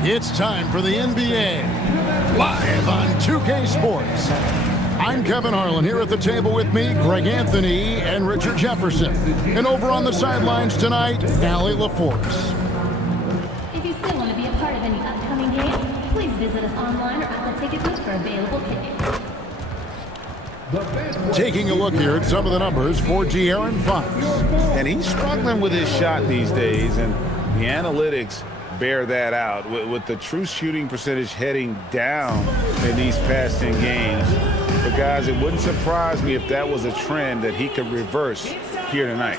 It's time for the NBA, live on 2K Sports. I'm Kevin Harlan, here at the table with me, Greg Anthony and Richard Jefferson. And over on the sidelines tonight, Allie LaForce. If you still want to be a part of any upcoming games, please visit us online or at the ticket booth for available tickets. Taking a look here at some of the numbers for De'Aaron Fox. And he's struggling with his shot these days, and the analytics bear that out with the true shooting percentage heading down in these past 10 games. But guys, it wouldn't surprise me if that was a trend that he could reverse here tonight.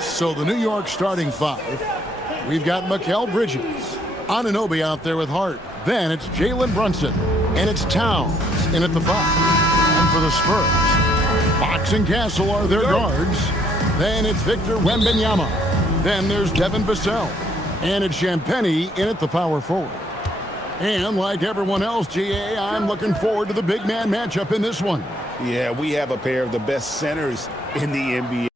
So the New York starting five, we've got Mikal Bridges, Anunoby out there with Hart. Then it's Jalen Brunson, and it's Towns in at the five. And for the Spurs, Fox and Castle are their guards. Then it's Victor Wembanyama. Then there's Devin Vassell. And it's Champagnie in at the power forward. And like everyone else, GA, I'm looking forward to the big man matchup in this one. Yeah, we have a pair of the best centers in the NBA.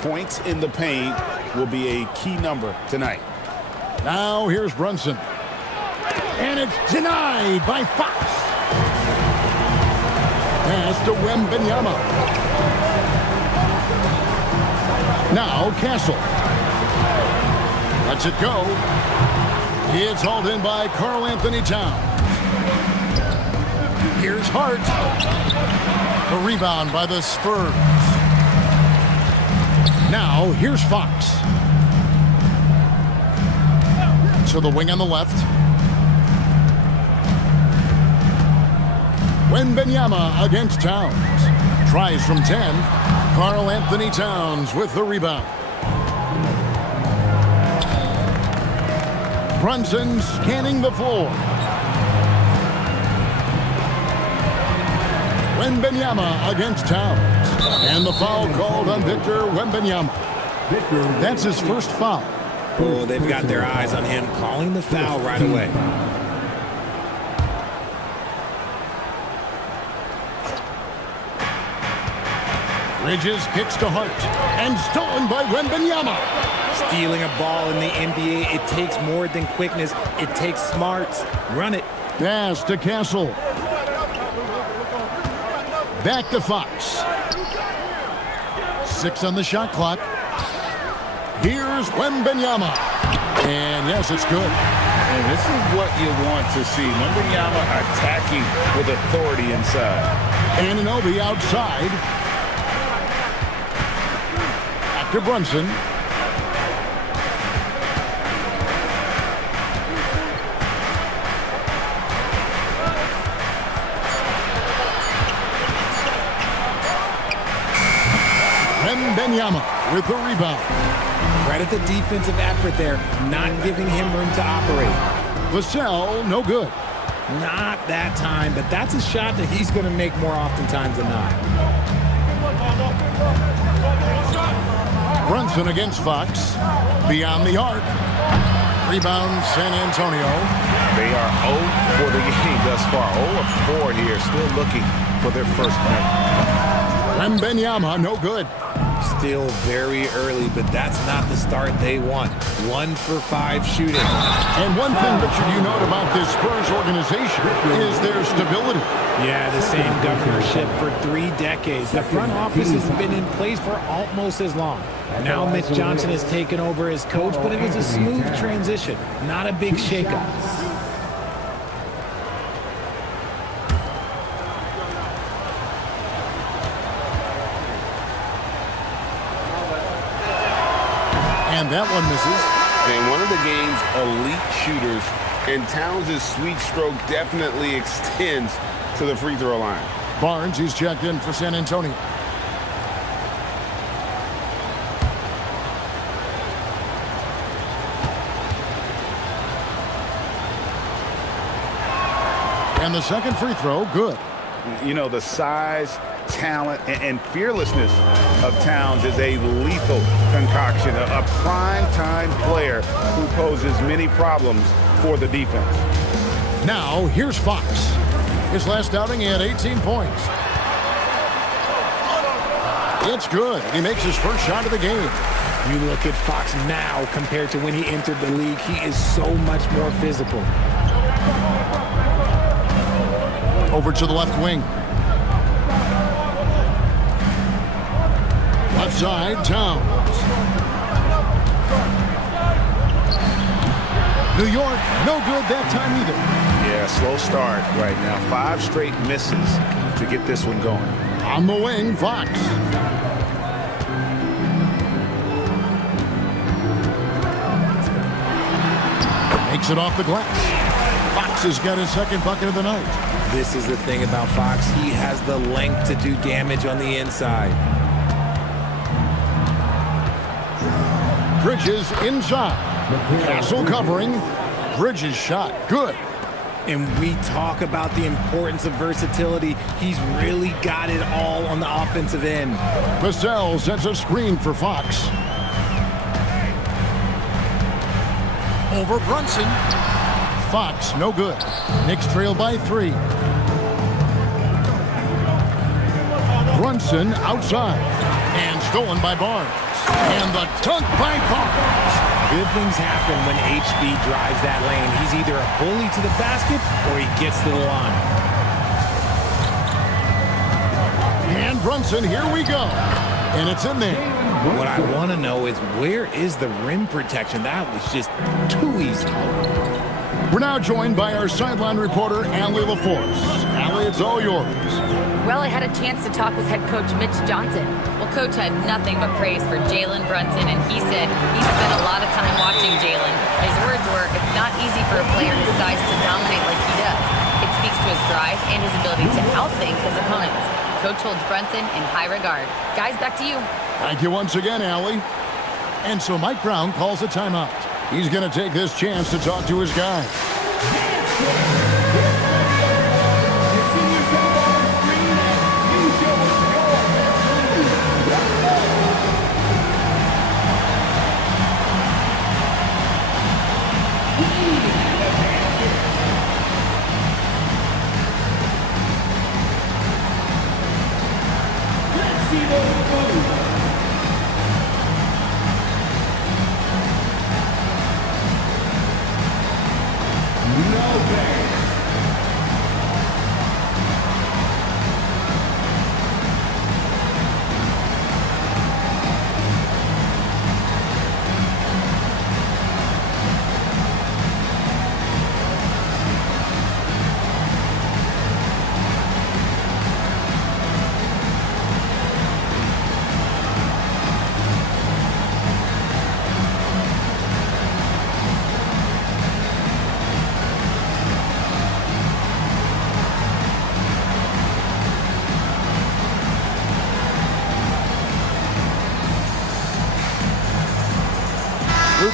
Points in the paint will be a key number tonight. Now here's Brunson. And it's denied by Fox. Pass to Wembanyama. Now Castle. Lets it go. It's hauled in by Karl Anthony Towns. Here's Hart. The rebound by the Spurs. Now here's Fox. To the wing on the left. Wembanyama against Towns. Tries from 10. Karl Anthony Towns with the rebound. Brunson scanning the floor. Wembanyama against Towns. And the foul called on Victor Wembanyama. That's his first foul. Oh, they've got their eyes on him, calling the foul right away. Bridges kicks to Hart, and stolen by Wembanyama. Stealing a ball in the NBA, it takes more than quickness. It takes smarts. Run it. Pass to Castle. Back to Fox. 6 on the shot clock. Here's Wembanyama. And yes, it's good. And this is what you want to see. Wembanyama attacking with authority inside. Anunoby outside. Back to Brunson. Wembanyama with the rebound. Credit the defensive effort there, not giving him room to operate. Vassell, no good. Not that time, but that's a shot that he's going to make more oftentimes than not. Brunson against Fox. Beyond the arc. Rebound San Antonio. They are 0 for the game thus far. 0 of 4 here, still looking for their first win. Wembanyama, no good. Still very early, but that's not the start they want. 1 for 5 shooting. And one thing, Richard, you note about this Spurs organization is their stability. Yeah, the same governorship for 3 decades. The front office has been in place for almost as long. Now Mitch Johnson has taken over as coach, but it was a smooth transition, not a big shakeup. And that one misses. And one of the game's elite shooters, and Towns' sweet stroke definitely extends to the free throw line. Barnes, he's checked in for San Antonio. And the second free throw, good. You know, the size, talent, and fearlessness of Towns is a lethal concoction, a prime-time player who poses many problems for the defense. Now, here's Fox. His last outing, he had 18 points. It's good. He makes his first shot of the game. You look at Fox now compared to when he entered the league. He is so much more physical. Over to the left wing. Left side, Towns. New York, no good that time either. Yeah, slow start right now. 5 straight misses to get this one going. On the wing, Fox. Makes it off the glass. Fox has got his second bucket of the night. This is the thing about Fox. He has the length to do damage on the inside. Bridges inside. Castle covering. Bridges shot. Good. And we talk about the importance of versatility. He's really got it all on the offensive end. Vassell sets a screen for Fox. Over Brunson. Fox, no good. Knicks trail by 3. Brunson outside. And stolen by Barnes. And the dunk by Barnes. Good things happen when HB drives that lane. He's either a bully to the basket or he gets to the line. And Brunson, here we go. And it's in there. What I want to know is, where is the rim protection? That was just too easy. We're now joined by our sideline reporter, Allie LaForce. Allie, it's all yours. Well, I had a chance to talk with head coach Mitch Johnson. Well, coach had nothing but praise for Jalen Brunson, and he said he spent a lot of time watching Jalen. His words were, it's not easy for a player his size to dominate like he does. It speaks to his drive and his ability to outthink his opponents. Coach holds Brunson in high regard. Guys, back to you. Thank you once again, Allie. And so Mike Brown calls a timeout. He's going to take this chance to talk to his guys.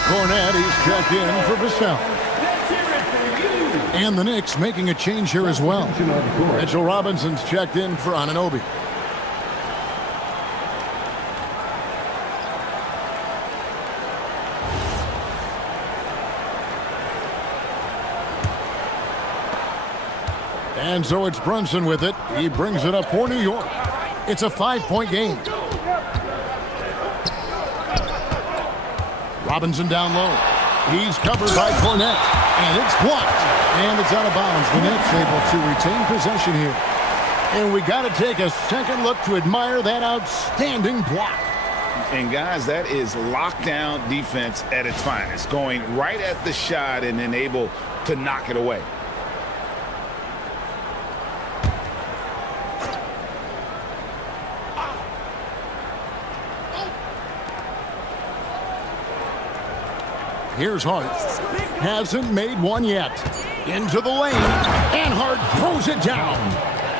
Cornette, he's checked in for Vassell. And the Knicks making a change here as well. Mitchell Robinson's checked in for Anunoby. And so it's Brunson with it. He brings it up for New York. It's a 5-point game. Robinson down low. He's covered by Cornette. And it's blocked. And it's out of bounds. The Knicks able to retain possession here. And we got to take a second look to admire that outstanding block. And guys, that is lockdown defense at its finest. Going right at the shot and then able to knock it away. Here's Hart. Hasn't made one yet. Into the lane. And Hart throws it down.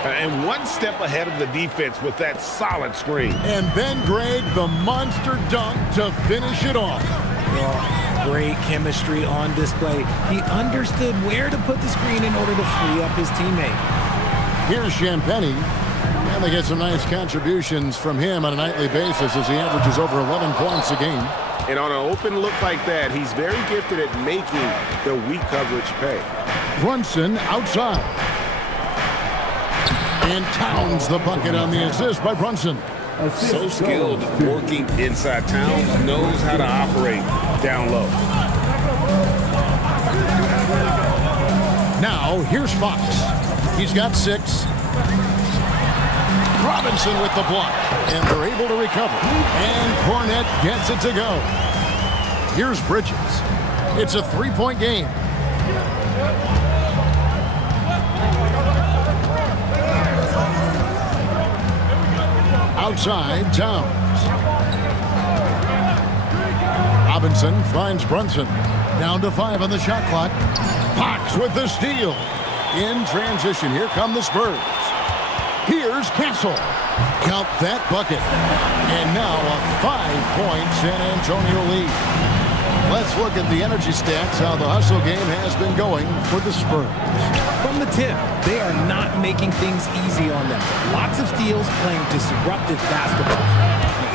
And one step ahead of the defense with that solid screen. And then Greg, the monster dunk to finish it off. Well, great chemistry on display. He understood where to put the screen in order to free up his teammate. Here's Champagnie. And they get some nice contributions from him on a nightly basis as he averages over 11 points a game. And on an open look like that, he's very gifted at making the weak coverage pay. Brunson outside. And Towns the bucket on the assist by Brunson. So skilled working inside. Towns knows how to operate down low. Now, here's Fox. He's got 6. Robinson with the block. And they're able to recover. And Cornette gets it to go. Here's Bridges. It's a 3-point game. Outside, Towns. Robinson finds Brunson. Down to 5 on the shot clock. Fox with the steal. In transition, here come the Spurs. Here's Castle. Count that bucket. And now a 5-point San Antonio lead. Let's look at the energy stats, how the hustle game has been going for the Spurs. From the tip, they are not making things easy on them. Lots of steals, playing disruptive basketball.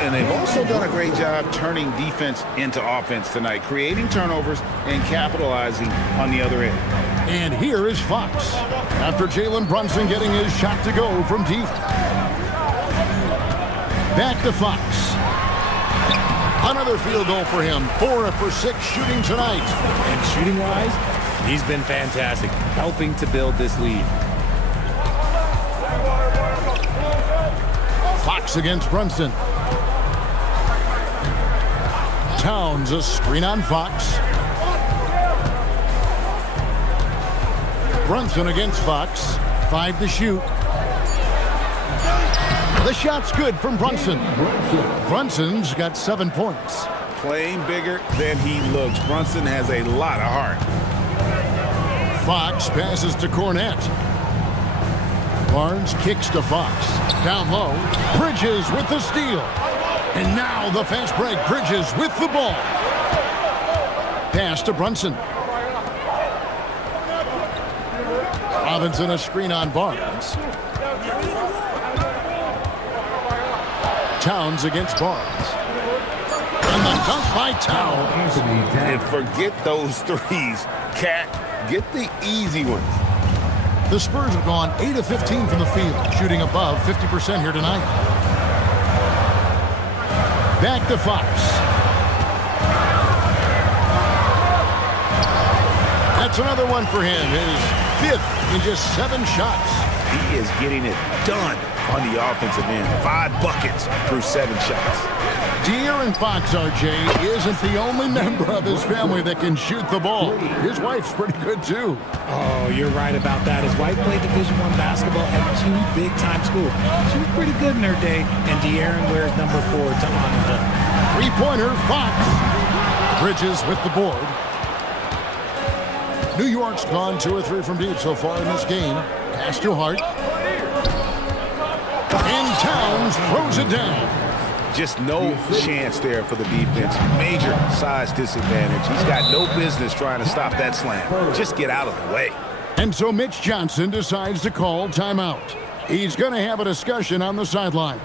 And they've also done a great job turning defense into offense tonight, creating turnovers and capitalizing on the other end. And here is Fox, after Jalen Brunson getting his shot to go from deep. Back to Fox. Another field goal for him. 4 for 6 shooting tonight. And shooting-wise, he's been fantastic, helping to build this lead. Fox against Brunson. Towns, a screen on Fox. Brunson against Fox. 5 to shoot. The shot's good from Brunson. Brunson's got 7 points. Playing bigger than he looks. Brunson has a lot of heart. Fox passes to Cornette. Barnes kicks to Fox. Down low. Bridges with the steal. And now the fast break. Bridges with the ball. Pass to Brunson. Robinson a screen on Barnes. Towns against Barnes. And the dunk by Towns. And forget those threes. Cat, get the easy ones. The Spurs have gone 8 of 15 from the field, shooting above 50% here tonight. Back to Fox. That's another one for him. His 5th in just 7 shots. He is getting it done on the offensive end. 5 buckets through 7 shots. De'Aaron Fox, RJ, isn't the only member of his family that can shoot the ball. His wife's pretty good, too. Oh, you're right about that. His wife played Division I basketball at 2 big-time schools. She was pretty good in her day, and De'Aaron wears number 4 to honor her. 3-pointer, Fox. Bridges with the board. New York's gone 2 or 3 from deep so far in this game. Pass to Hart. And Towns throws it down. Just no chance there for the defense. Major size disadvantage. He's got no business trying to stop that slam. Just get out of the way. And so Mitch Johnson decides to call timeout. He's going to have a discussion on the sideline.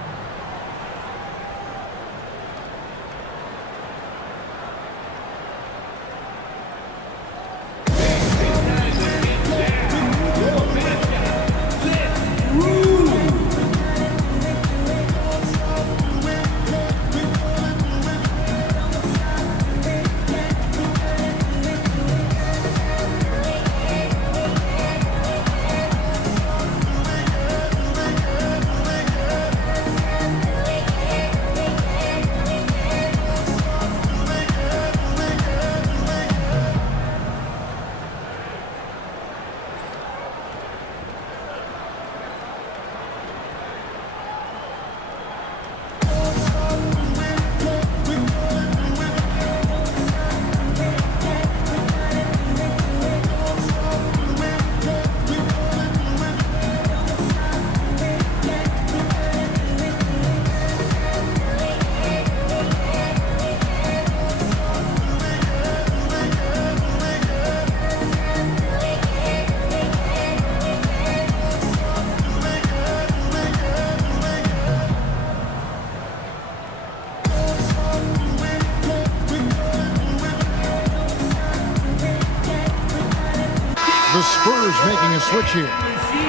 The Spurs making a switch here.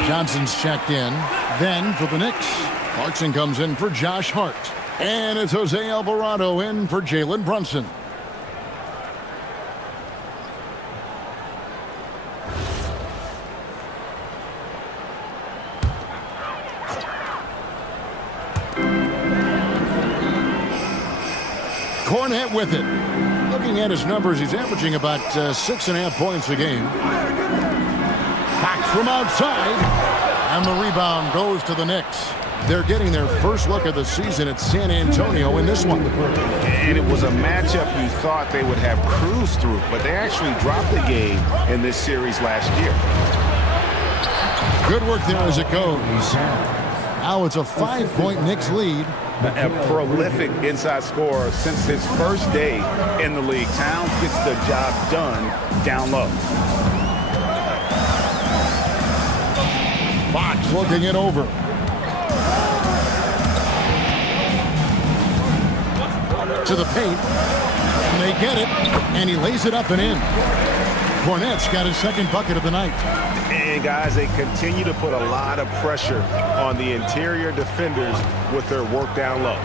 Johnson's checked in. Then for the Knicks, Clarkson comes in for Josh Hart. And it's Jose Alvarado in for Jalen Brunson. Cornette with it. Looking at his numbers, he's averaging about 6.5 points a game. Back from outside. And the rebound goes to the Knicks. They're getting their first look of the season at San Antonio in this one. And it was a matchup you thought they would have cruised through, but they actually dropped the game in this series last year. Good work there as it goes. Now it's a 5-point Knicks lead. A prolific inside scorer since his first day in the league. Towns gets the job done down low. Fox looking it over. To the paint. And they get it. And he lays it up and in. Cornette's got his second bucket of the night. And guys, they continue to put a lot of pressure on the interior defenders with their work down low.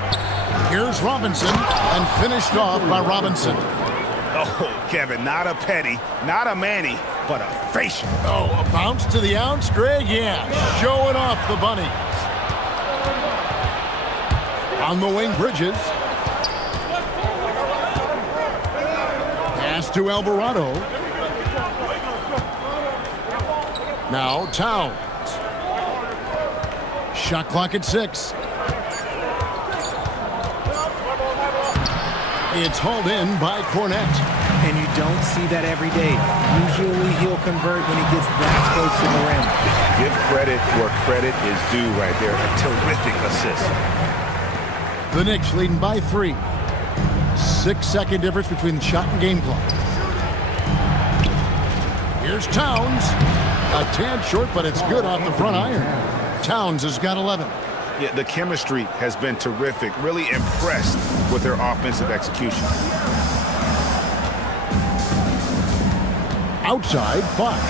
Here's Robinson, and finished off by Robinson. Oh, Kevin, not a petty, not a Manny, but a facial. Oh, a bounce to the ounce, Greg? Yeah, showing off the bunny. On the wing, Bridges. Pass to Alvarado. Now Towns. Shot clock at 6. It's hauled in by Cornette. And you don't see that every day. Usually he'll convert when he gets that close to the rim. Give credit where credit is due right there. A terrific assist. The Knicks leading by 3. 6-second difference between the shot and game clock. Here's Towns. A tad short, but it's good off the front iron. Towns has got 11. Yeah, the chemistry has been terrific. Really impressed with their offensive execution. Outside, Fox.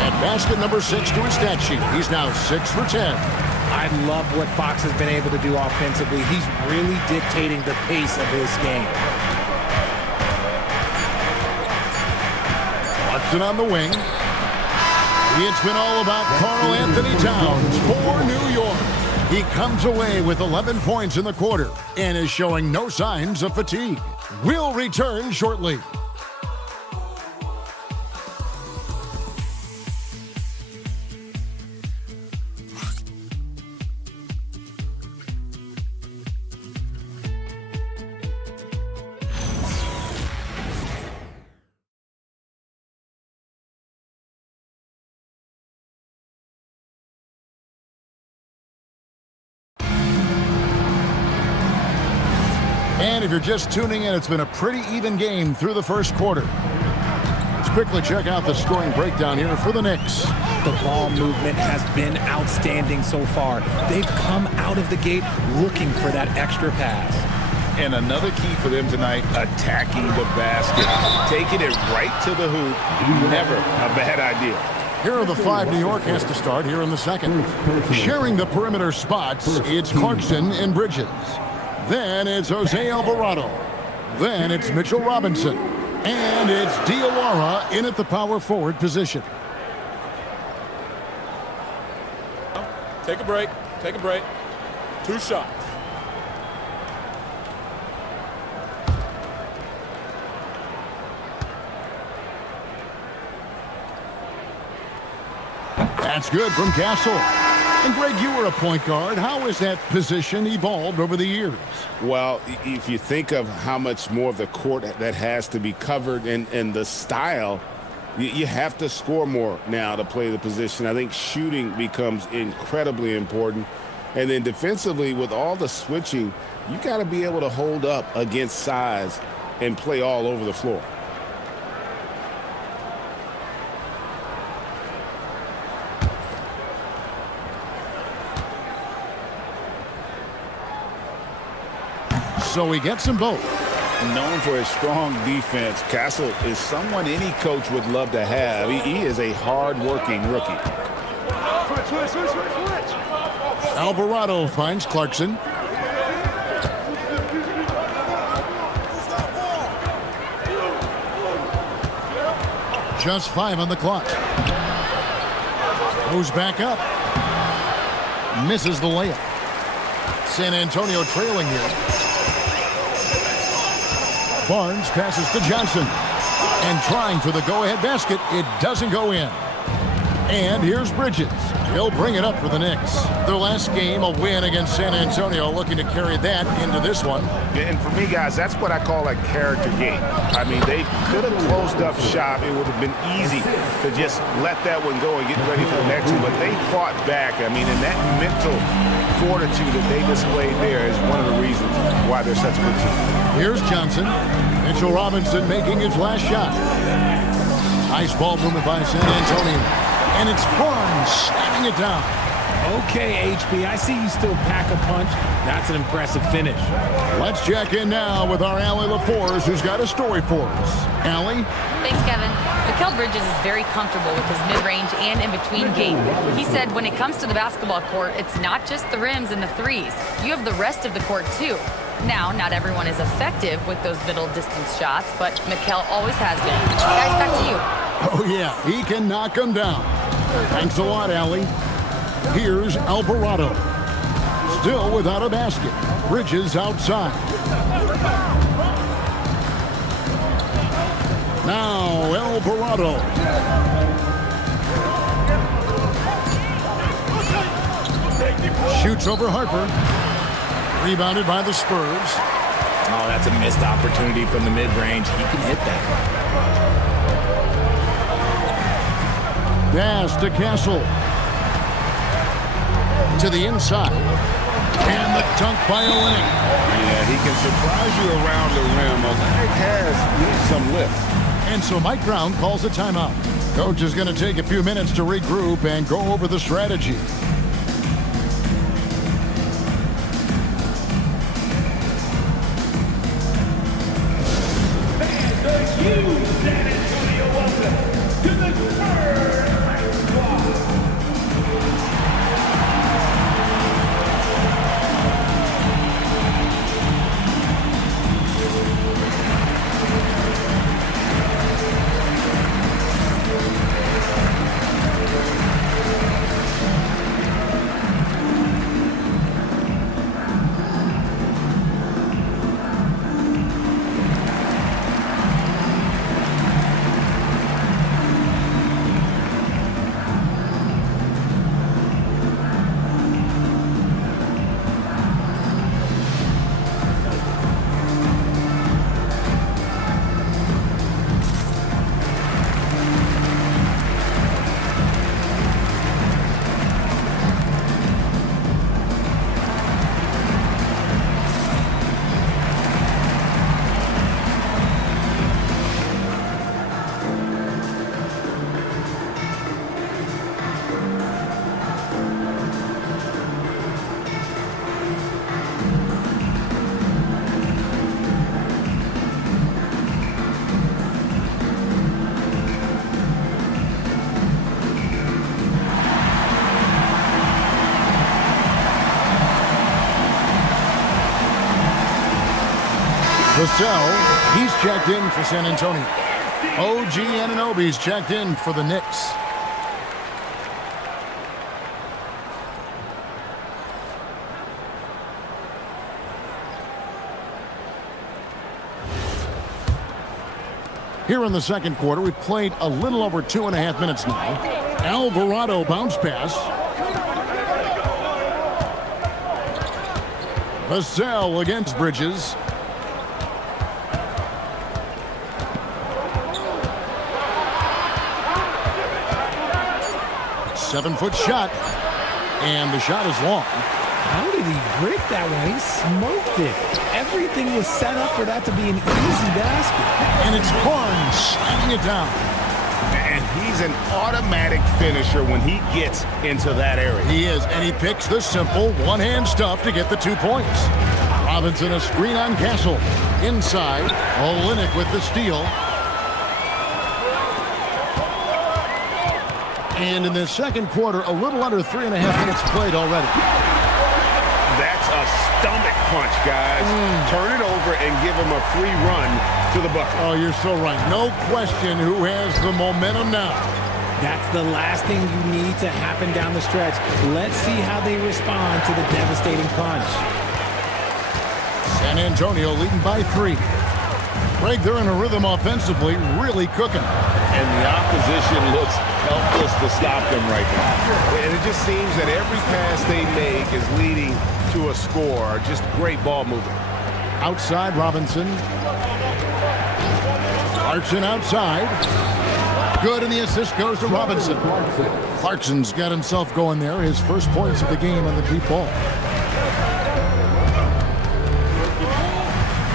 And basket number 6 to his stat sheet. He's now 6 for 10. I love what Fox has been able to do offensively. He's really dictating the pace of his game. Clarkson on the wing. It's been all about Karl Anthony Towns for New York. He comes away with 11 points in the quarter and is showing no signs of fatigue. We'll return shortly. And if you're just tuning in, it's been a pretty even game through the first quarter. Let's quickly check out the scoring breakdown here for the Knicks. The ball movement has been outstanding so far. They've come out of the gate looking for that extra pass. And another key for them tonight, attacking the basket. Taking it right to the hoop, never a bad idea. Here are the 5 New York has to start here in the second. Sharing the perimeter spots, it's Clarkson and Bridges. Then it's Jose Alvarado. Then it's Mitchell Robinson. And it's Diawara in at the power forward position. Take a break. Take a break. 2 shots. That's good from Castle. And Greg, you were a point guard. How has that position evolved over the years? Well, if you think of how much more of the court that has to be covered and the style, you have to score more now to play the position. I think shooting becomes incredibly important. And then defensively, with all the switching, you got to be able to hold up against size and play all over the floor. So he gets them both. Known for his strong defense, Castle is someone any coach would love to have. He is a hard-working rookie. Alvarado finds Clarkson. Just 5 on the clock. Goes back up. Misses the layup. San Antonio trailing here. Barnes passes to Johnson. And trying for the go-ahead basket. It doesn't go in. And here's Bridges. He'll bring it up for the Knicks. Their last game, a win against San Antonio, looking to carry that into this one. And for me, guys, that's what I call a character game. I mean, they could have closed up shop. It would have been easy to just let that one go and get ready for the next one. But they fought back. I mean, and that mental fortitude that they displayed there is one of the reasons why they're such a good team. Here's Johnson. Mitchell Robinson making his last shot. Nice ball movement by San Antonio. And it's Barnes slamming it down. Okay, HB, I see you still pack a punch. That's an impressive finish. Let's check in now with our Allie LaForce, who's got a story for us. Allie? Thanks, Kevin. Mikal Bridges is very comfortable with his mid-range and in-between game. He said when it comes to the basketball court, it's not just the rims and the threes. You have the rest of the court, too. Now, not everyone is effective with those middle-distance shots, but Mikal always has been. Guys, back to you. Oh, yeah, he can knock them down. Thanks a lot, Allie. Here's Alvarado. Still without a basket. Bridges outside. Now Alvarado. Shoots over Harper. Rebounded by the Spurs. Oh, that's a missed opportunity from the mid-range. He can hit that. Pass to Castle. To the inside. And the dunk by Olenek. Yeah, he can surprise you around the rim. Olenek has some lift. And so Mike Brown calls a timeout. Coach is going to take a few minutes to regroup and go over the strategy. San Antonio, welcome to the Spurs squad. Vassell, he's checked in for San Antonio. OG Anunoby's checked in for the Knicks. Here in the second quarter, we've played a little over 2.5 minutes now. Alvarado bounce pass. Vassell against Bridges. Seven-foot shot, and the shot is long. How did he break that one? He smoked it. Everything was set up for that to be an easy basket. And it's Barnes slamming it down. And he's an automatic finisher when he gets into that area. He is, and he picks the simple one-hand stuff to get the 2 points. Robinson a screen on Castle. Inside, Olenek with the steal. And in the second quarter, a little under 3.5 minutes played already. That's a stomach punch, guys. Turn it over and give him a free run to the bucket. Oh, you're so right. No question who has the momentum now. That's the last thing you need to happen down the stretch. Let's see how they respond to the devastating punch. San Antonio leading by 3. Greg, they're in a rhythm offensively, really cooking. And the opposition looks helpless to stop them right now. And it just seems that every pass they make is leading to a score. Just great ball movement. Outside, Robinson. Clarkson outside. Good, and the assist goes to Robinson. Clarkson's got himself going there. His first points of the game on the deep ball.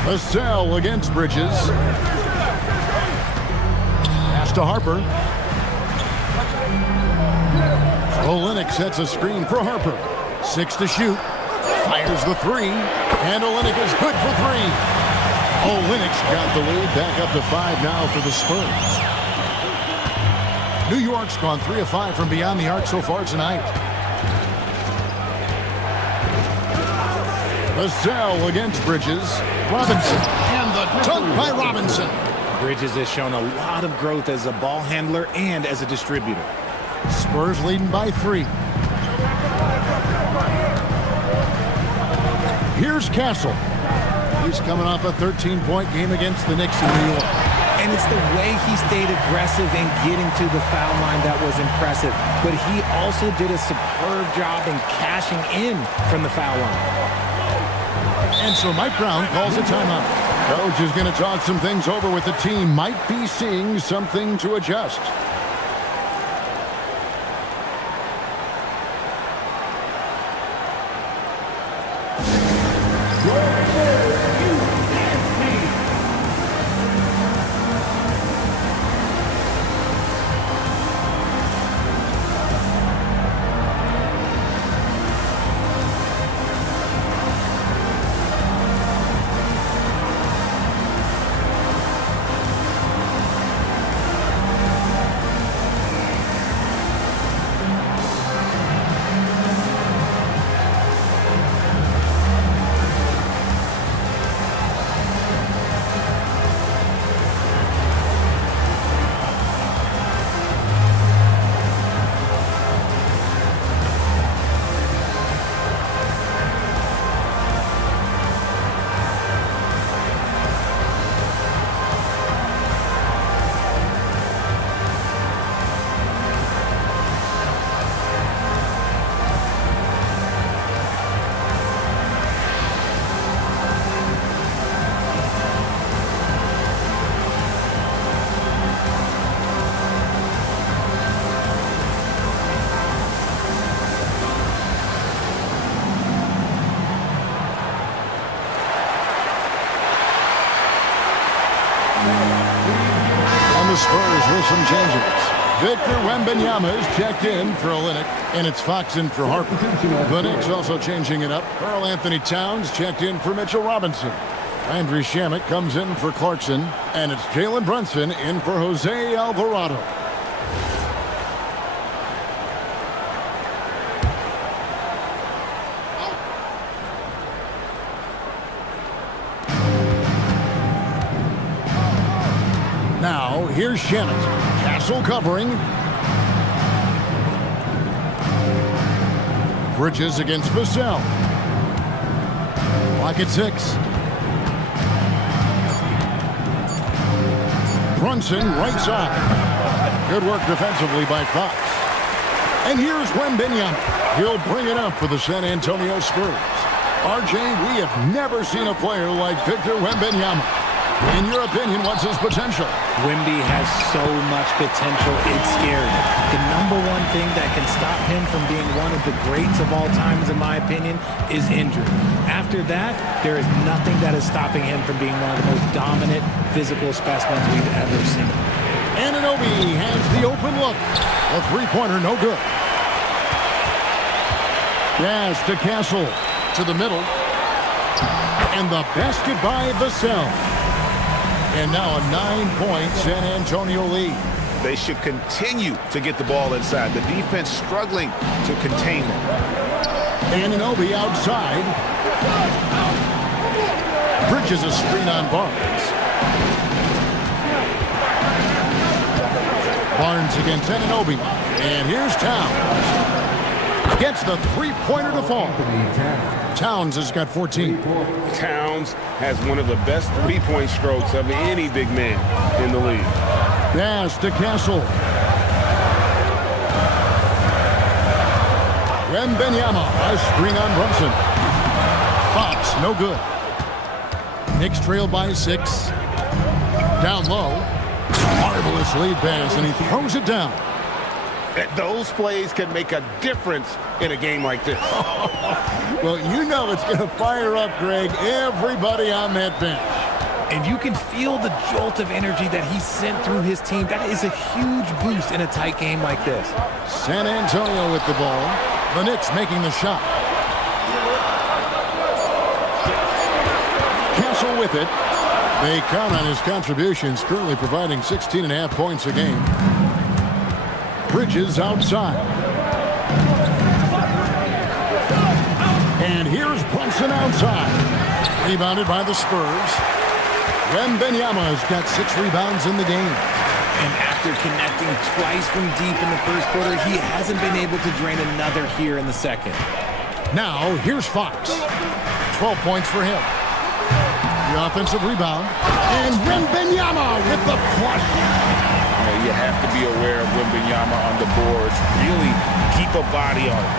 Vassell against Bridges. Pass to Harper. Olynyk sets a screen for Harper. 6 to shoot. Fires the 3. And Olynyk is good for 3. Olynyk's got the lead back up to 5 now for the Spurs. New York's gone 3 of 5 from beyond the arc so far tonight. Vassell against Bridges. Robinson. And the dunk by Robinson. Bridges has shown a lot of growth as a ball handler and as a distributor. Spurs leading by 3. Here's Castle. He's coming off a 13-point game against the Knicks in New York. And it's the way he stayed aggressive and getting to the foul line that was impressive. But he also did a superb job in cashing in from the foul line. And so Mike Brown calls a timeout. Coach is going to talk some things over with the team. Might be seeing something to adjust. The Spurs with some changes. Victor Wembanyama is checked in for Olynyk, and it's Fox in for Harper. The Knicks also changing it up. Karl Anthony Towns checked in for Mitchell Robinson. Andrew Shamet comes in for Clarkson, and it's Jalen Brunson in for Jose Alvarado. Now, here's Shamet. Castle covering. Bridges against Vassell. Clock at 6. Brunson, right side. Good work defensively by Fox. And here's Wembanyama. He'll bring it up for the San Antonio Spurs. RJ, we have never seen a player like Victor Wembanyama. In your opinion, what's his potential? Wemby has so much potential, it's scary. The number one thing that can stop him from being one of the greats of all times, in my opinion, is injury. After that, there is nothing that is stopping him from being one of the most dominant physical specimens we've ever seen. Anunoby has the open look. A three-pointer, no good. Pass to Castle. To the middle. And the basket by Vassell. And now a 9-point San Antonio lead. They should continue to get the ball inside. The defense struggling to contain them. Anunoby outside. Bridges a screen on Barnes. Barnes against Anunoby. And here's Towns. Gets the three-pointer to fall. Towns has got 14. Towns has one of the best three-point strokes of any big man in the league. Pass to Castle. Wembanyama, a screen on Brunson. Fox, no good. Knicks trail by 6. Down low. Marvelous lead pass, and he throws it down. Those plays can make a difference in a game like this. Well, you know it's going to fire up, Greg, everybody on that bench. And you can feel the jolt of energy that he sent through his team. That is a huge boost in a tight game like this. San Antonio with the ball. The Knicks making the shot. Castle with it. They count on his contributions, currently providing 16.5 points a game. Bridges outside. And here's Brunson outside. Rebounded by the Spurs. Wembanyama has got 6 rebounds in the game. And after connecting twice from deep in the first quarter, he hasn't been able to drain another here in the second. Now, here's Fox. 12 points for him. The offensive rebound. And Wembanyama with the flush. You have to be aware of Wembanyama on the boards. Really keep a body on it.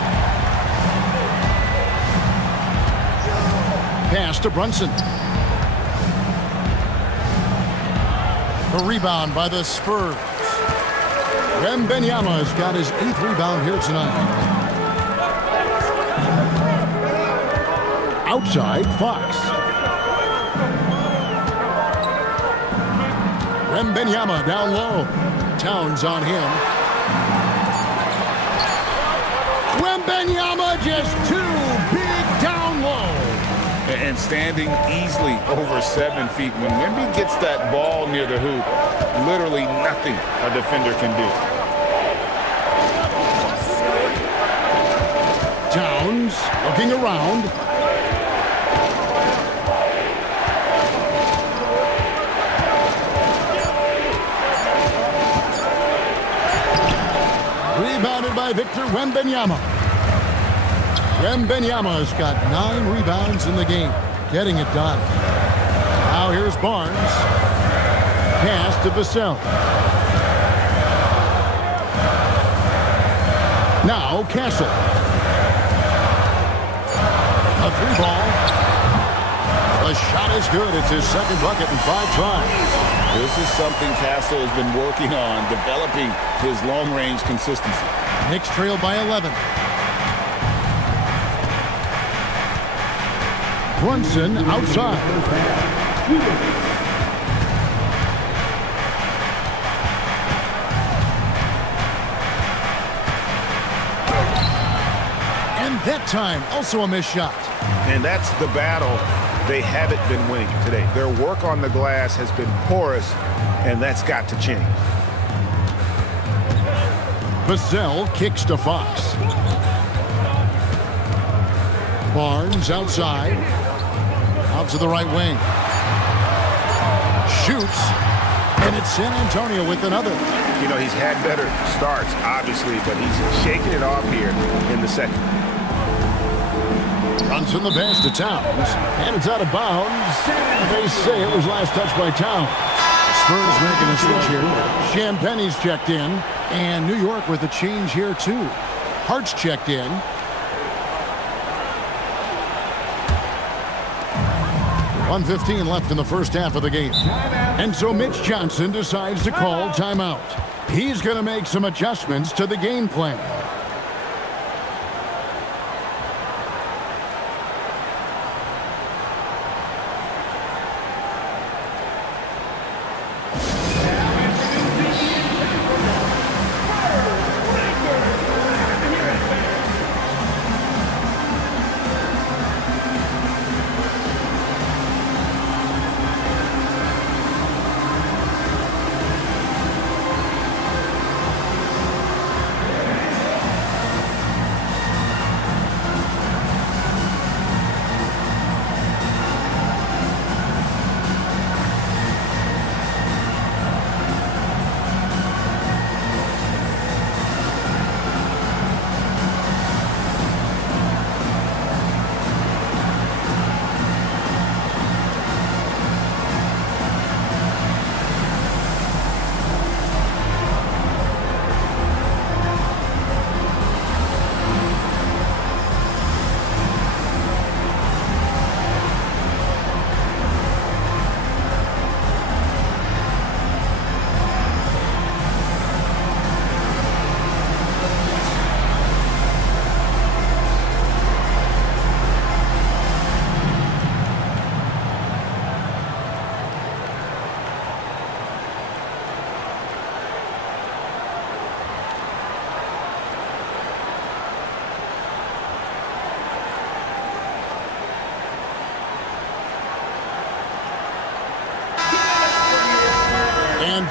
Pass to Brunson. The rebound by the Spurs. Wembanyama has got his 8th rebound here tonight. Outside, Fox. Wembanyama down low. Towns on him. Wembanyama just too big down low. And standing easily over 7 feet. When Wemby gets that ball near the hoop, literally nothing a defender can do. Towns looking around. Rebounded by Victor Wembanyama. Wembanyama's got 9 rebounds in the game, getting it done. Now here's Barnes. Pass to Vassell. Now Castle. A 3-ball. The shot is good. It's his 2nd bucket in 5 tries. This is something Castle has been working on, developing his long-range consistency. Knicks trail by 11. Brunson outside. And that time, also a missed shot. And that's the battle they haven't been winning today. Their work on the glass has been porous, and that's got to change. Vassell kicks to Fox. Barnes outside. Out to the right wing. Shoots. And it's San Antonio with another. You know, he's had better starts, obviously, but he's shaking it off here in the second. Runs in the pass to Towns. And it's out of bounds. They say it was last touched by Towns. Spurs making a switch here. Champagne's checked in. And New York with a change here, too. Hart's checked in. .115 left in the first half of the game. And so Mitch Johnson decides to call timeout. He's going to make some adjustments to the game plan.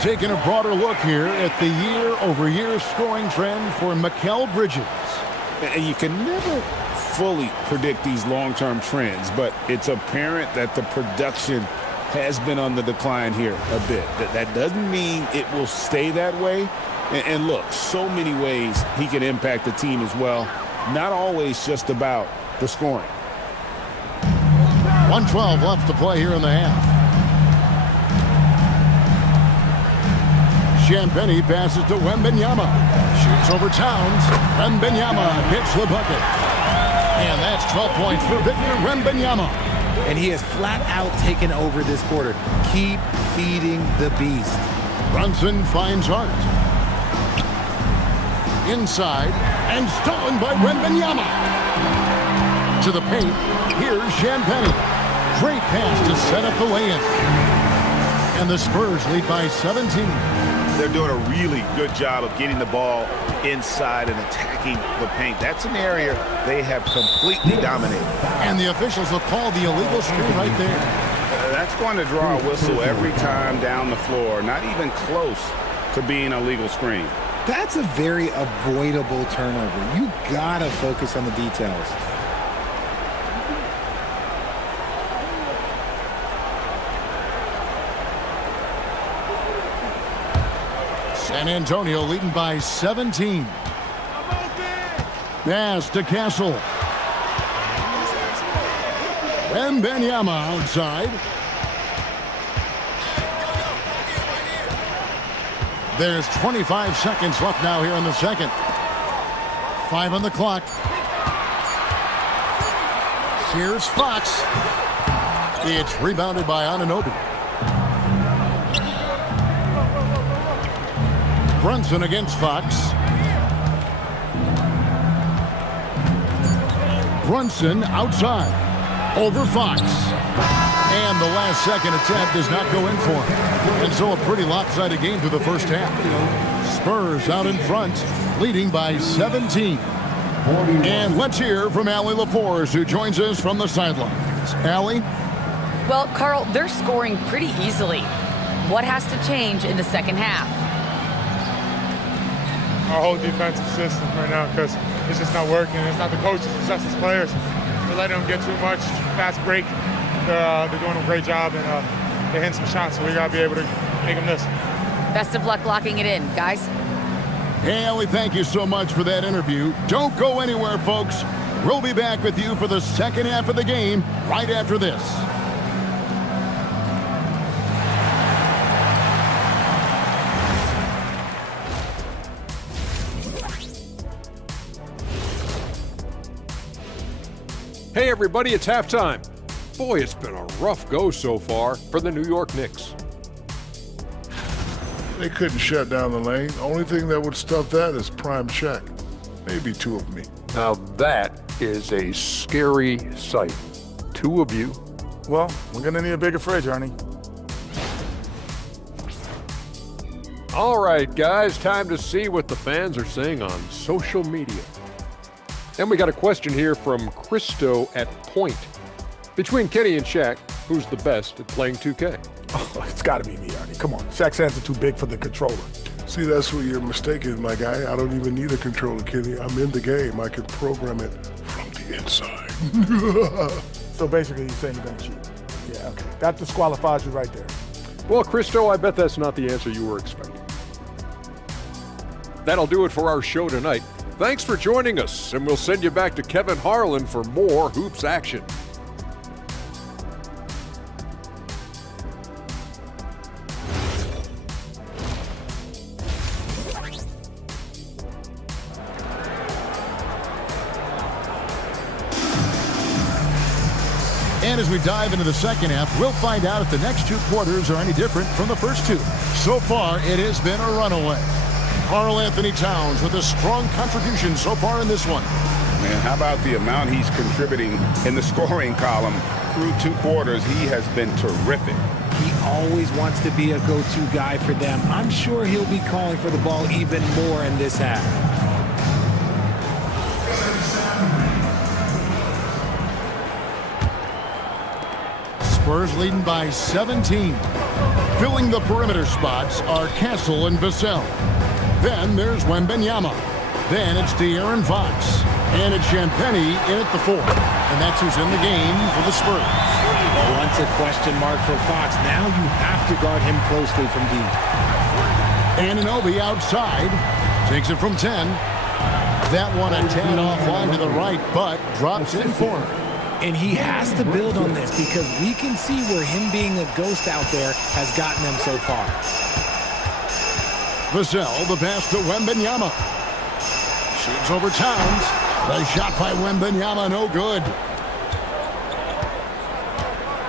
taking a broader look here at the year-over-year scoring trend for Mikal Bridges. And you can never fully predict these long-term trends, but it's apparent that the production has been on the decline here a bit. That doesn't mean it will stay that way. And look, so many ways he can impact the team as well. Not always just about the scoring. 1:12 left to play here in the half. Champagnie passes to Wembanyama. Shoots over Towns. Wembanyama hits the bucket. And that's 12 points for Victor Wembanyama. And he has flat out taken over this quarter. Keep feeding the beast. Brunson finds Hart. Inside and stolen by Wembanyama. To the paint. Here's Champagnie. Great pass to set up the lay-in. And the Spurs lead by 17. They're doing a really good job of getting the ball inside and attacking the paint. That's an area they have completely dominated. And the officials will call the illegal screen right there. That's going to draw a whistle every time down the floor. Not even close to being a legal screen. That's a very avoidable turnover. You gotta focus on the details. San Antonio leading by 17. Pass to Castle. Wembanyama outside. There's 25 seconds left now here in the second. 5 on the clock. Here's Fox. It's rebounded by Anunoby. Brunson against Fox. Brunson outside. Over Fox. And the last second attempt does not go in for him. And so a pretty lopsided game through the first half. Spurs out in front, leading by 17. And let's hear from Allie LaForce, who joins us from the sidelines. Allie? Well, Carl, they're scoring pretty easily. What has to change in the second half? Our whole defensive system right now, because it's just not working. It's not the coaches, it's just the players. We're letting them get too much fast break. They're doing a great job, and they're hitting some shots, so we got to be able to make them miss. Best of luck locking it in, guys. Hey, Allie, thank you so much for that interview. Don't go anywhere, folks. We'll be back with you for the second half of the game right after this. Hey everybody, it's halftime. Boy, it's been a rough go so far for the New York Knicks. They couldn't shut down the lane. Only thing that would stuff that is prime check. Maybe 2 of me. Now that is a scary sight. 2 of you. Well, we're going to need a bigger fridge, Ernie. All right, guys, time to see what the fans are saying on social media. And we got a question here from Christo at Point. Between Kenny and Shaq, who's the best at playing 2K? Oh, it's got to be me, Ernie. Come on. Shaq's hands are too big for the controller. See, that's where you're mistaken, my guy. I don't even need a controller, Kenny. I'm in the game. I can program it from the inside. So basically, you're saying you're going to cheat. Yeah, okay. That disqualifies you right there. Well, Christo, I bet that's not the answer you were expecting. That'll do it for our show tonight. Thanks for joining us, and we'll send you back to Kevin Harlan for more hoops action. And as we dive into the second half, we'll find out if the next 2 quarters are any different from the first 2. So far, it has been a runaway. Karl Anthony Towns with a strong contribution so far in this one. Man, how about the amount he's contributing in the scoring column through 2 quarters? He has been terrific. He always wants to be a go-to guy for them. I'm sure he'll be calling for the ball even more in this half. Spurs leading by 17. Filling the perimeter spots are Castle and Vassell. Then there's Wembanyama. Then it's De'Aaron Fox. And it's Champagnie in at the 4. And that's who's in the game for the Spurs. Once a question mark for Fox. Now you have to guard him closely from deep. Anunoby outside. Takes it from 10. That one a tad offline to the right, but drops in for him. And he has to build on this because we can see where him being a ghost out there has gotten them so far. Vassell, the pass to Wembanyama. Shoots over Towns. The shot by Wembanyama, no good.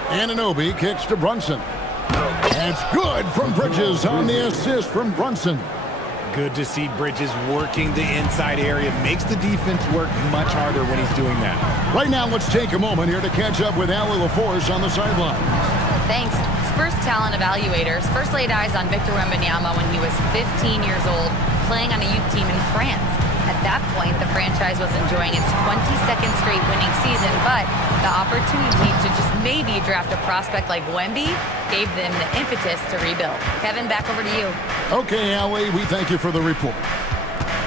Anunoby kicks to Brunson. That's good from Bridges on the assist from Brunson. Good to see Bridges working the inside area. Makes the defense work much harder when he's doing that. Right now, let's take a moment here to catch up with Allie LaForce on the sideline. Thanks. Spurs talent evaluators first laid eyes on Victor Wembanyama when he was 15 years old, playing on a youth team in France. At that point, the franchise was enjoying its 22nd straight winning season, but the opportunity to just maybe draft a prospect like Wemby gave them the impetus to rebuild. Kevin, back over to you. Okay, Allie, we thank you for the report.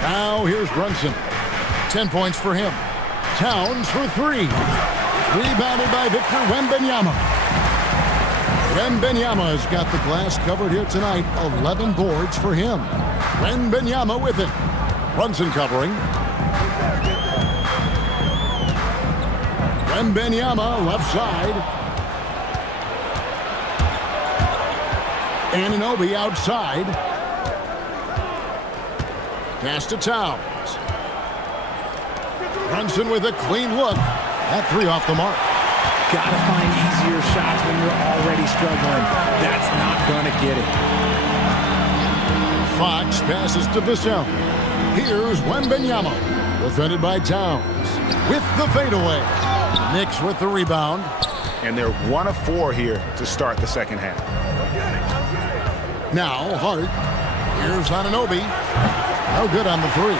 Now here's Brunson. 10 points for him. Towns for 3. Rebounded by Victor Wembanyama. Wembanyama's got the glass covered here tonight. 11 boards for him. Wembanyama with it. Brunson covering. Wembanyama left side. Anunoby outside. Pass to Towns. Brunson with a clean look. That 3 off the mark. Gotta find easier shots when you're already struggling. That's not gonna get it. Fox passes to Vassell. Here's Wembanyama, defended by Towns, with the fadeaway. Knicks with the rebound. And they're 1 of 4 here to start the second half. Now Hart. Here's Anunoby. No good on the 3.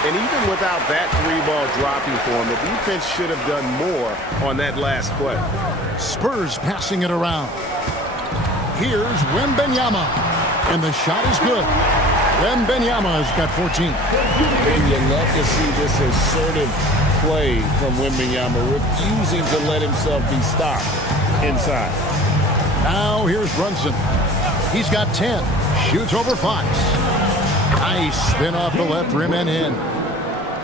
And even without that 3-ball dropping for him, the defense should have done more on that last play. Spurs passing it around. Here's Wembanyama. And the shot is good. Wembanyama's got 14. And you love to see this assertive play from Wembanyama, refusing to let himself be stopped inside. Now here's Brunson. He's got 10. Shoots over Fox. Nice spin off the left rim and in.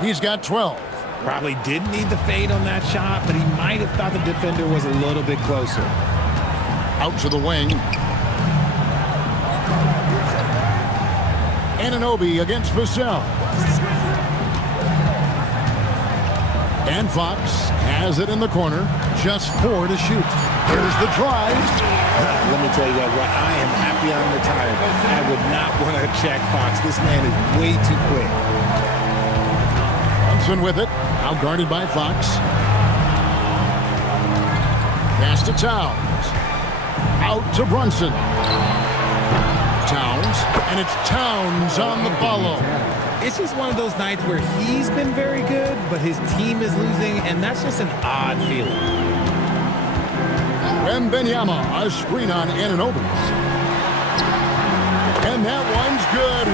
He's got 12. Probably didn't need the fade on that shot, but he might have thought the defender was a little bit closer. Out to the wing. Anunoby against Vassell. And Fox has it in the corner. Just 4 to shoot. Here's the drive. Let me tell you guys what, I am happy I'm retired. I would not want to check Fox. This man is way too quick. Brunson with it. Now guarded by Fox. Pass to Towns. Out to Brunson. Towns. And it's Towns on the follow. It's just one of those nights where he's been very good, but his team is losing, and that's just an odd feeling. Wembanyama, a screen on Anunoby. And that one's good.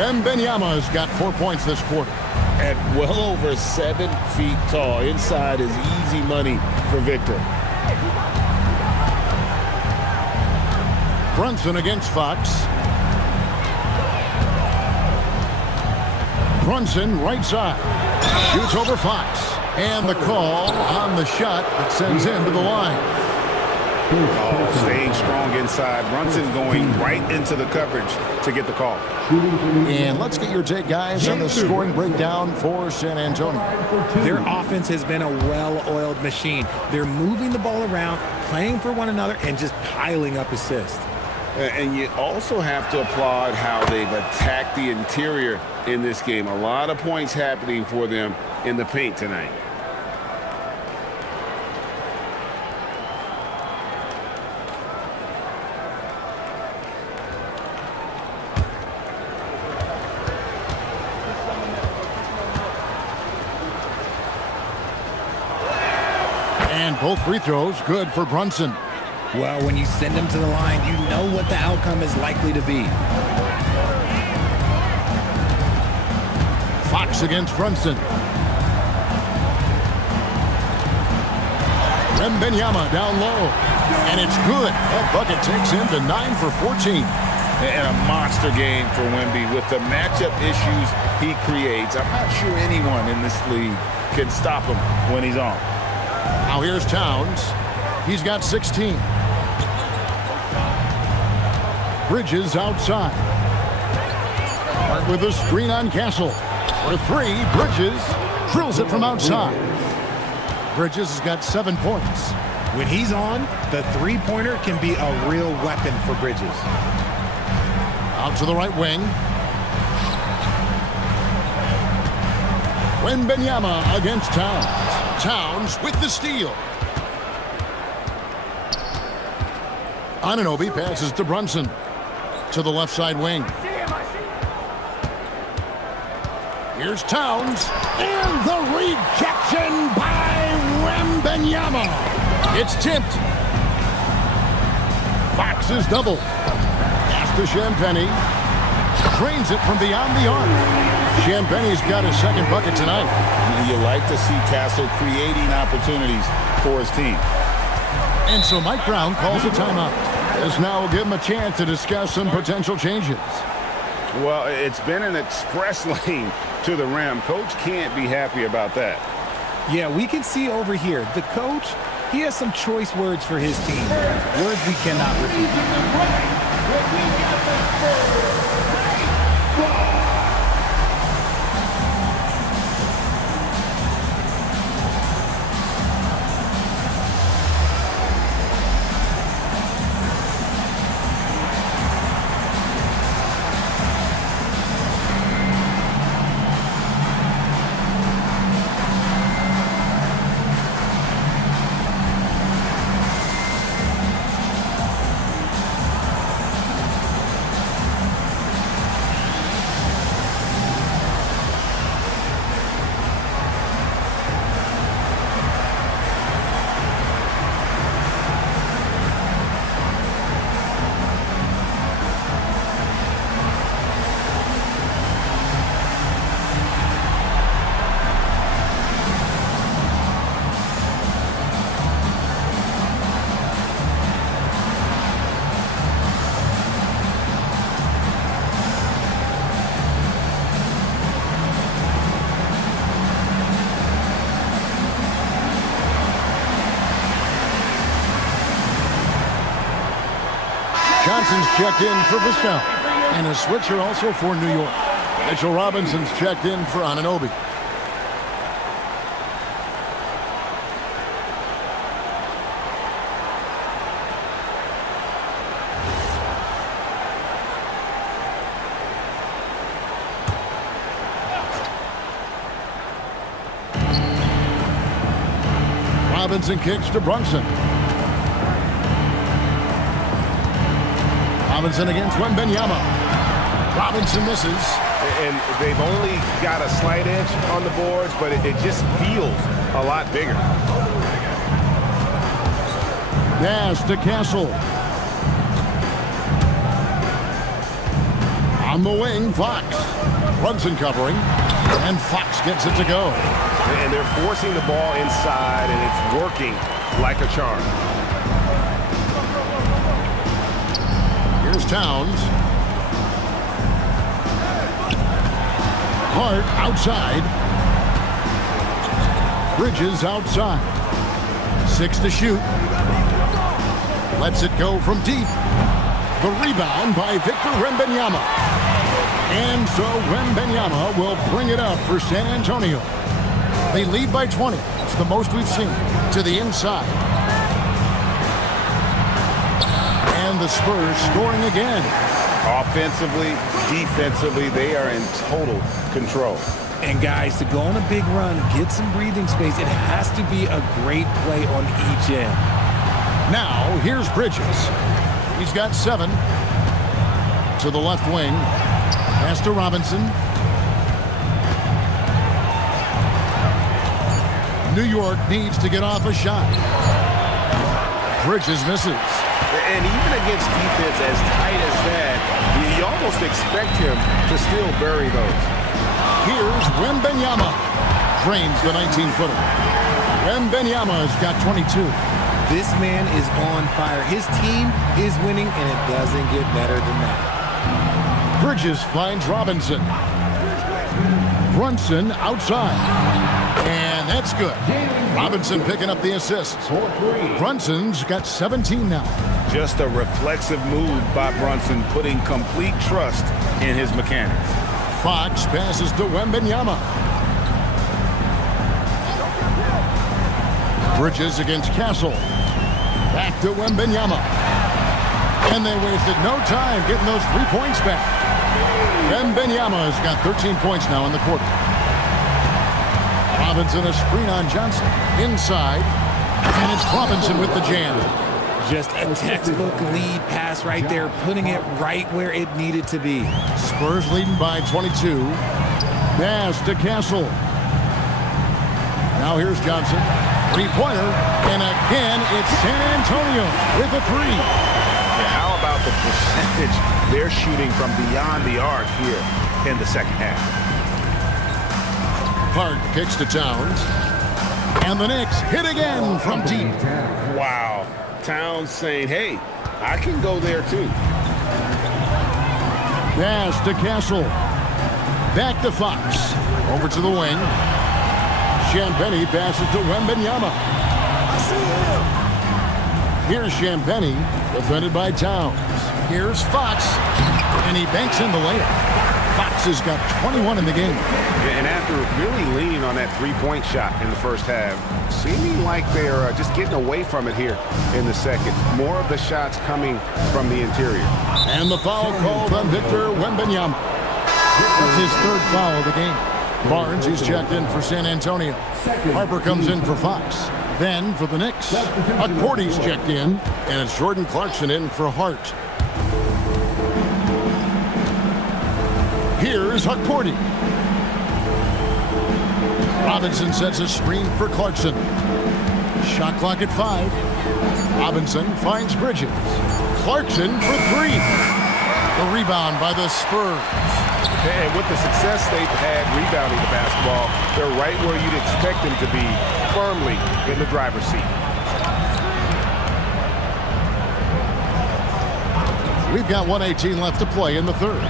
Wembanyama's got 4 points this quarter. At well over 7 feet tall, inside is easy money for Victor. Brunson against Fox. Brunson right side. Shoots over Fox. And the call on the shot that sends him to the line. Oh, staying strong inside. Brunson going right into the coverage to get the call. And let's get your take, guys, on the scoring breakdown for San Antonio. Their offense has been a well-oiled machine. They're moving the ball around, playing for one another, and just piling up assists. And you also have to applaud how they've attacked the interior in this game. A lot of points happening for them in the paint tonight. And both free throws good for Brunson. Well, when you send him to the line, you know what the outcome is likely to be. Fox against Brunson. Wembanyama down low. And it's good. That bucket takes him to 9 for 14. And a monster game for Wemby. With the matchup issues he creates, I'm not sure anyone in this league can stop him when he's on. Now here's Towns. He's got 16. Bridges outside. With a screen on Castle. For 3, Bridges drills it from outside. Bridges has got 7 points. When he's on, the three-pointer can be a real weapon for Bridges. Out to the right wing. Wembanyama against Towns. Towns with the steal. Anunoby passes to Brunson. To the left side wing. Here's Towns. And the rejection by Wembanyama. It's tipped. Fox is double. Pass to Champagnie. Drains it from beyond the arc. Champagnie's got his second bucket tonight. You like to see Castle creating opportunities for his team. And so Mike Brown calls a timeout. As now will give him a chance to discuss some potential changes. Well, it's been an express lane to the rim. Coach can't be happy about that. Yeah, we can see over here, the coach, he has some choice words for his team. Words we cannot repeat. Johnson's checked in for Vassell. And a switcher also for New York. Mitchell Robinson's checked in for Anunoby. Robinson kicks to Brunson. Robinson against Wembanyama. Robinson misses. And they've only got a slight edge on the boards, but it just feels a lot bigger. Pass to Castle. On the wing, Fox. Brunson covering. And Fox gets it to go. And they're forcing the ball inside, and it's working like a charm. Here's Towns. Hart outside. Bridges outside. 6 to shoot. Lets it go from deep. The rebound by Victor Wembanyama. And so Wembanyama will bring it up for San Antonio. They lead by 20. It's the most we've seen. To the inside. And the Spurs scoring again. Offensively, defensively, they are in total control. And guys, to go on a big run, get some breathing space, it has to be a great play on each end. Now, here's Bridges. He's got 7. To the left wing. Pass to Robinson. New York needs to get off a shot. Bridges misses. And even against defense as tight as that, you almost expect him to still bury those. Here's Wembanyama. Drains the 19-footer. Wembanyama's got 22. This man is on fire. His team is winning, and it doesn't get better than that. Bridges finds Robinson. Brunson outside. And that's good. Robinson picking up the assist. Brunson's got 17 now. Just a reflexive move by Brunson, putting complete trust in his mechanics. Fox passes to Wembanyama. Bridges against Castle. Back to Wembanyama. And they wasted no time getting those 3 points back. Wembanyama's got 13 points now in the quarter. Robinson a screen on Johnson. Inside. And it's Robinson with the jam. Just a textbook lead pass right there, putting it right where it needed to be. Spurs leading by 22. Pass to Castle. Now here's Johnson. Three-pointer. And again, it's San Antonio with a three. Yeah, how about the percentage they're shooting from beyond the arc here in the second half? Hart kicks to Towns. And the Knicks hit again from deep. Wow. Towns saying, hey, I can go there too. Pass to Castle. Back to Fox. Over to the wing. Champagnie passes to Wembanyama. Here's Champagnie, defended by Towns. Here's Fox. And he banks in the layup. Fox has got 21 in the game. And after really leaning on that three-point shot in the first half, seeming like they're just getting away from it here in the second. More of the shots coming from the interior. And the foul called on Victor Wembanyama. That's his third foul of the game. Barnes, he's checked in for San Antonio. Harper comes in for Fox. Then for the Knicks, Porty's checked in, and it's Jordan Clarkson in for Hart. Here's Porty. Robinson sets a screen for Clarkson. Shot clock at 5. Robinson finds Bridges. Clarkson for 3. The rebound by the Spurs. And with the success they've had rebounding the basketball, they're right where you'd expect them to be, firmly in the driver's seat. We've got 1:18 left to play in the third.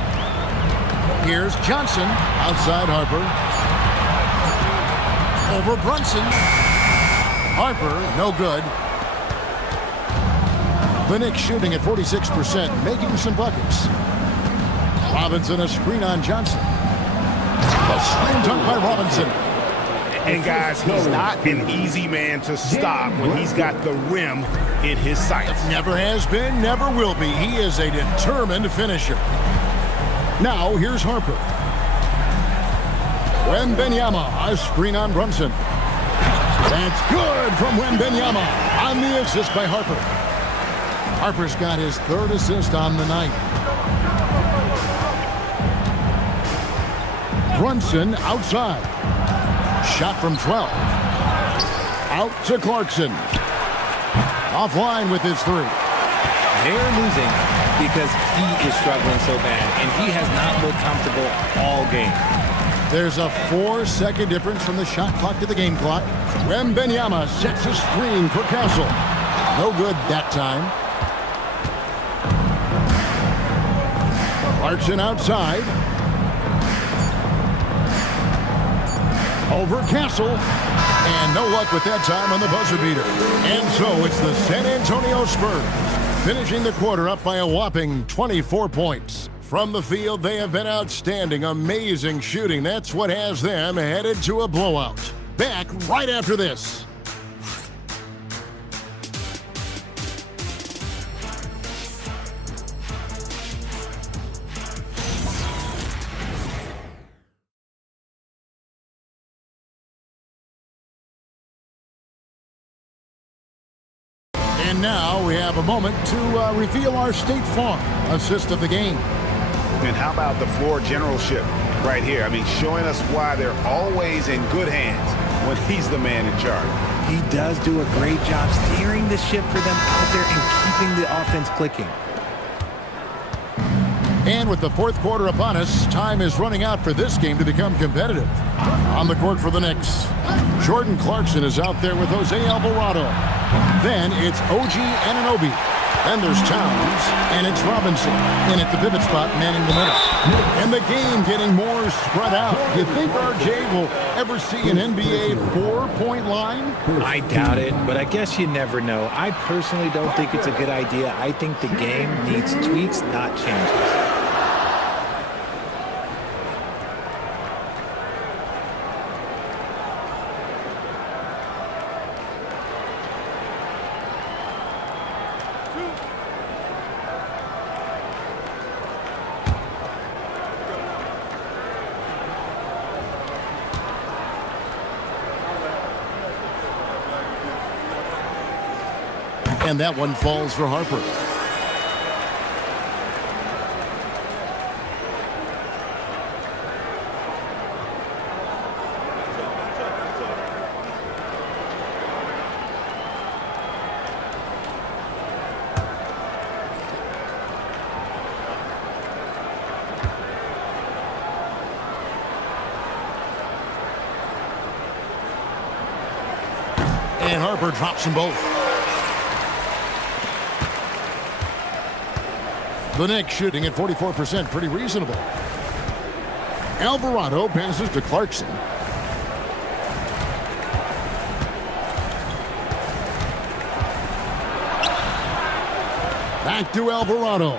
Here's Johnson outside Harper. Over Brunson. Harper, no good. The Knicks shooting at 46%, making some buckets. Robinson a screen on Johnson. A slam dunk by Robinson. And guys, he's not an easy man to stop when he's got the rim in his sights. Never has been, never will be. He is a determined finisher. Now, here's Harper. Wembanyama, a screen on Brunson. That's good from Wembanyama on the assist by Harper. Harper's got his third assist on the night. Brunson outside. Shot from 12. Out to Clarkson. Offline with his 3. They're losing because he is struggling so bad, and he has not looked comfortable all game. There's a 4-second difference from the shot clock to the game clock. Wembanyama sets a screen for Castle. No good that time. Clarkson outside. Over Castle. And no luck with that time on the buzzer beater. And so it's the San Antonio Spurs finishing the quarter up by a whopping 24 points. From the field, they have been outstanding, amazing shooting. That's what has them headed to a blowout. Back right after this. And now we have a moment to reveal our State Farm assist of the game. And how about the floor generalship right here? I mean, showing us why they're always in good hands when he's the man in charge. He does do a great job steering the ship for them out there and keeping the offense clicking. And with the fourth quarter upon us, time is running out for this game to become competitive. On the court for the Knicks, Jordan Clarkson is out there with Jose Alvarado. Then it's OG Anunoby. Then there's Towns, and it's Robinson. And at the pivot spot, manning the middle. And the game getting more spread out. Do you think RJ will ever see an NBA 4-point line? I doubt it, but I guess you never know. I personally don't think it's a good idea. I think the game needs tweaks, not changes. And that one falls for Harper. And Harper drops them both. The Knicks shooting at 44%, pretty reasonable. Alvarado passes to Clarkson. Back to Alvarado.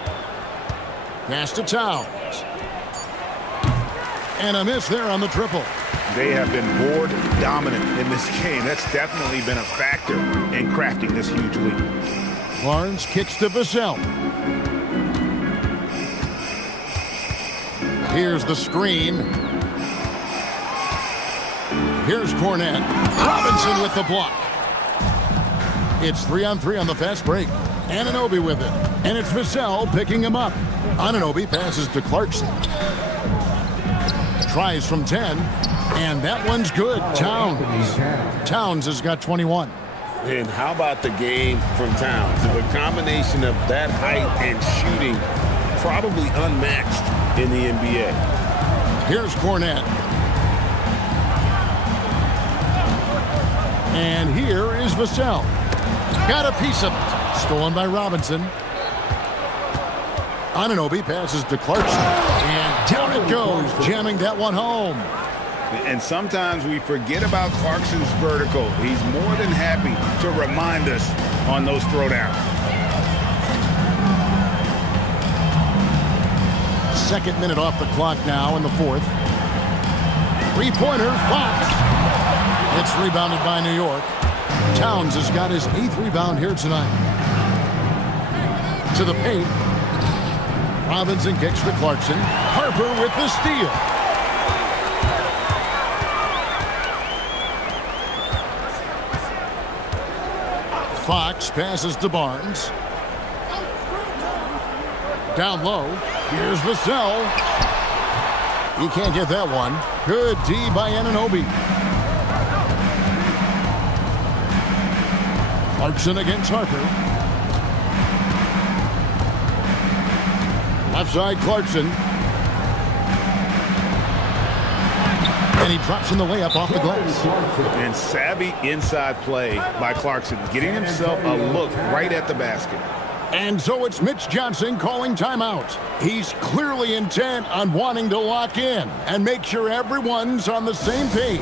Pass to Towns. And a miss there on the triple. They have been board dominant in this game. That's definitely been a factor in crafting this huge lead. Barnes kicks to Vassell. Here's the screen. Here's Cornette. Robinson with the block. It's 3-on-3 on the fast break. Anunoby with it. And it's Vassell picking him up. Anunoby passes to Clarkson. Tries from 10. And that one's good. Towns has got 21. And how about the game from Towns? The combination of that height and shooting, probably unmatched in the NBA. Here's Cornette. And here is Vassell. Got a piece of it. Stolen by Robinson. Anunoby passes to Clarkson. And down it goes, jamming that one home. And sometimes we forget about Clarkson's vertical. He's more than happy to remind us on those throwdowns. Second minute off the clock now in the fourth. Three-pointer, Fox. It's rebounded by New York. Towns has got his 8th rebound here tonight. To the paint. Robinson kicks to Clarkson. Harper with the steal. Fox passes to Barnes. Down low. Here's Vassell. He can't get that one. Good D by Anunoby. Clarkson against Harper. Left side Clarkson. And he drops in the layup off the glass. And savvy inside play by Clarkson, getting himself a look right at the basket. And so it's Mitch Johnson calling timeout. He's clearly intent on wanting to lock in and make sure everyone's on the same page.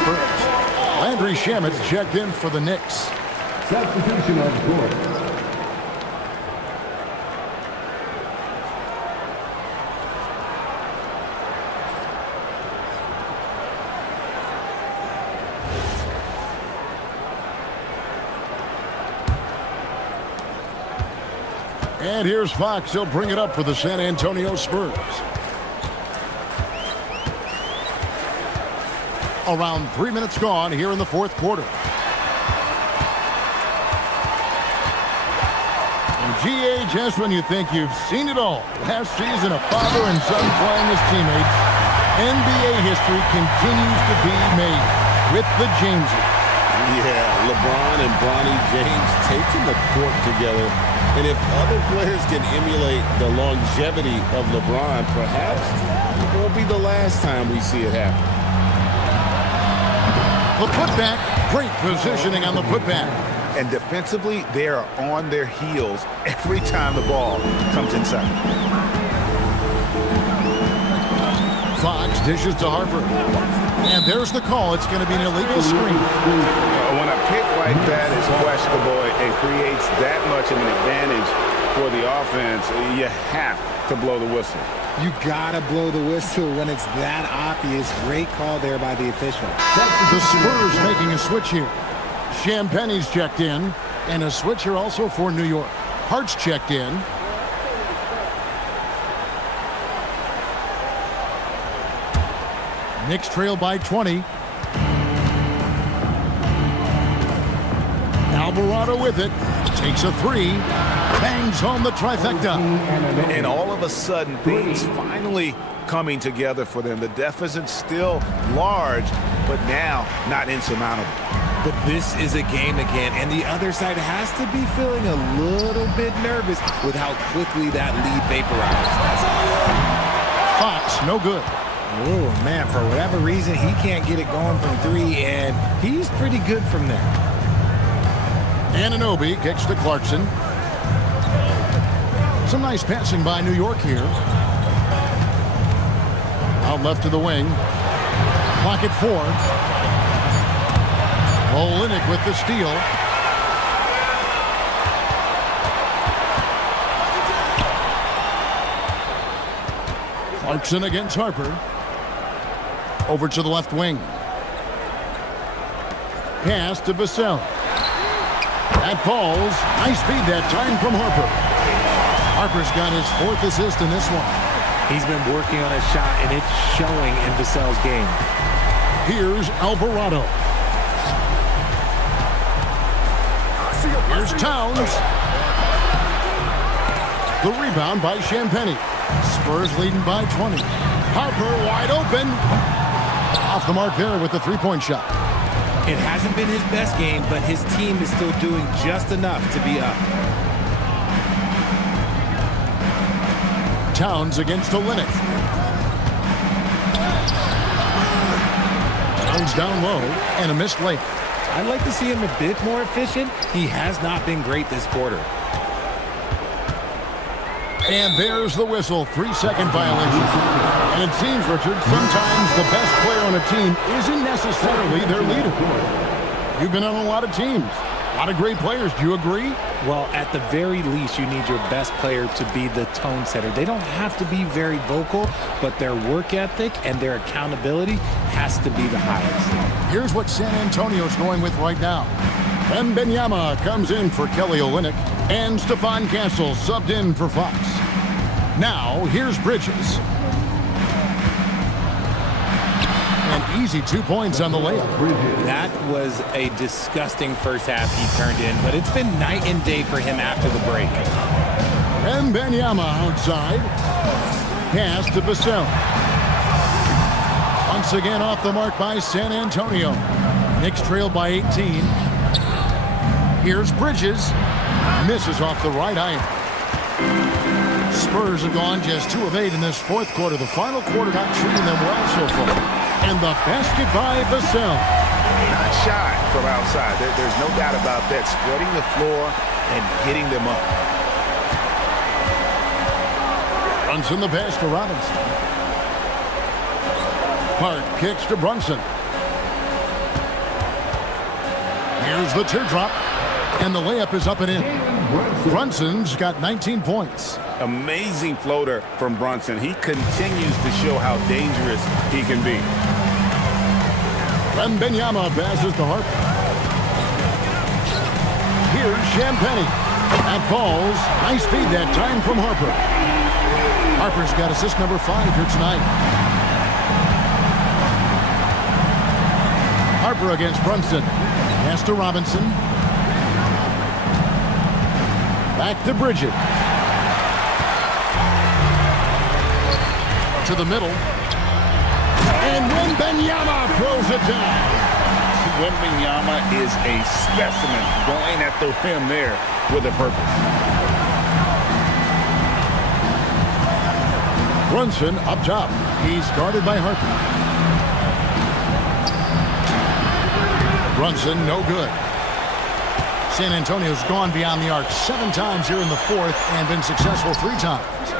Spurs. Landry Shamet's checked in for the Knicks. Substitution on the court. And here's Fox. He'll bring it up for the San Antonio Spurs. Around 3 minutes gone here in the fourth quarter. And GA, just when you think you've seen it all. Last season, a father and son playing as teammates. NBA history continues to be made with the Jameses. Yeah, LeBron and Bronny James taking the court together. And if other players can emulate the longevity of LeBron, perhaps it won't be the last time we see it happen. The putback, great positioning on the putback. And defensively, they are on their heels every time the ball comes inside. Fox dishes to Harper. And there's the call. It's going to be an illegal screen. When a pick like that is questionable and creates that much of an advantage for the offense, you have to blow the whistle. You gotta blow the whistle when it's that obvious. Great call there by the official. The Spurs making a switch here. Champagne's checked in, and a switch here also for New York. Hart's checked in. Knicks trail by 20. Alvarado with it. Takes a three. Bangs home the trifecta. And all of a sudden, things finally coming together for them. The deficit's still large, but now not insurmountable. But this is a game again, and the other side has to be feeling a little bit nervous with how quickly that lead vaporized. Fox, no good. Oh, man, for whatever reason, he can't get it going from three, and he's pretty good from there. Anunoby kicks to Clarkson. Some nice passing by New York here. Out left to the wing. Clock at 4. Olynyk with the steal. Clarkson against Harper. Over to the left wing. Pass to Vassell. That falls. Nice feed that time from Harper. Harper's got his 4th assist in this one. He's been working on a shot, and it's showing in Vassell's game. Here's Alvarado. Here's Towns. The rebound by Champagnie. Spurs leading by 20. Harper wide open. Off the mark there with the three-point shot. It hasn't been his best game, but his team is still doing just enough to be up. Towns against Olynyk. Towns down low and a missed layup. I'd like to see him a bit more efficient. He has not been great this quarter. And there's the whistle. 3-second violation. And it seems, Richard, sometimes the best player on a team isn't necessarily their leader. You've been on a lot of teams. A lot of great players. Do you agree? Well, at the very least, you need your best player to be the tone setter. They don't have to be very vocal, but their work ethic and their accountability has to be the highest. Here's what San Antonio's going with right now. Wembanyama comes in for Kelly Olynyk, and Stephon Castle subbed in for Fox. Now, here's Bridges. An easy 2 points on the layup. That was a disgusting first half he turned in, but it's been night and day for him after the break. Wembanyama outside. Pass to Vassell. Once again off the mark by San Antonio. Knicks trail by 18. Here's Bridges. Misses off the right iron. Spurs have gone just 2 of 8 in this fourth quarter. The final quarter not treating them well so far. And the basket by Vassell. Not shy from outside. There's no doubt about that. Spreading the floor and getting them up. Brunson the pass to Robinson. Hart kicks to Brunson. Here's the teardrop. And the layup is up and in. Brunson's got 19 points. Amazing floater from Brunson. He continues to show how dangerous he can be. Wembanyama passes to Harper. Here's Champagnie. That falls. Nice feed that time from Harper. Harper's got assist number 5 here tonight. Harper against Brunson. Pass to Robinson. Back to Bridges. To the middle. And Wembanyama throws it down. Wembanyama is a specimen going at the rim there with a purpose. Brunson up top. He's guarded by Harper. Brunson no good. San Antonio's gone beyond the arc 7 times here in the 4th and been successful 3 times.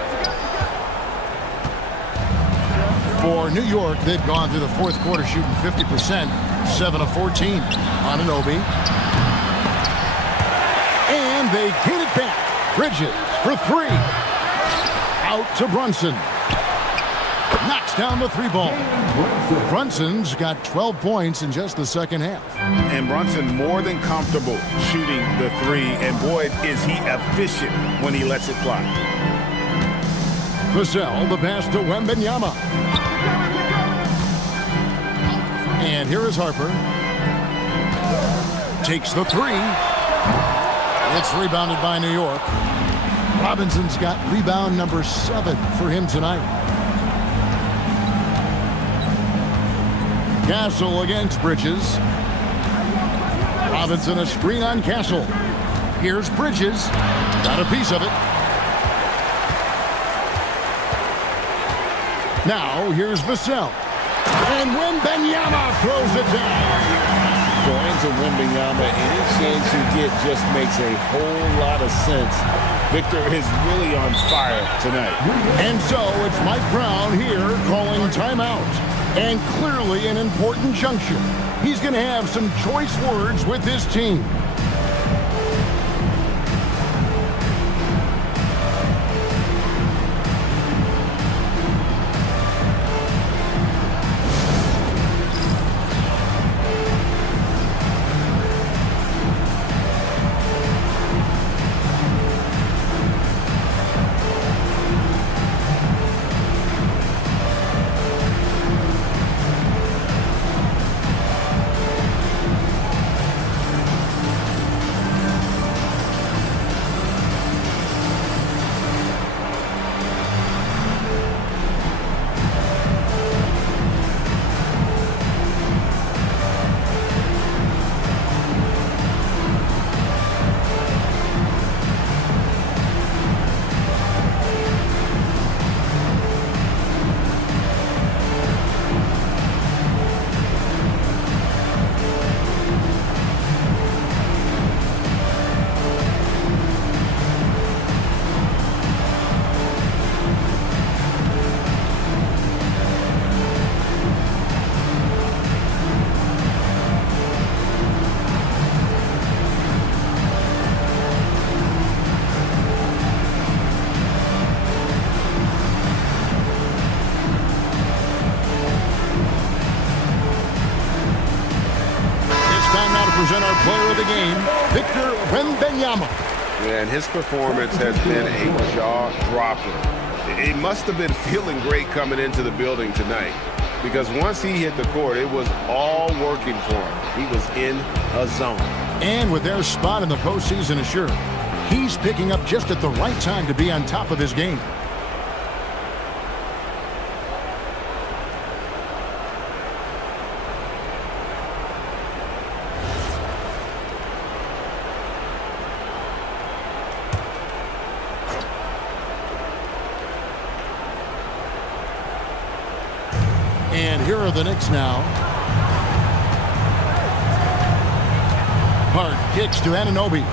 For New York, they've gone through the 4th quarter shooting 50%, 7 of 14. Anunoby. And they get it back. Bridges for 3. Out to Brunson. Knocks down the 3-ball. Brunson's got 12 points in just the second half. And Brunson more than comfortable shooting the 3. And boy, is he efficient when he lets it fly. Vassell, the pass to Wembanyama. And here is Harper. Takes the 3. It's rebounded by New York. Robinson's got rebound number 7 for him tonight. Castle against Bridges. Robinson a screen on Castle. Here's Bridges. Got a piece of it. Now here's Vassell. And Wembanyama throws it down. Going to Wembanyama, any chance you get just makes a whole lot of sense. Victor is really on fire tonight. And so it's Mike Brown here calling timeout. And clearly an important juncture. He's going to have some choice words with his team. Present our player of the game, Victor Wembanyama. And his performance has been a jaw-dropper. He must have been feeling great coming into the building tonight because once he hit the court, it was all working for him. He was in a zone. And with their spot in the postseason assured, he's picking up just at the right time to be on top of his game. And here are the Knicks now. Hart kicks to Anunoby.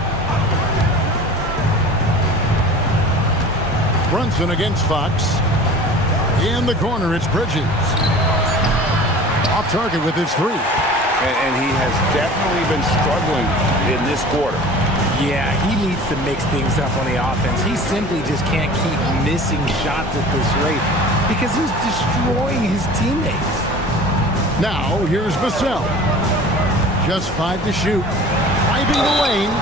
Brunson against Fox. In the corner, it's Bridges. Off target with his 3. and he has definitely been struggling in this quarter. Yeah, he needs to mix things up on the offense. He simply just can't keep missing shots at this rate because he's destroying his teammates. Now, here's Vassell. Just 5 to shoot. Driving the lane.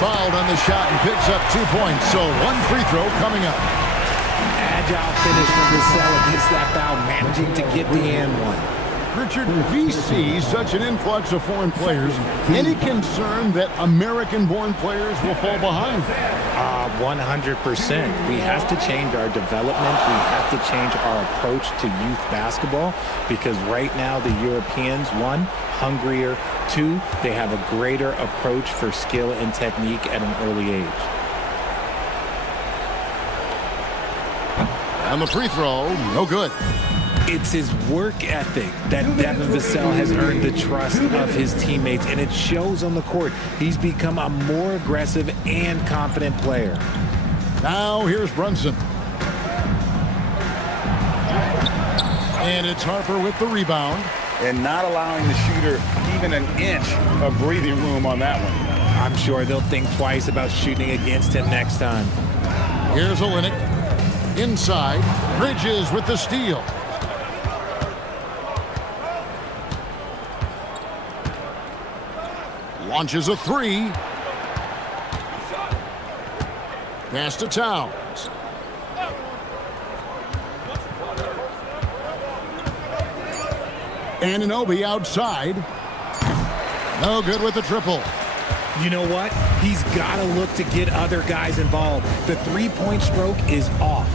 Fouled on the shot and picks up 2 points. So 1 free throw coming up. Agile finish from Vassell against that foul, managing to get the and one. Richard, we see such an influx of foreign players. Any concern that American-born players will fall behind? 100%. We have to change our development. We have to change our approach to youth basketball because right now the Europeans, 1, hungrier, 2, they have a greater approach for skill and technique at an early age. And the free throw, no good. It's his work ethic that Devin Vassell has earned the trust of his teammates, and it shows on the court. He's become a more aggressive and confident player. Now here's Brunson. And it's Harper with the rebound. And not allowing the shooter even an inch of breathing room on that one. I'm sure they'll think twice about shooting against him next time. Here's Olynyk. Inside, Bridges with the steal. Launches a 3. Pass to Towns. Anunoby outside. No good with the triple. You know what? He's got to look to get other guys involved. The three-point stroke is off.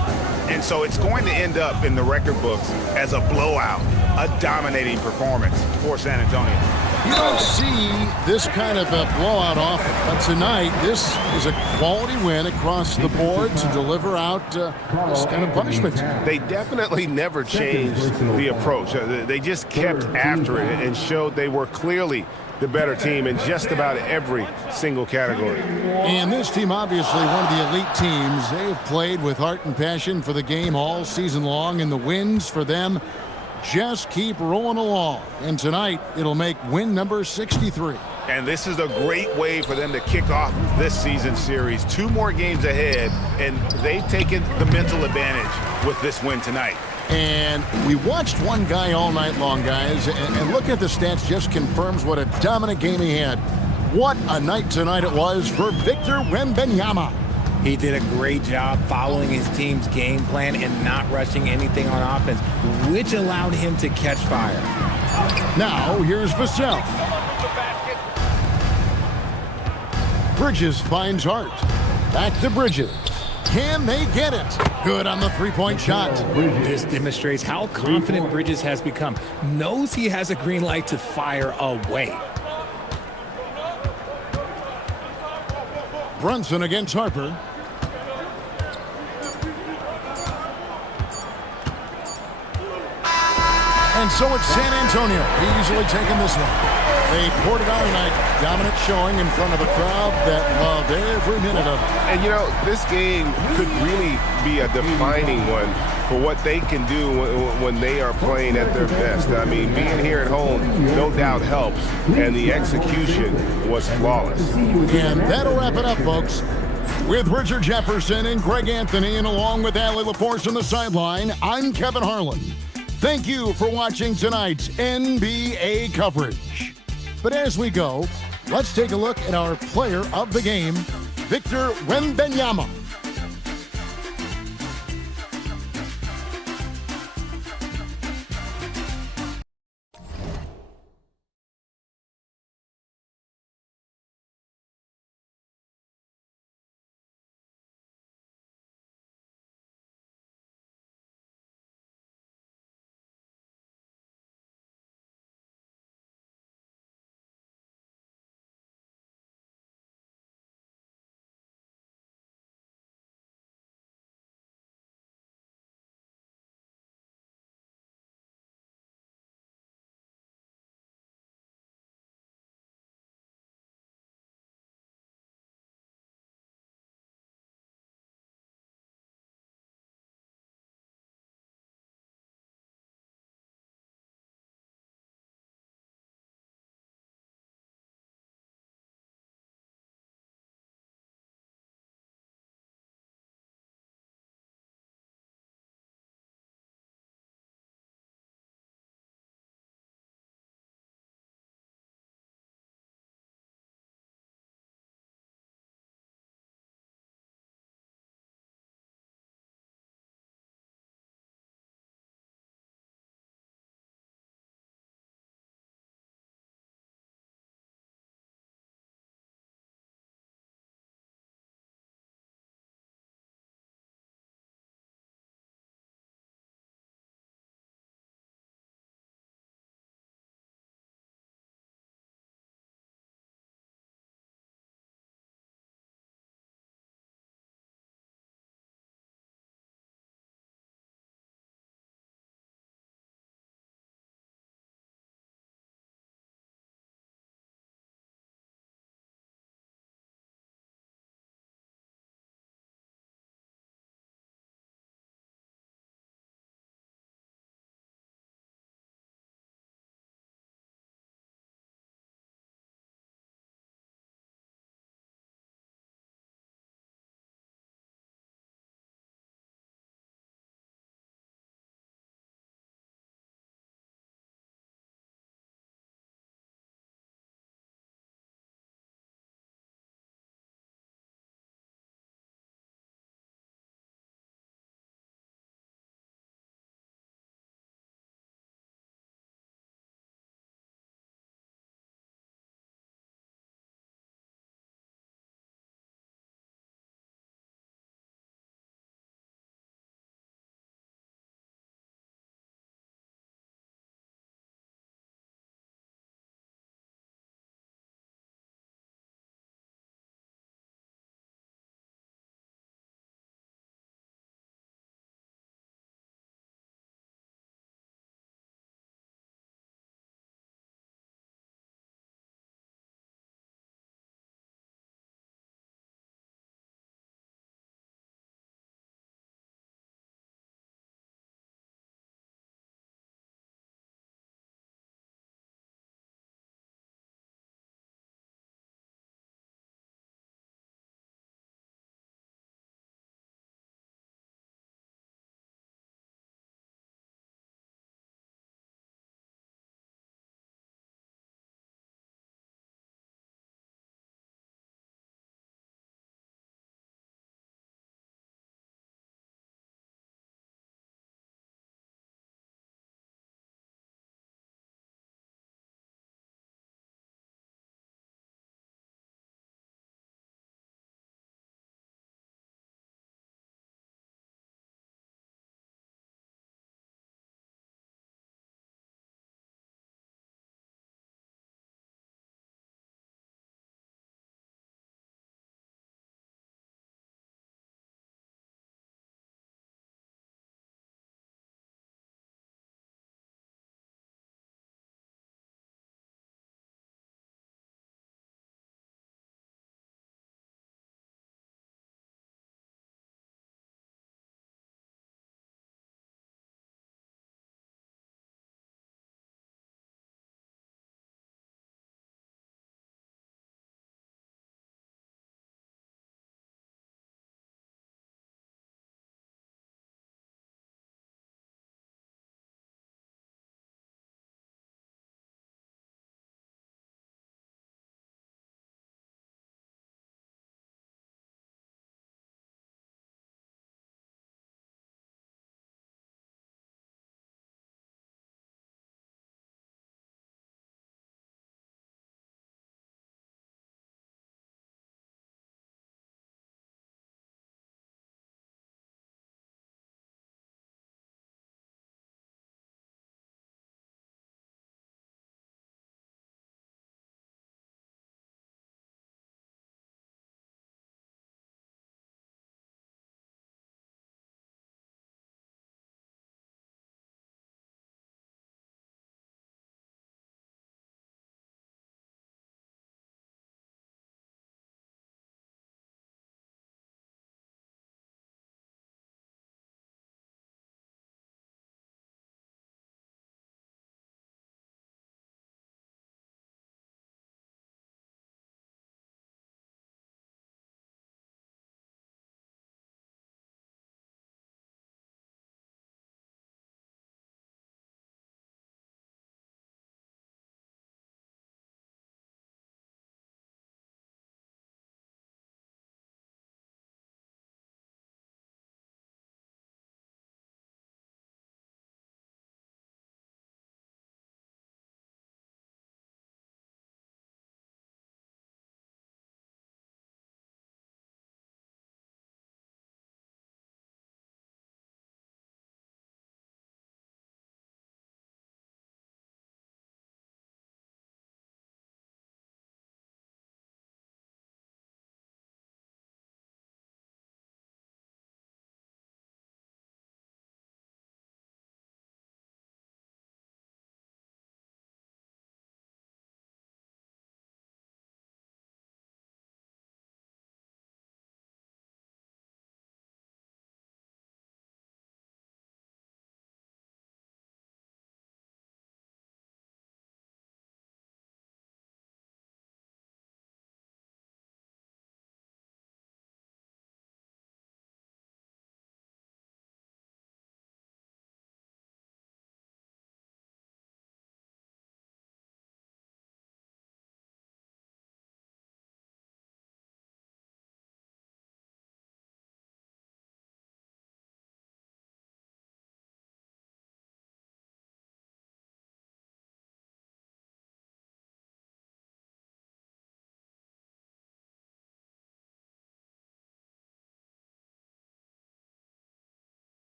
And so it's going to end up in the record books as a blowout, a dominating performance for San Antonio. You don't see this kind of a blowout often, but tonight this is a quality win across the board to deliver out this kind of punishment. They definitely never changed the approach. They just kept after it and showed they were clearly the better team in just about every single category. And this team, obviously one of the elite teams. They have played with heart and passion for the game all season long, and the wins for them just keep rolling along. And tonight, it'll make win number 63. And this is a great way for them to kick off this season series. 2 more games ahead, and they've taken the mental advantage with this win tonight. And we watched one guy all night long, guys, and look at the stats, just confirms what a dominant game he had. What a night tonight it was for Victor Wembanyama. He did a great job following his team's game plan and not rushing anything on offense, which allowed him to catch fire. Now, here's Vassell. Bridges finds Hart. Back to Bridges. Can they get it? Good on the three-point shot. This demonstrates how confident Bridges has become. Knows he has a green light to fire away. Brunson against Harper. And so it's San Antonio easily taking this one. They poured it on tonight. Dominant showing in front of a crowd that loved every minute of it. And, you know, this game could really be a defining one for what they can do when they are playing at their best. I mean, being here at home no doubt helps, and the execution was flawless. And that'll wrap it up, folks. With Richard Jefferson and Greg Anthony, and along with Allie LaForce on the sideline, I'm Kevin Harlan. Thank you for watching tonight's NBA coverage. But as we go, let's take a look at our player of the game, Victor Wembanyama.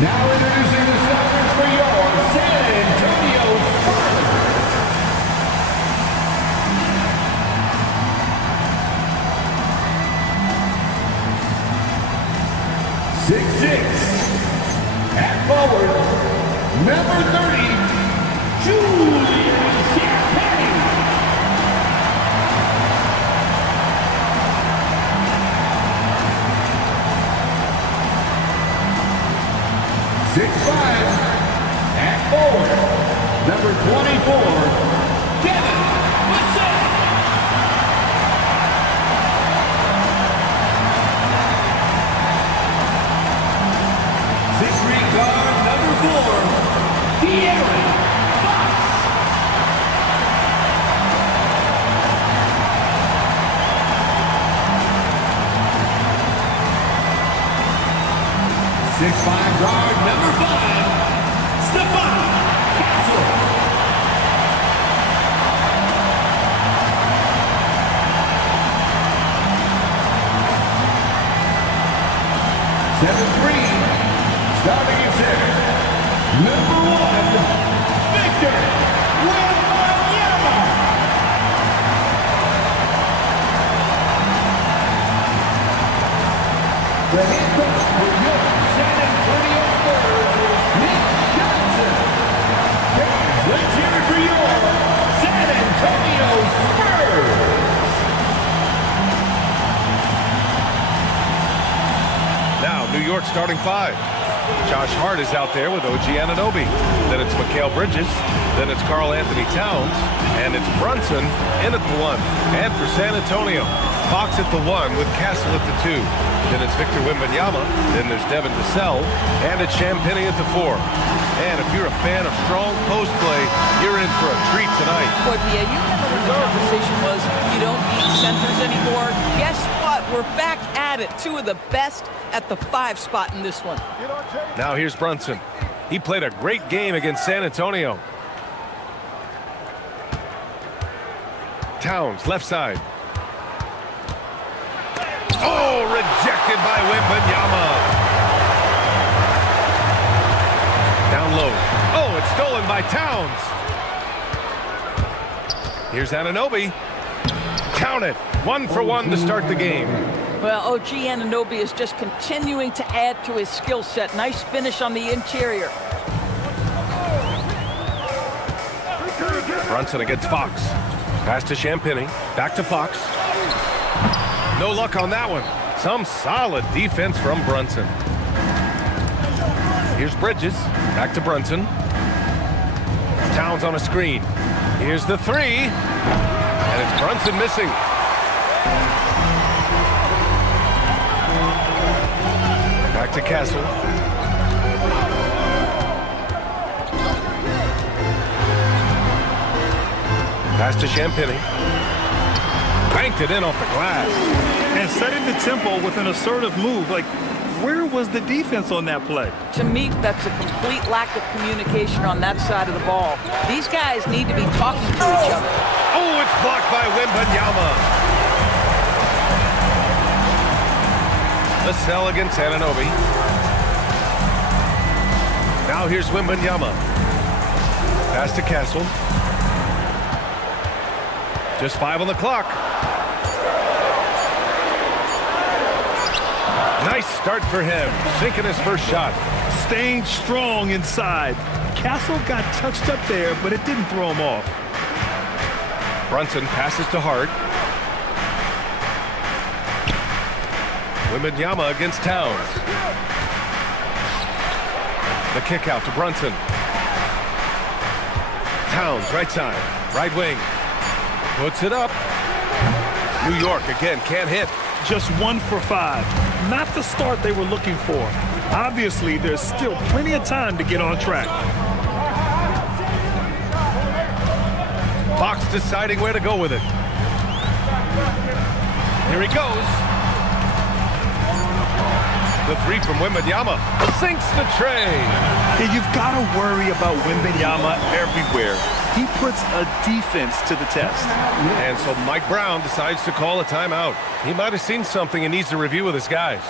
Now introducing the starters for your San Antonio Spurs. 6'6", at forward, number 30, Julius Champagne. 6'5", at forward, number 24, Devin Vassell. 6'3" guard, number 4, De'Aaron Fox. 6'5", guard, number 5, Stephon Castle. 7'3", starting at 6, number 1, Victor Wembanyama. The head coach for your San Antonio Spurs is Mitch Johnson. Guys, let's hear it for your San Antonio Spurs. Now, New York starting 5. Josh Hart is out there with OG Anunoby. Then it's Mikal Bridges. Then it's Karl Anthony Towns. And it's Brunson in at the 1. And for San Antonio, Fox at the 1 with Castle at the 2. Then it's Victor Wembanyama. Then there's Devin Vassell. And it's Champagnie at the 4. And if you're a fan of strong post play, you're in for a treat tonight. Boy, Pia, you remember when the conversation was you don't need centers anymore? Guess what? We're back at it. Two of the best at the 5 spot in this one. Now here's Brunson. He played a great game against San Antonio. Towns, left side. Oh, rejected by Wembanyama. Down low. Oh, it's stolen by Towns. Here's Anunoby. Count it. 1 for 1 to start the game. Well, OG Anunoby is just continuing to add to his skill set. Nice finish on the interior. Brunson against Fox. Pass to Champagnie. Back to Fox. No luck on that one. Some solid defense from Brunson. Here's Bridges. Back to Brunson. Towns on a screen. Here's the 3. And it's Brunson missing. Back to Castle. Pass to Champagnie. Banked it in off the glass. And setting the tempo with an assertive move. Like, where was the defense on that play? To me, that's a complete lack of communication on that side of the ball. These guys need to be talking to each other. Oh, it's blocked by Wembanyama. Vassell against Anunoby. Now here's Wembanyama. Pass to Castle. Just 5 on the clock. Nice start for him, sinking his first shot. Staying strong inside. Castle got touched up there, but it didn't throw him off. Brunson passes to Hart. Wembanyama against Towns. The kick out to Brunson. Towns, right side, right wing. Puts it up. New York again, can't hit. Just 1 for 5. Not the start they were looking for. Obviously, there's still plenty of time to get on track. Fox deciding where to go with it. Here he goes. The 3 from Wembanyama sinks the tray. Yeah, you've got to worry about Wembanyama everywhere. He puts a defense to the test. And so Mike Brown decides to call a timeout. He might have seen something and needs to review with his guys.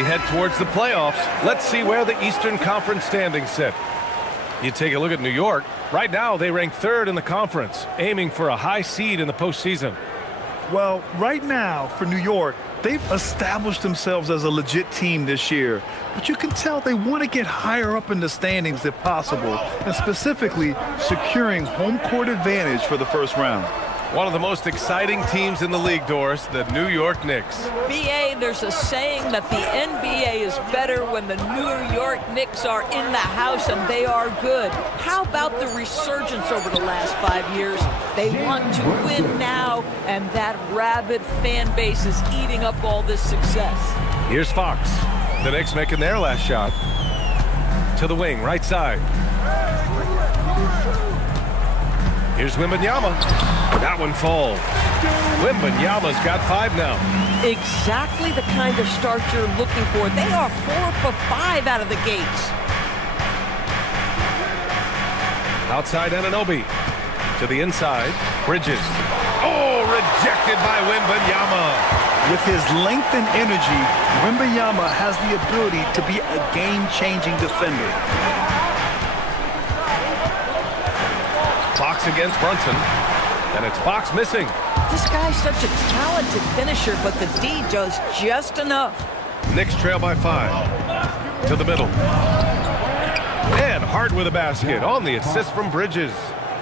we head towards the playoffs, let's see where the Eastern Conference standings sit. You take a look at New York. Right now, they rank 3rd in the conference, aiming for a high seed in the postseason. Well, right now, for New York, they've established themselves as a legit team this year. But you can tell they want to get higher up in the standings if possible, and specifically securing home court advantage for the first round. One of the most exciting teams in the league, Doris, the New York Knicks. BA, there's a saying that the NBA is better when the New York Knicks are in the house, and they are good. How about the resurgence over the last 5 years? They want to win now, and that rabid fan base is eating up all this success. Here's Fox. The Knicks making their last shot. To the wing, right side. Here's Wembanyama. That one falls. Wembanyama's got 5 now. Exactly the kind of start you're looking for. They are 4 for 5 out of the gates. Outside Anunoby. To the inside. Bridges. Oh, rejected by Wembanyama. With his length and energy, Wembanyama has the ability to be a game-changing defender. Fox against Brunson. And it's Fox missing. This guy's such a talented finisher, but the D does just enough. Knicks trail by 5. To the middle. And Hart with a basket on the assist from Bridges.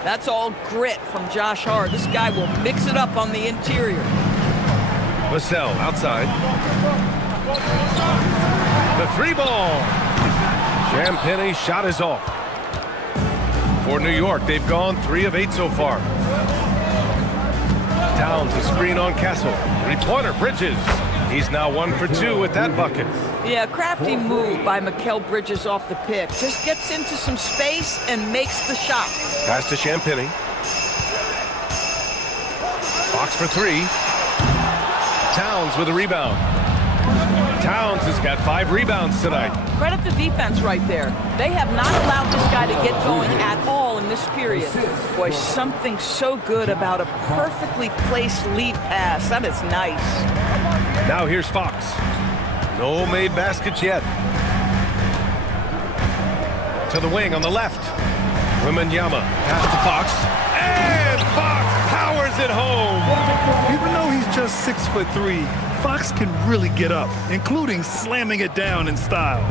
That's all grit from Josh Hart. This guy will mix it up on the interior. Vassell outside. The 3-ball. Champagne's shot is off. For New York, they've gone 3 of 8 so far. Towns a screen on Castle. 3-pointer, Bridges. He's now 1 for 2 with that bucket. Yeah, crafty move by Mikal Bridges off the pick. Just gets into some space and makes the shot. Pass to Champagnie. Fox for 3. Towns with a rebound. Towns has got 5 rebounds tonight. Credit the defense right there. They have not allowed this guy to get going at all in this period. Boy, something so good about a perfectly placed lead pass. That is nice. Now here's Fox. No made baskets yet. To the wing on the left. Wembanyama pass to Fox. And Fox powers it home. Even though he's just 6'3", Fox can really get up, including slamming it down in style.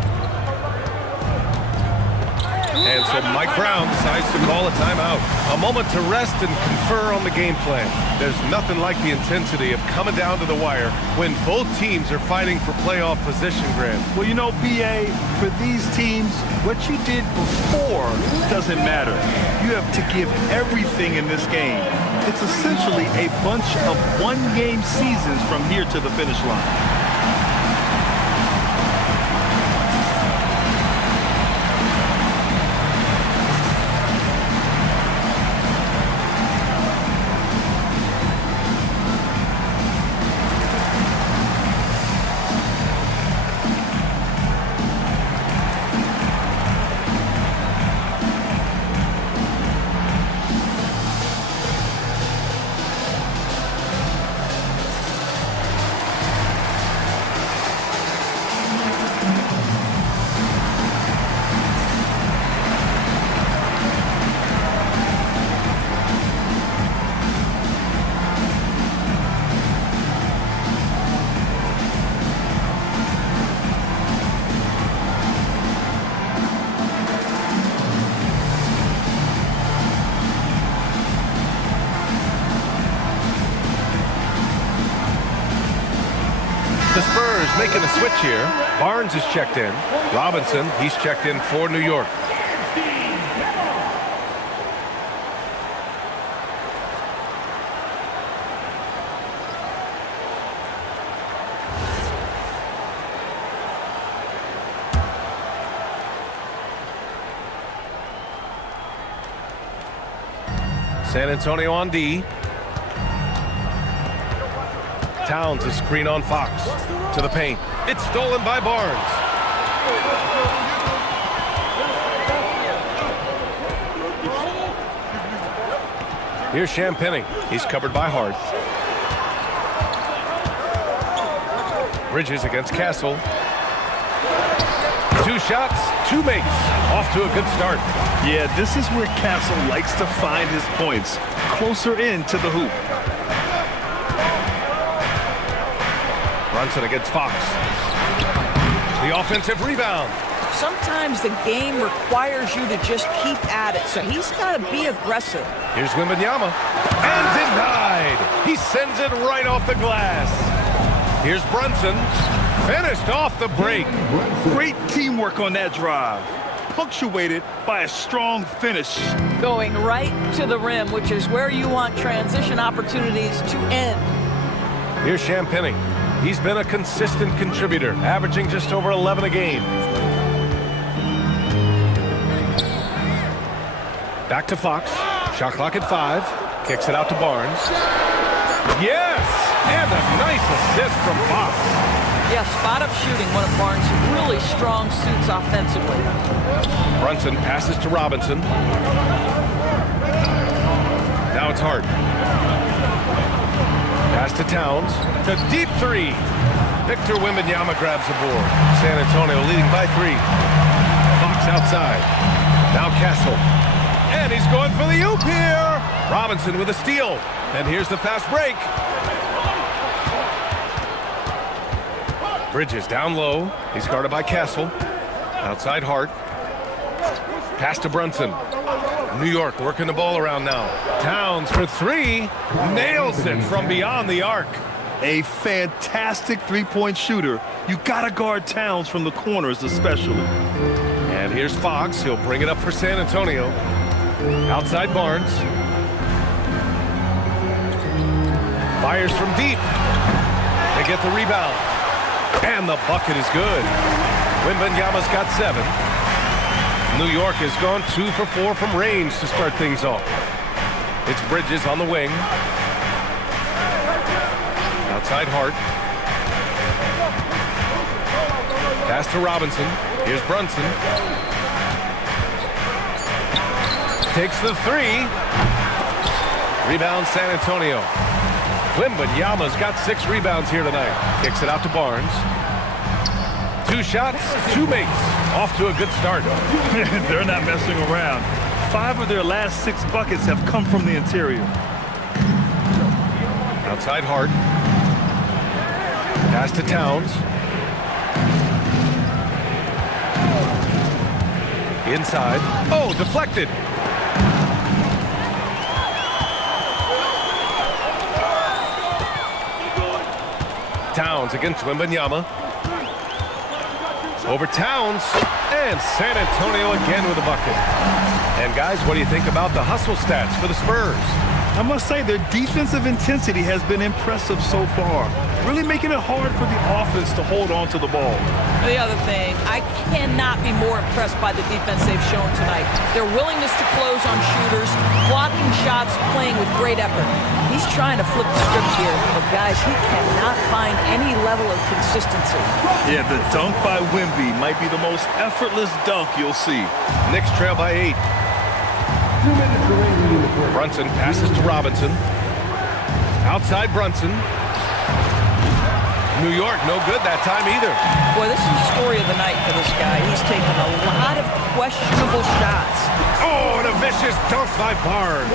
And so Mike Brown decides to call a timeout. A moment to rest and confer on the game plan. There's nothing like the intensity of coming down to the wire when both teams are fighting for playoff position, Grant. Well, you know, BA, for these teams, what you did before doesn't matter. You have to give everything in this game. It's essentially a bunch of one-game seasons from here to the finish line. The Spurs making a switch here. Barnes is checked in. Robinson, he's checked in for New York. San Antonio on D. Towns a screen on Fox. To the paint. It's stolen by Barnes. Here's Champagnie. He's covered by Hart. Bridges against Castle. 2 shots, 2 makes. Off to a good start. Yeah, this is where Castle likes to find his points, closer in to the hoop. Brunson against Fox. The offensive rebound. Sometimes the game requires you to just keep at it, so he's got to be aggressive. Here's Wembanyama. And denied. He sends it right off the glass. Here's Brunson. Finished off the break. Great teamwork on that drive. Punctuated by a strong finish. Going right to the rim, which is where you want transition opportunities to end. Here's Champagny. He's been a consistent contributor, averaging just over 11 a game. Back to Fox. Shot clock at 5. Kicks it out to Barnes. Yes! And a nice assist from Fox. Yeah, spot-up shooting, one of Barnes' really strong suits offensively. Brunson passes to Robinson. Now it's Hart. Pass to Towns. The deep 3. Victor Wembanyama grabs the board. San Antonio leading by 3. Fox outside. Now Castle. And he's going for the oop here. Robinson with a steal. And here's the fast break. Bridges down low. He's guarded by Castle. Outside Hart. Pass to Brunson. New York working the ball around now. Towns for 3. Nails it from beyond the arc. A fantastic three-point shooter. You gotta guard Towns from the corners especially. And here's Fox. He'll bring it up for San Antonio. Outside Barnes. Fires from deep. They get the rebound. And the bucket is good. Wembanyama's got 7. New York has gone 2 for 4 from range to start things off. It's Bridges on the wing. Outside Hart. Pass to Robinson. Here's Brunson. Takes the 3. Rebound San Antonio. Wembanyama's got 6 rebounds here tonight. Kicks it out to Barnes. 2 shots, 2 makes. Off to a good start. They're not messing around. 5 of their last 6 buckets have come from the interior. Outside Hart. Pass to Towns. Inside. Oh, deflected. Towns against Wembanyama. Over Towns. And San Antonio again with a bucket. And guys, what do you think about the hustle stats for the Spurs? I must say their defensive intensity has been impressive so far. Really making it hard for the offense to hold on to the ball. The other thing, I cannot be more impressed by the defense they've shown tonight. Their willingness to close on shooters, blocking shots, playing with great effort. He's trying to flip the script here, but guys, he cannot find any level of consistency. Yeah, the dunk by Wemby might be the most effortless dunk you'll see. Knicks trail by 8. Brunson passes to Robinson. Outside Brunson. New York, no good that time either. Boy, this is the story of the night for this guy. He's taken a lot of questionable shots. Oh, and a vicious dunk by Barnes.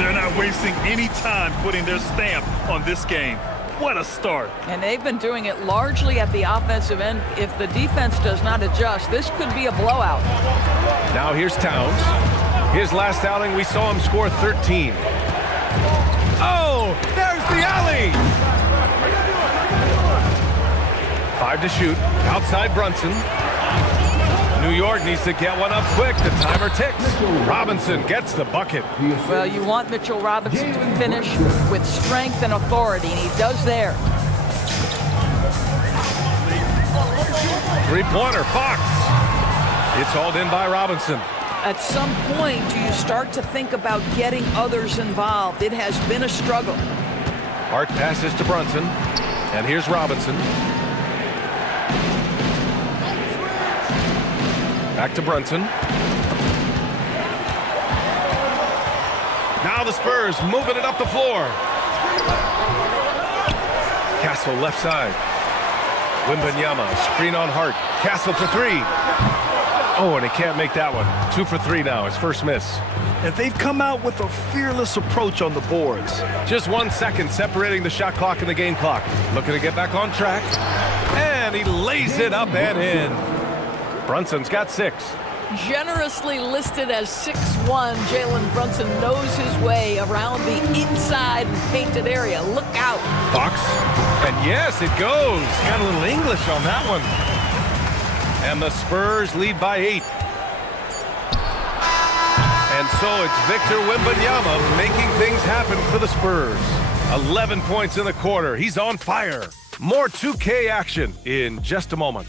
They're not wasting any time putting their stamp on this game. What a start. And they've been doing it largely at the offensive end. If the defense does not adjust, this could be a blowout. Now here's Towns. His last outing, we saw him score 13. Oh, there's the alley. 5 to shoot. Outside Brunson. New York needs to get one up quick. The timer ticks. Robinson gets the bucket. Well, you want Mitchell Robinson to finish with strength and authority, and he does there. Three-pointer, Fox. It's hauled in by Robinson. At some point, do you start to think about getting others involved? It has been a struggle. Hart passes to Brunson, and here's Robinson. Back to Brunson. Now the Spurs moving it up the floor. Castle left side. Wembanyama, screen on Hart. Castle for three. Oh, and he can't make that one. 2 for 3 now, his first miss. And they've come out with a fearless approach on the boards. Just 1 second separating the shot clock and the game clock. Looking to get back on track. And he lays it up and in. Brunson's got 6. Generously listed as 6'1", Jalen Brunson knows his way around the inside and painted area. Look out. Fox. And yes, it goes. Got a little English on that one. And the Spurs lead by 8. And so it's Victor Wembanyama making things happen for the Spurs. 11 points in the quarter. He's on fire. More 2K action in just a moment.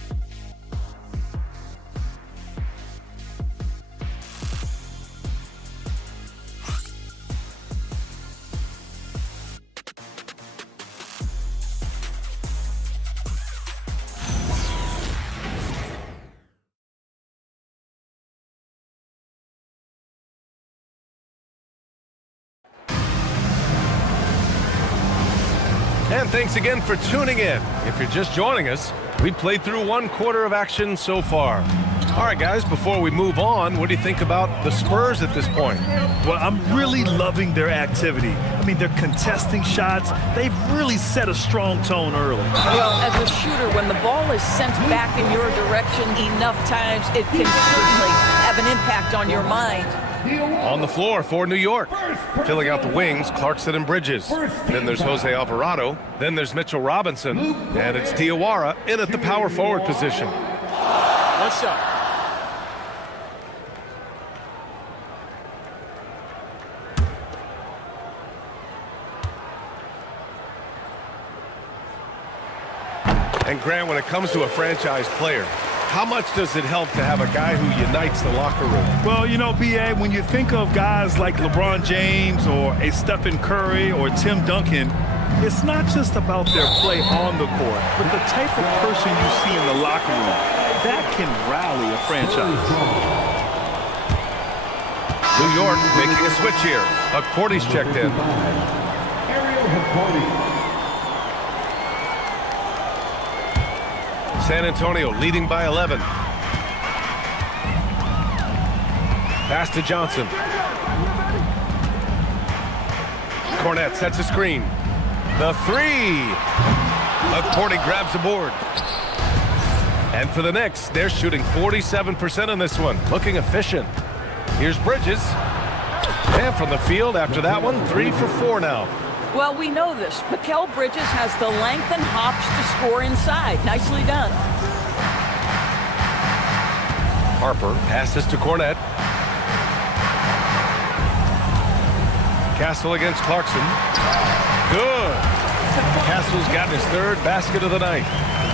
And thanks again for tuning in. If you're just joining us, we played through 1 quarter of action so far. All right, guys, before we move on, what do you think about the Spurs at this point? Well, I'm really loving their activity. I mean, they're contesting shots. They've really set a strong tone early. Well, as a shooter, when the ball is sent back in your direction enough times, it can certainly have an impact on your mind. On the floor for New York. Filling out the wings, Clarkson and Bridges. Then there's Jose Alvarado. Then there's Mitchell Robinson. And it's Diawara in at the power forward position. One shot. And Grant, when it comes to a franchise player, how much does it help to have a guy who unites the locker room? Well, you know, B.A., when you think of guys like LeBron James or a Stephen Curry or Tim Duncan, it's not just about their play on the court, but the type of person you see in the locker room. That can rally a franchise. New York making a switch here. Porty's checked in. San Antonio leading by 11. Pass to Johnson. Cornette sets a screen. The three. Porty grabs the board. And for the Knicks, they're shooting 47% on this one. Looking efficient. Here's Bridges. And from the field after that one, 3 for 4 now. Well, we know this. Mikal Bridges has the length and hops to score inside. Nicely done. Harper passes to Cornette. Castle against Clarkson. Good. Castle's got his 3rd basket of the night.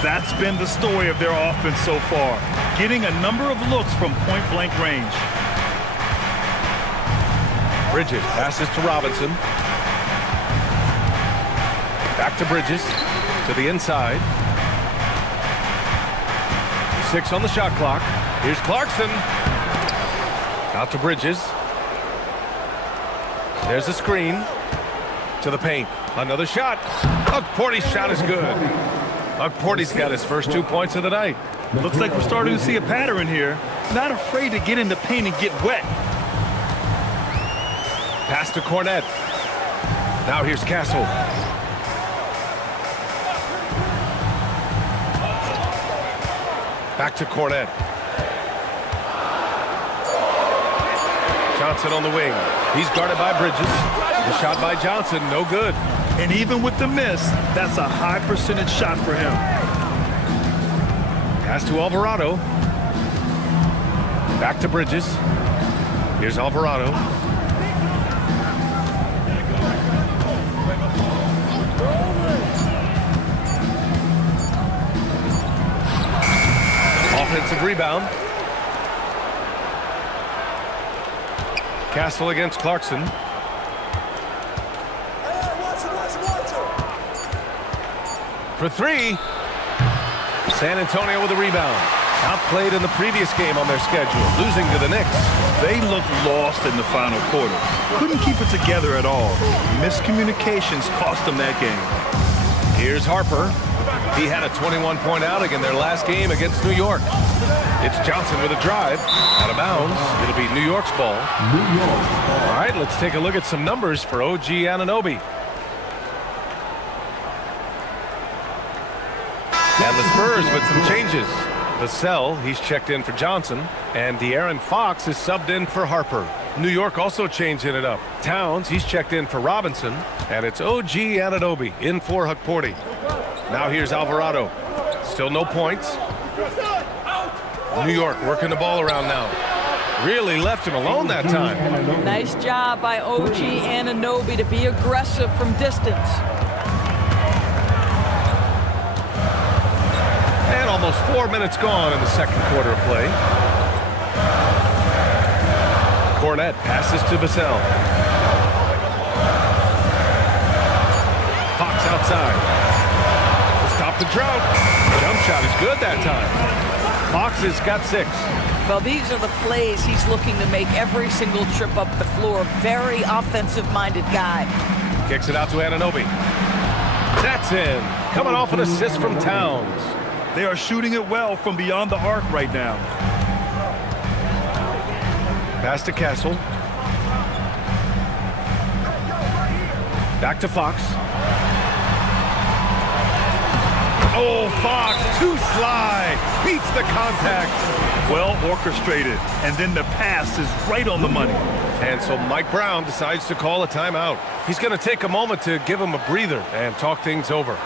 That's been the story of their offense so far. Getting a number of looks from point-blank range. Bridges passes to Robinson. Back to Bridges, to the inside. 6 on the shot clock. Here's Clarkson. Out to Bridges. There's a screen. To the paint. Another shot. Porty's shot is good. Porty's got his first 2 points of the night. Looks like we're starting to see a pattern here. Not afraid to get in the paint and get wet. Pass to Cornette. Now here's Castle. Back to Cornette. Johnson on the wing. He's guarded by Bridges. The shot by Johnson, no good. And even with the miss, that's a high percentage shot for him. Pass to Alvarado. Back to Bridges. Here's Alvarado. Offensive rebound. Castle against Clarkson. For 3. San Antonio with a rebound. Outplayed in the previous game on their schedule, losing to the Knicks. They looked lost in the final quarter. Couldn't keep it together at all. Miscommunications cost them that game. Here's Harper. He had a 21-point outing in their last game against New York. It's Johnson with a drive. Out of bounds. It'll be New York's ball. All right, let's take a look at some numbers for OG Anunoby. And the Spurs with some changes. Vassell, he's checked in for Johnson. And De'Aaron Fox is subbed in for Harper. New York also changing it up. Towns, he's checked in for Robinson. And it's OG Anunoby in for Hukporti. Now here's Alvarado. Still no points. New York working the ball around now. Really left him alone that time. Nice job by OG Anunoby to be aggressive from distance. And almost 4 minutes gone in the second quarter of play. Cornette passes to Vassell. Fox outside. To stop the drought. Jump shot is good that time. Fox has got 6. Well, these are the plays he's looking to make every single trip up the floor. Very offensive-minded guy. Kicks it out to Anunoby. That's in. Coming off an assist from Towns. They are shooting it well from beyond the arc right now. Pass to Castle. Back to Fox. Oh, Fox, too sly. Beats the contact. Well orchestrated. And then the pass is right on the money. And so Mike Brown decides to call a timeout. He's going to take a moment to give him a breather and talk things over.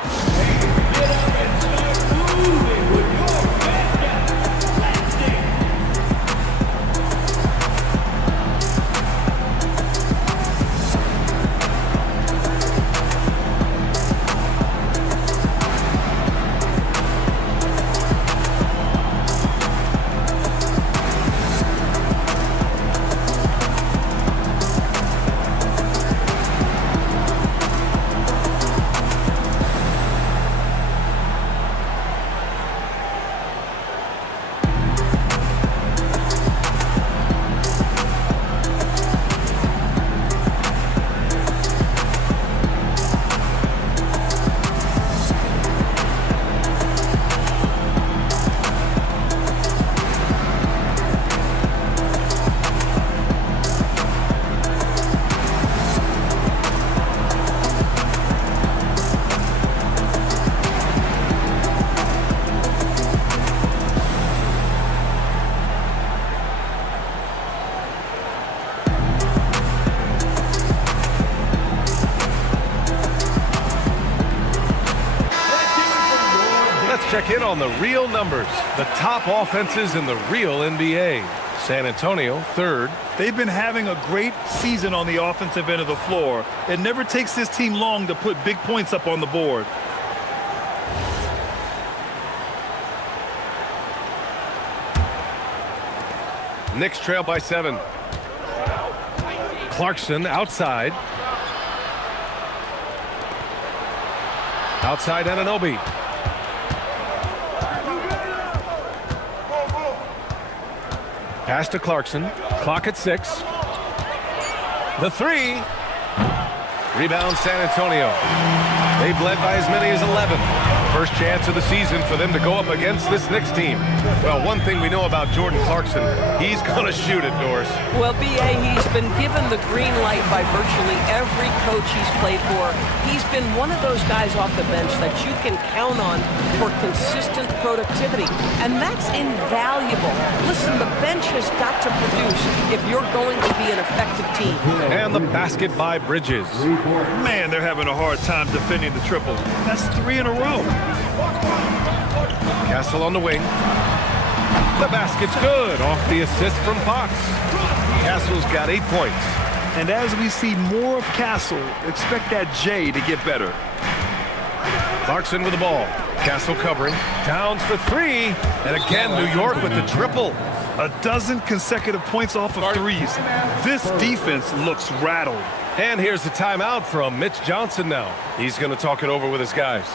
Check in on the real numbers. The top offenses in the real NBA. San Antonio, 3rd. They've been having a great season on the offensive end of the floor. It never takes this team long to put big points up on the board. Knicks trail by 7. Clarkson outside. Outside Anunoby. Pass to Clarkson. Clock at 6. The 3. Rebound San Antonio. They've led by as many as 11. First chance of the season for them to go up against this Knicks team. Well, one thing we know about Jordan Clarkson, he's going to shoot it, Doris. Well, B.A., he's been given the green light by virtually every coach he's played for. He's been one of those guys off the bench that you can count on for consistent productivity, and that's invaluable. Listen, the bench has got to produce if you're going to be an effective team. And the basket by Bridges. Man, they're having a hard time defending the triple. That's 3 in a row. Castle on the wing. The basket's good off the assist from Fox. Castle's got 8 points. And as we see more of Castle, expect that J to get better. Clarkson with the ball. Castle covering. Towns for 3. And again, New York with the triple. A dozen consecutive points off of threes. This defense looks rattled. And here's the timeout from Mitch Johnson now. He's going to talk it over with his guys.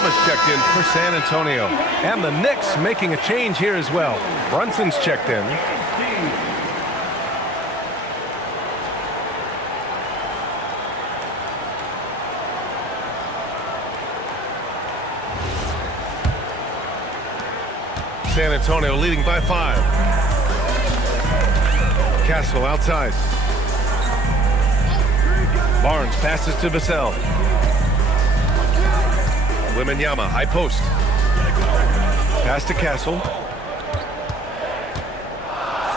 Wembanyama's checked in for San Antonio. And the Knicks making a change here as well. Brunson's checked in. San Antonio leading by 5. Castle outside. Barnes passes to Vassell. Wembanyama, high post. Pass to Castle.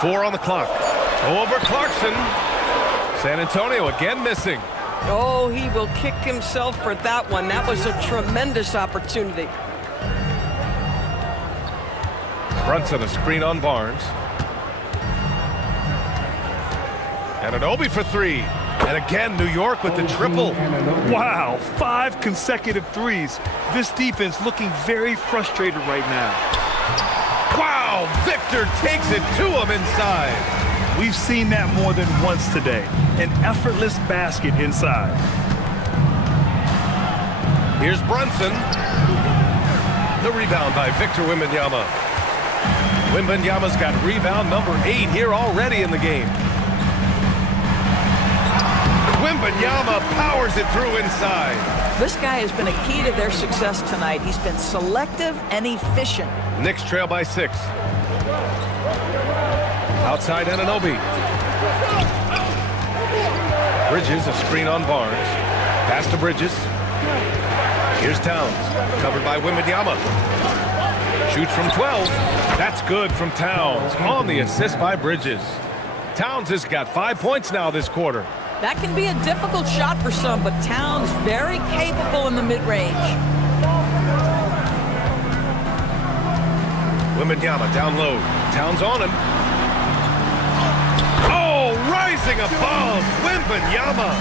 4 on the clock. Over Clarkson. San Antonio again missing. Oh, he will kick himself for that one. That was a tremendous opportunity. Brunson, a screen on Barnes. Anunoby for 3. And again, New York with the triple. Wow, 5 consecutive threes. This defense looking very frustrated right now. Wow, Victor takes it to him inside. We've seen that more than once today. An effortless basket inside. Here's Brunson. The rebound by Victor Wembanyama. Wembanyama's got rebound number 8 here already in the game. Wembanyama powers it through inside. This guy has been a key to their success tonight. He's been selective and efficient. Knicks trail by 6. Outside Anunoby. Bridges, a screen on Barnes. Pass to Bridges. Here's Towns, covered by Wembanyama. Shoots from 12. That's good from Towns on the assist by Bridges. Towns has got 5 points now this quarter. That can be a difficult shot for some, but Towns very capable in the mid-range. Wembanyama down low. Towns on him. Oh, rising above. Wembanyama.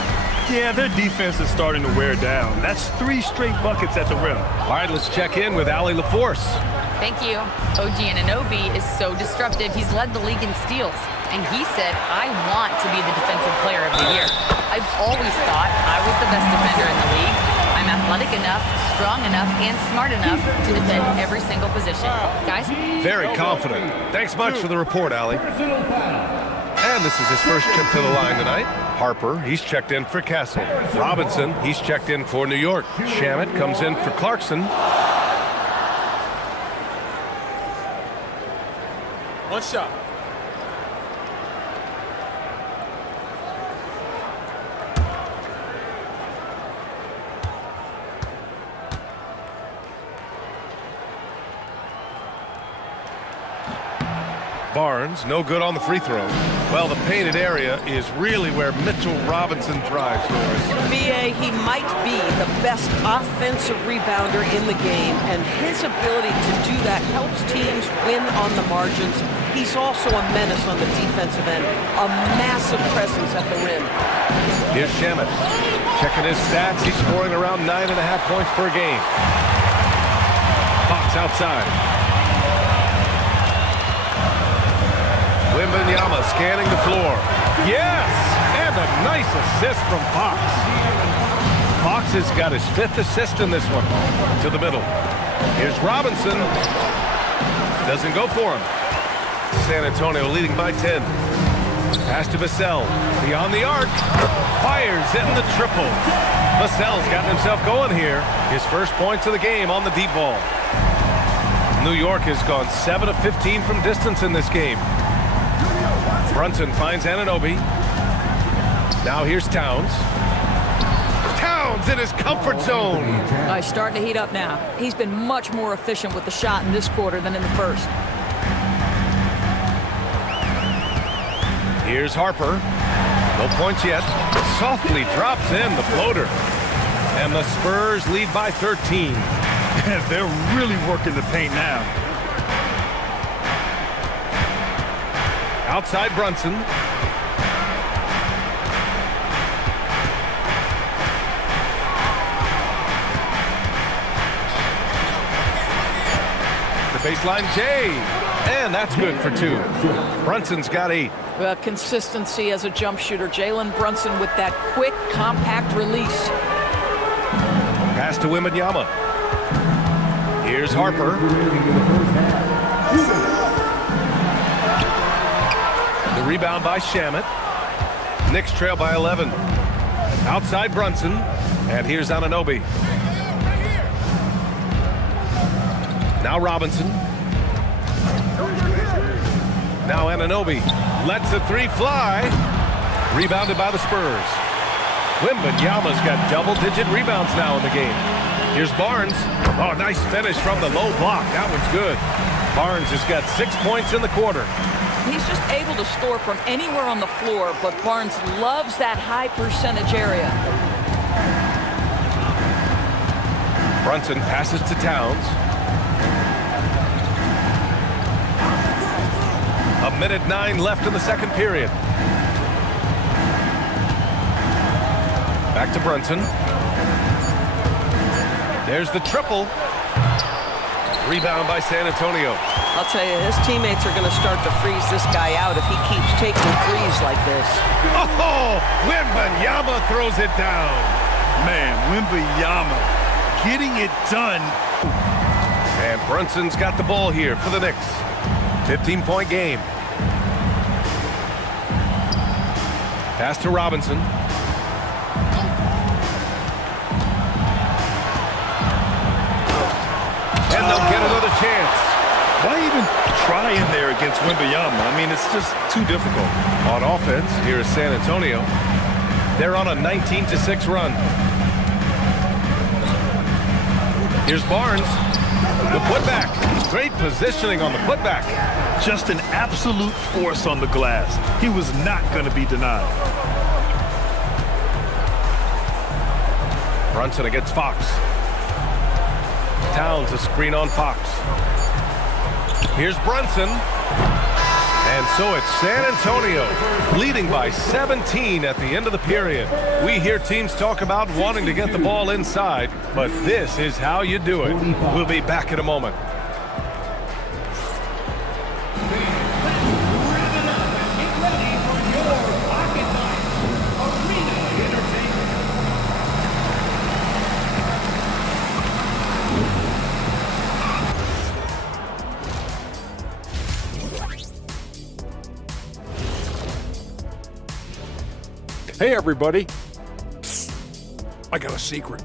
Yeah, their defense is starting to wear down. That's 3 straight buckets at the rim. All right, let's check in with Allie LaForce. Thank you. OG Anunoby is so disruptive. He's led the league in steals. And he said, I want to be the defensive player of the year. I've always thought I was the best defender in the league. I'm athletic enough, strong enough, and smart enough to defend every single position. Guys? Very confident. Thanks much for the report, Allie. And this is his first trip to the line tonight. Harper, he's checked in for Castle. Robinson, he's checked in for New York. Shamet comes in for Clarkson. One shot. Barnes, no good on the free throw. Well, the painted area is really where Mitchell Robinson thrives for us. BA, he might be the best offensive rebounder in the game, and his ability to do that helps teams win on the margins. He's also a menace on the defensive end, a massive presence at the rim. Here's Shamet. Checking his stats, he's scoring around 9.5 points per game. Fox outside. Wembanyama scanning the floor. Yes! And a nice assist from Fox. Fox has got his 5th assist in this one. To the middle. Here's Robinson. Doesn't go for him. San Antonio leading by 10. Pass to Vassell. Beyond the arc. Fires in the triple. Vassell's gotten himself going here. His first points of the game on the deep ball. New York has gone 7 of 15 from distance in this game. Brunson finds Anunoby. Now here's Towns. Towns in his comfort zone. He's starting to heat up now. He's been much more efficient with the shot in this quarter than in the first. Here's Harper. No points yet. Softly drops in the floater. And the Spurs lead by 13. They're really working the paint now. Outside Brunson. The baseline J. And that's good for 2. Brunson's got 8. Well, consistency as a jump shooter. Jalen Brunson with that quick, compact release. Pass to Wembanyama. Here's Harper. The rebound by Shamet. Knicks trail by 11. Outside Brunson. And here's Anunoby. Now Robinson. Now Anunoby lets the three fly. Rebounded by the Spurs. Wembanyama's got double-digit rebounds now in the game. Here's Barnes. Oh, nice finish from the low block. That one's good. Barnes has got 6 points in the quarter. He's just able to score from anywhere on the floor, but Barnes loves that high percentage area. Brunson passes to Towns. A minute 9 left in the second period. Back to Brunson. There's the triple. Rebound by San Antonio. I'll tell you, his teammates are going to start to freeze this guy out if he keeps taking threes like this. Oh, Wembanyama throws it down. Man, Wembanyama getting it done. And Brunson's got the ball here for the Knicks. 15-point game. Pass to Robinson. And they'll get another chance. Why even try in there against Wembanyama? I mean, it's just too difficult. On offense, here is San Antonio. They're on a 19-6 run. Here's Barnes. The putback. Great positioning on the putback. Just an absolute force on the glass. He was not going to be denied. Brunson against Fox. Towns a screen on Fox. Here's Brunson. And so it's San Antonio leading by 17 at the end of the period. We hear teams talk about wanting to get the ball inside, but this is how you do it. We'll be back in a moment. Hey, everybody. I got a secret.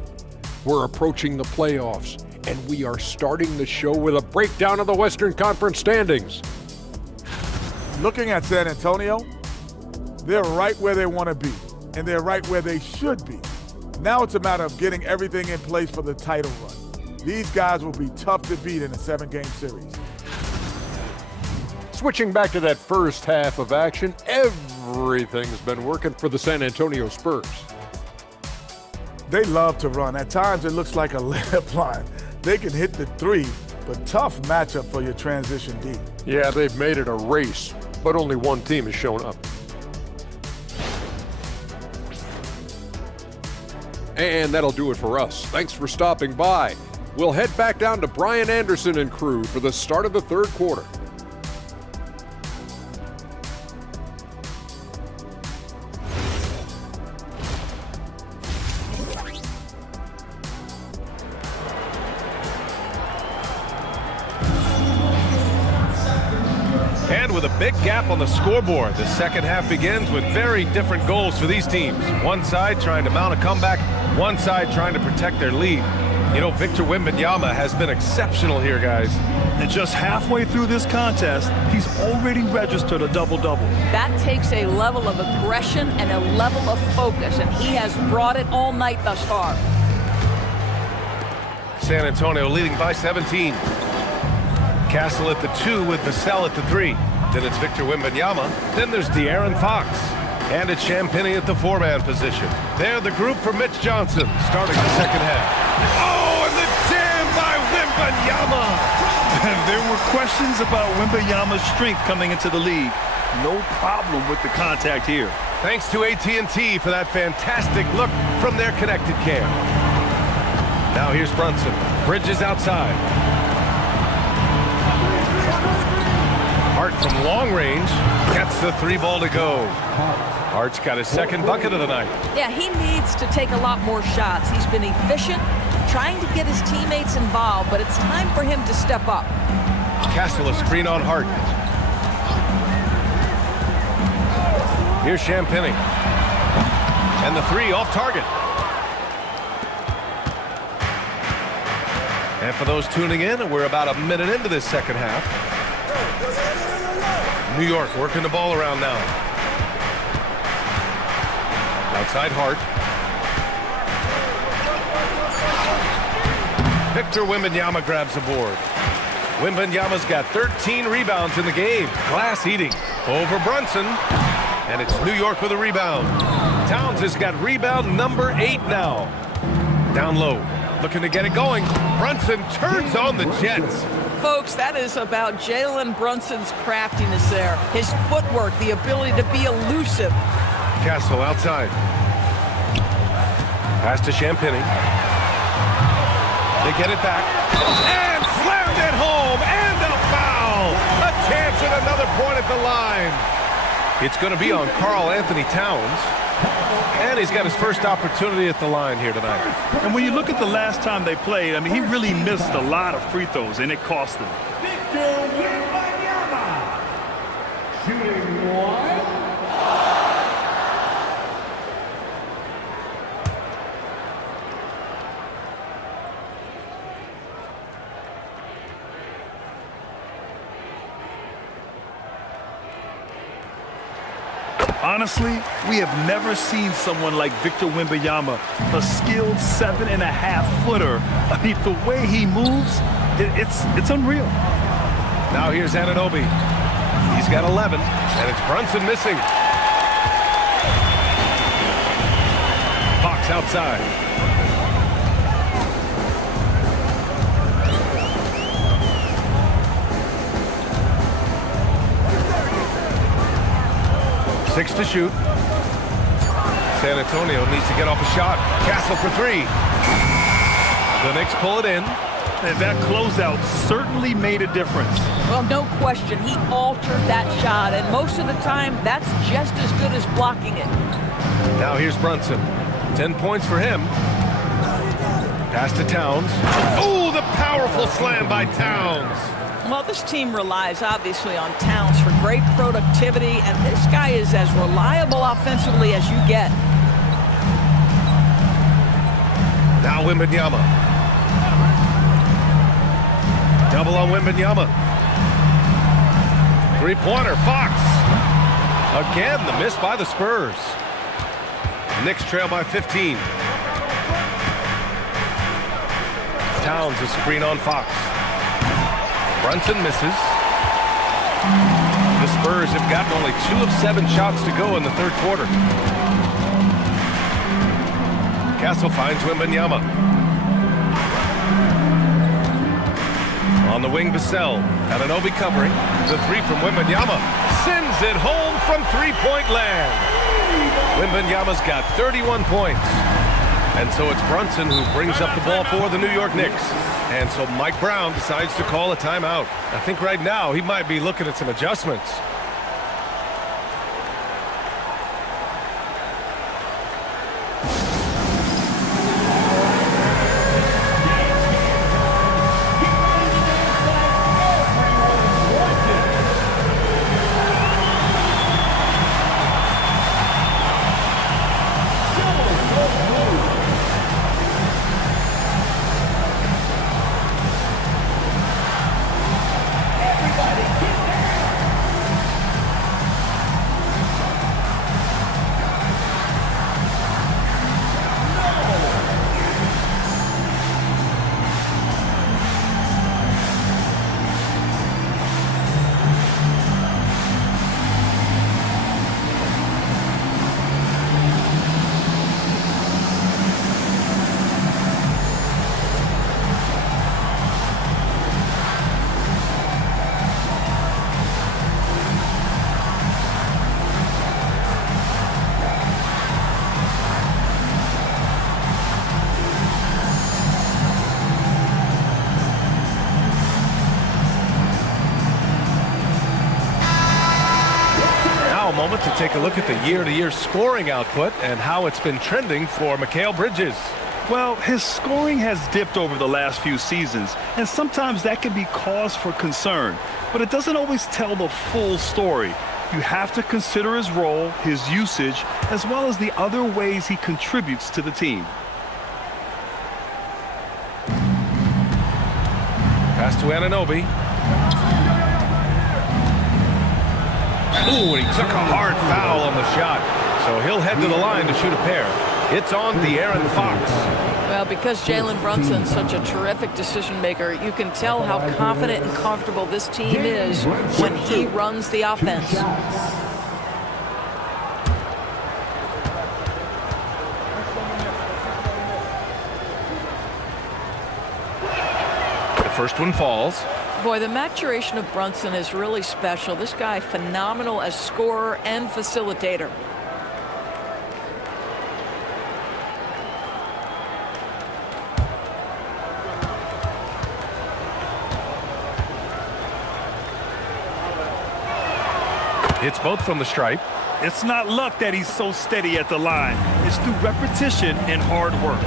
We're approaching the playoffs, and we are starting the show with a breakdown of the Western Conference standings. Looking at San Antonio, they're right where they want to be, and they're right where they should be. Now it's a matter of getting everything in place for the title run. These guys will be tough to beat in a 7-game series. Switching back to that first half of action, everything's been working for the San Antonio Spurs. They love to run. At times it looks like a layup line. They can hit the three, but tough matchup for your transition D. Yeah, they've made it a race, but only one team has shown up. And that'll do it for us. Thanks for stopping by. We'll head back down to Brian Anderson and crew for the start of the third quarter. And with a big gap on the scoreboard, the second half begins with very different goals for these teams. One side trying to mount a comeback, one side trying to protect their lead. You know, Victor Wembanyama has been exceptional here, guys. And just halfway through this contest, he's already registered a double-double. That takes a level of aggression and a level of focus, and he has brought it all night thus far. San Antonio leading by 17. Castle at the 2 with Vassell at the 3. Then it's Victor Wembanyama. Then there's De'Aaron Fox. And it's Champagnie at the 4-man position. They're the group for Mitch Johnson starting the second half. Oh, and the jam by Wembanyama! There were questions about Wembanyama's strength coming into the league. No problem with the contact here. Thanks to AT&T for that fantastic look from their connected cam. Now here's Brunson. Bridges outside. Hart from long range gets the 3-ball to go. Hart's got his second bucket of the night. Yeah, he needs to take a lot more shots. He's been efficient. trying to get his teammates involved, but it's time for him to step up. Castle a screen on Hart. Here's Champagny. And the three off target. And for those tuning in, we're about a minute into this second half. New York working the ball around now. Outside Hart. Victor Wembanyama grabs the board. Wembanyama's got 13 rebounds in the game. Glass eating over Brunson. And it's New York with a rebound. Towns has got rebound number 8 now. Down low. Looking to get it going. Brunson turns on the Jets. Folks, that is about Jalen Brunson's craftiness there. His footwork, the ability to be elusive. Castle outside. Pass to Champagny. They get it back. And slammed it home. And a foul. A chance at another point at the line. It's going to be on Karl Anthony Towns. And he's got his first opportunity at the line here tonight. And when you look at the last time they played, I mean, he really missed a lot of free throws, and it cost them. Victor Wembanyama, shooting 1. Honestly, we have never seen someone like Victor Wembanyama, a skilled 7.5-footer. I mean, the way he moves, it's unreal. Now here's Anunoby. He's got 11, and it's Brunson missing. Fox outside. Six to shoot. San Antonio needs to get off a shot. Castle for 3. The Knicks pull it in. And that closeout certainly made a difference. Well, no question. He altered that shot, and most of the time, that's just as good as blocking it. Now here's Brunson. 10 points for him. Pass to Towns. Oh, the powerful slam by Towns. Well, this team relies, obviously, on Towns for great productivity, and this guy is as reliable offensively as you get. Now Wembanyama. Double on Wembanyama. Three-pointer, Fox. Again, the miss by the Spurs. Knicks trail by 15. Towns a screen on Fox. Brunson misses. The Spurs have gotten only 2 of 7 shots to go in the third quarter. Castle finds Wembanyama. On the wing, Vassell. Anunoby covering. The 3 from Wembanyama. Sends it home from three-point land. Wembanyama's got 31 points. And so it's Brunson who brings up the ball for the New York Knicks. And so Mike Brown decides to call a timeout. I think right now he might be looking at some adjustments. Moment to take a look at the year-to-year scoring output and how it's been trending for Mikal Bridges. Well, his scoring has dipped over the last few seasons, and sometimes that can be cause for concern. But it doesn't always tell the full story. You have to consider his role, his usage, as well as the other ways he contributes to the team. Pass to Anunoby. Ooh, and he took a hard foul on the shot. So he'll head to the line to shoot a pair. It's on De'Aaron Fox. Well, because Jalen Brunson's such a terrific decision maker, you can tell how confident and comfortable this team is when he runs the offense. The first one falls. Boy, the maturation of Brunson is really special. This guy, phenomenal as scorer and facilitator. Hits both from the stripe. It's not luck that he's so steady at the line. It's through repetition and hard work.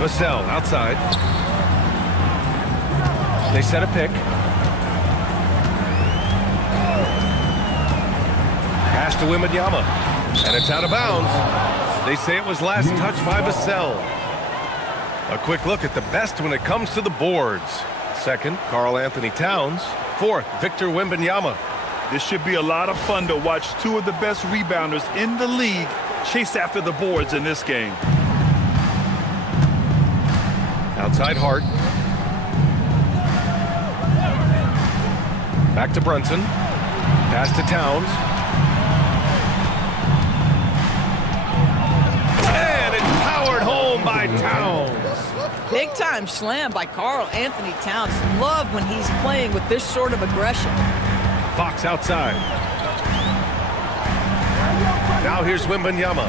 Vassell outside. They set a pick. Pass to Wembanyama. And it's out of bounds. They say it was last touched by Vassell. A quick look at the best when it comes to the boards. Second, Karl Anthony Towns. Fourth, Victor Wembanyama. This should be a lot of fun to watch two of the best rebounders in the league chase after the boards in this game. Outside Hart. Back to Brunson. Pass to Towns. And it's powered home by Towns. Big time slam by Karl Anthony Towns. Love when he's playing with this sort of aggression. Fox outside. Now here's Wembanyama.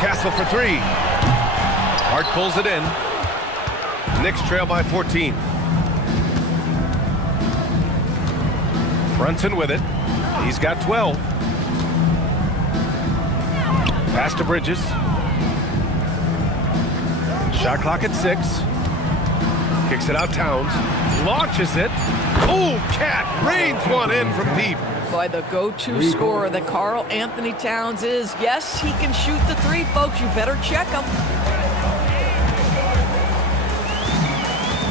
Castle for three. Hart pulls it in. Knicks trail by 14. Brunson with it. He's got 12. Pass to Bridges. Shot clock at 6. Kicks it out Towns. Launches it. Oh, Cat rains one in from deep. Boy, the go-to scorer that Karl Anthony Towns is. Yes, he can shoot the three, folks. You better check him.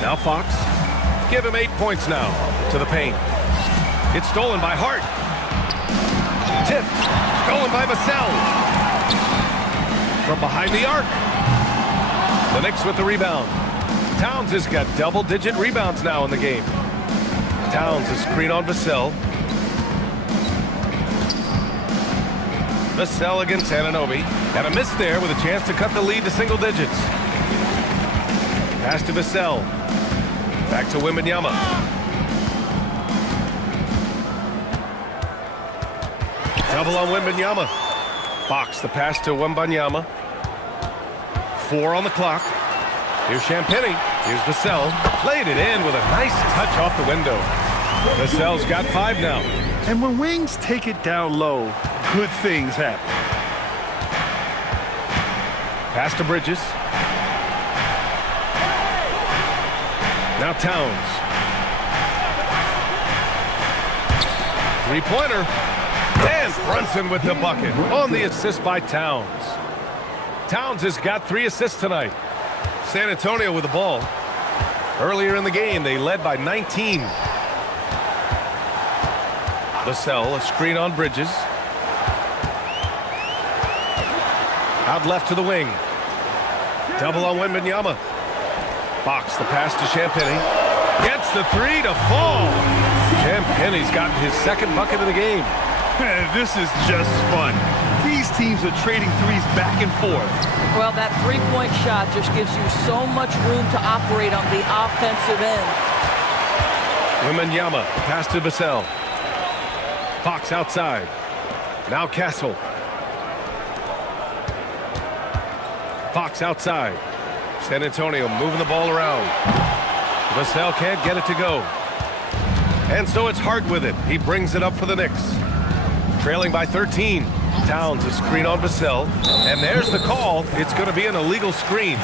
Now Fox. Give him 8 points now to the paint. It's stolen by Hart. Tipped. Stolen by Vassell. From behind the arc. The Knicks with the rebound. Towns has got double-digit rebounds now in the game. Towns is screen on Vassell. Vassell against Anunoby. Got a miss there with a chance to cut the lead to single digits. Pass to Vassell. Back to Wembanyama. Double on Wembanyama. Fox the pass to Wembanyama. 4 on the clock. Here's Champagnie. Here's Vassell. Laid it in with a nice touch off the window. Vassell's got 5 now. And when wings take it down low, good things happen. Pass to Bridges. Now Towns. 3-pointer. And Brunson with the bucket on the assist by Towns. Towns has got 3 assists tonight. San Antonio with the ball. Earlier in the game, they led by 19. Vassell, a screen on Bridges. Out left to the wing. Double on Wembanyama. Fox, the pass to Champagnie. Gets the 3 to fall. Champagnie's gotten his 2nd bucket of the game. This is just fun. These teams are trading threes back and forth. Well, that three-point shot just gives you so much room to operate on the offensive end. Wembanyama, pass to Vassell. Fox outside. Now Castle. Fox outside. San Antonio moving the ball around. Vassell can't get it to go. And so it's Hart with it. He brings it up for the Knicks. Trailing by 13. Towns a screen on Vassell, and there's the call. It's going to be an illegal screen.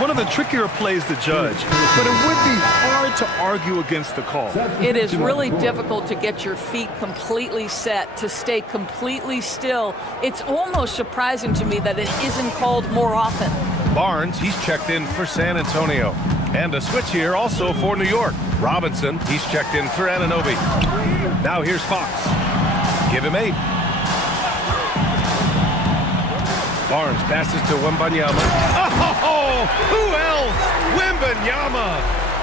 One of the trickier plays to judge, but it would be hard to argue against the call. It is really difficult to get your feet completely set, to stay completely still. It's almost surprising to me that it isn't called more often. Barnes, he's checked in for San Antonio. And a switch here also for New York. Robinson, he's checked in for Anunoby. Now here's Fox. Give him 8. Barnes passes to Wembanyama. Oh, who else? Wembanyama.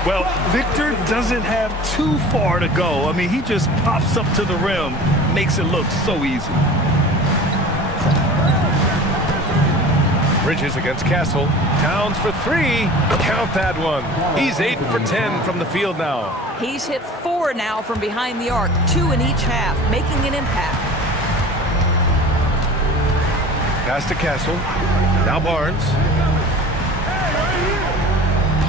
Well, Victor doesn't have too far to go. I mean, he just pops up to the rim, makes it look so easy. Bridges against Castle. Towns for 3. Count that one. He's 8 for 10 from the field now. He's hit 4 now from behind the arc, 2 in each half, making an impact. Pass to Castle. Now Barnes.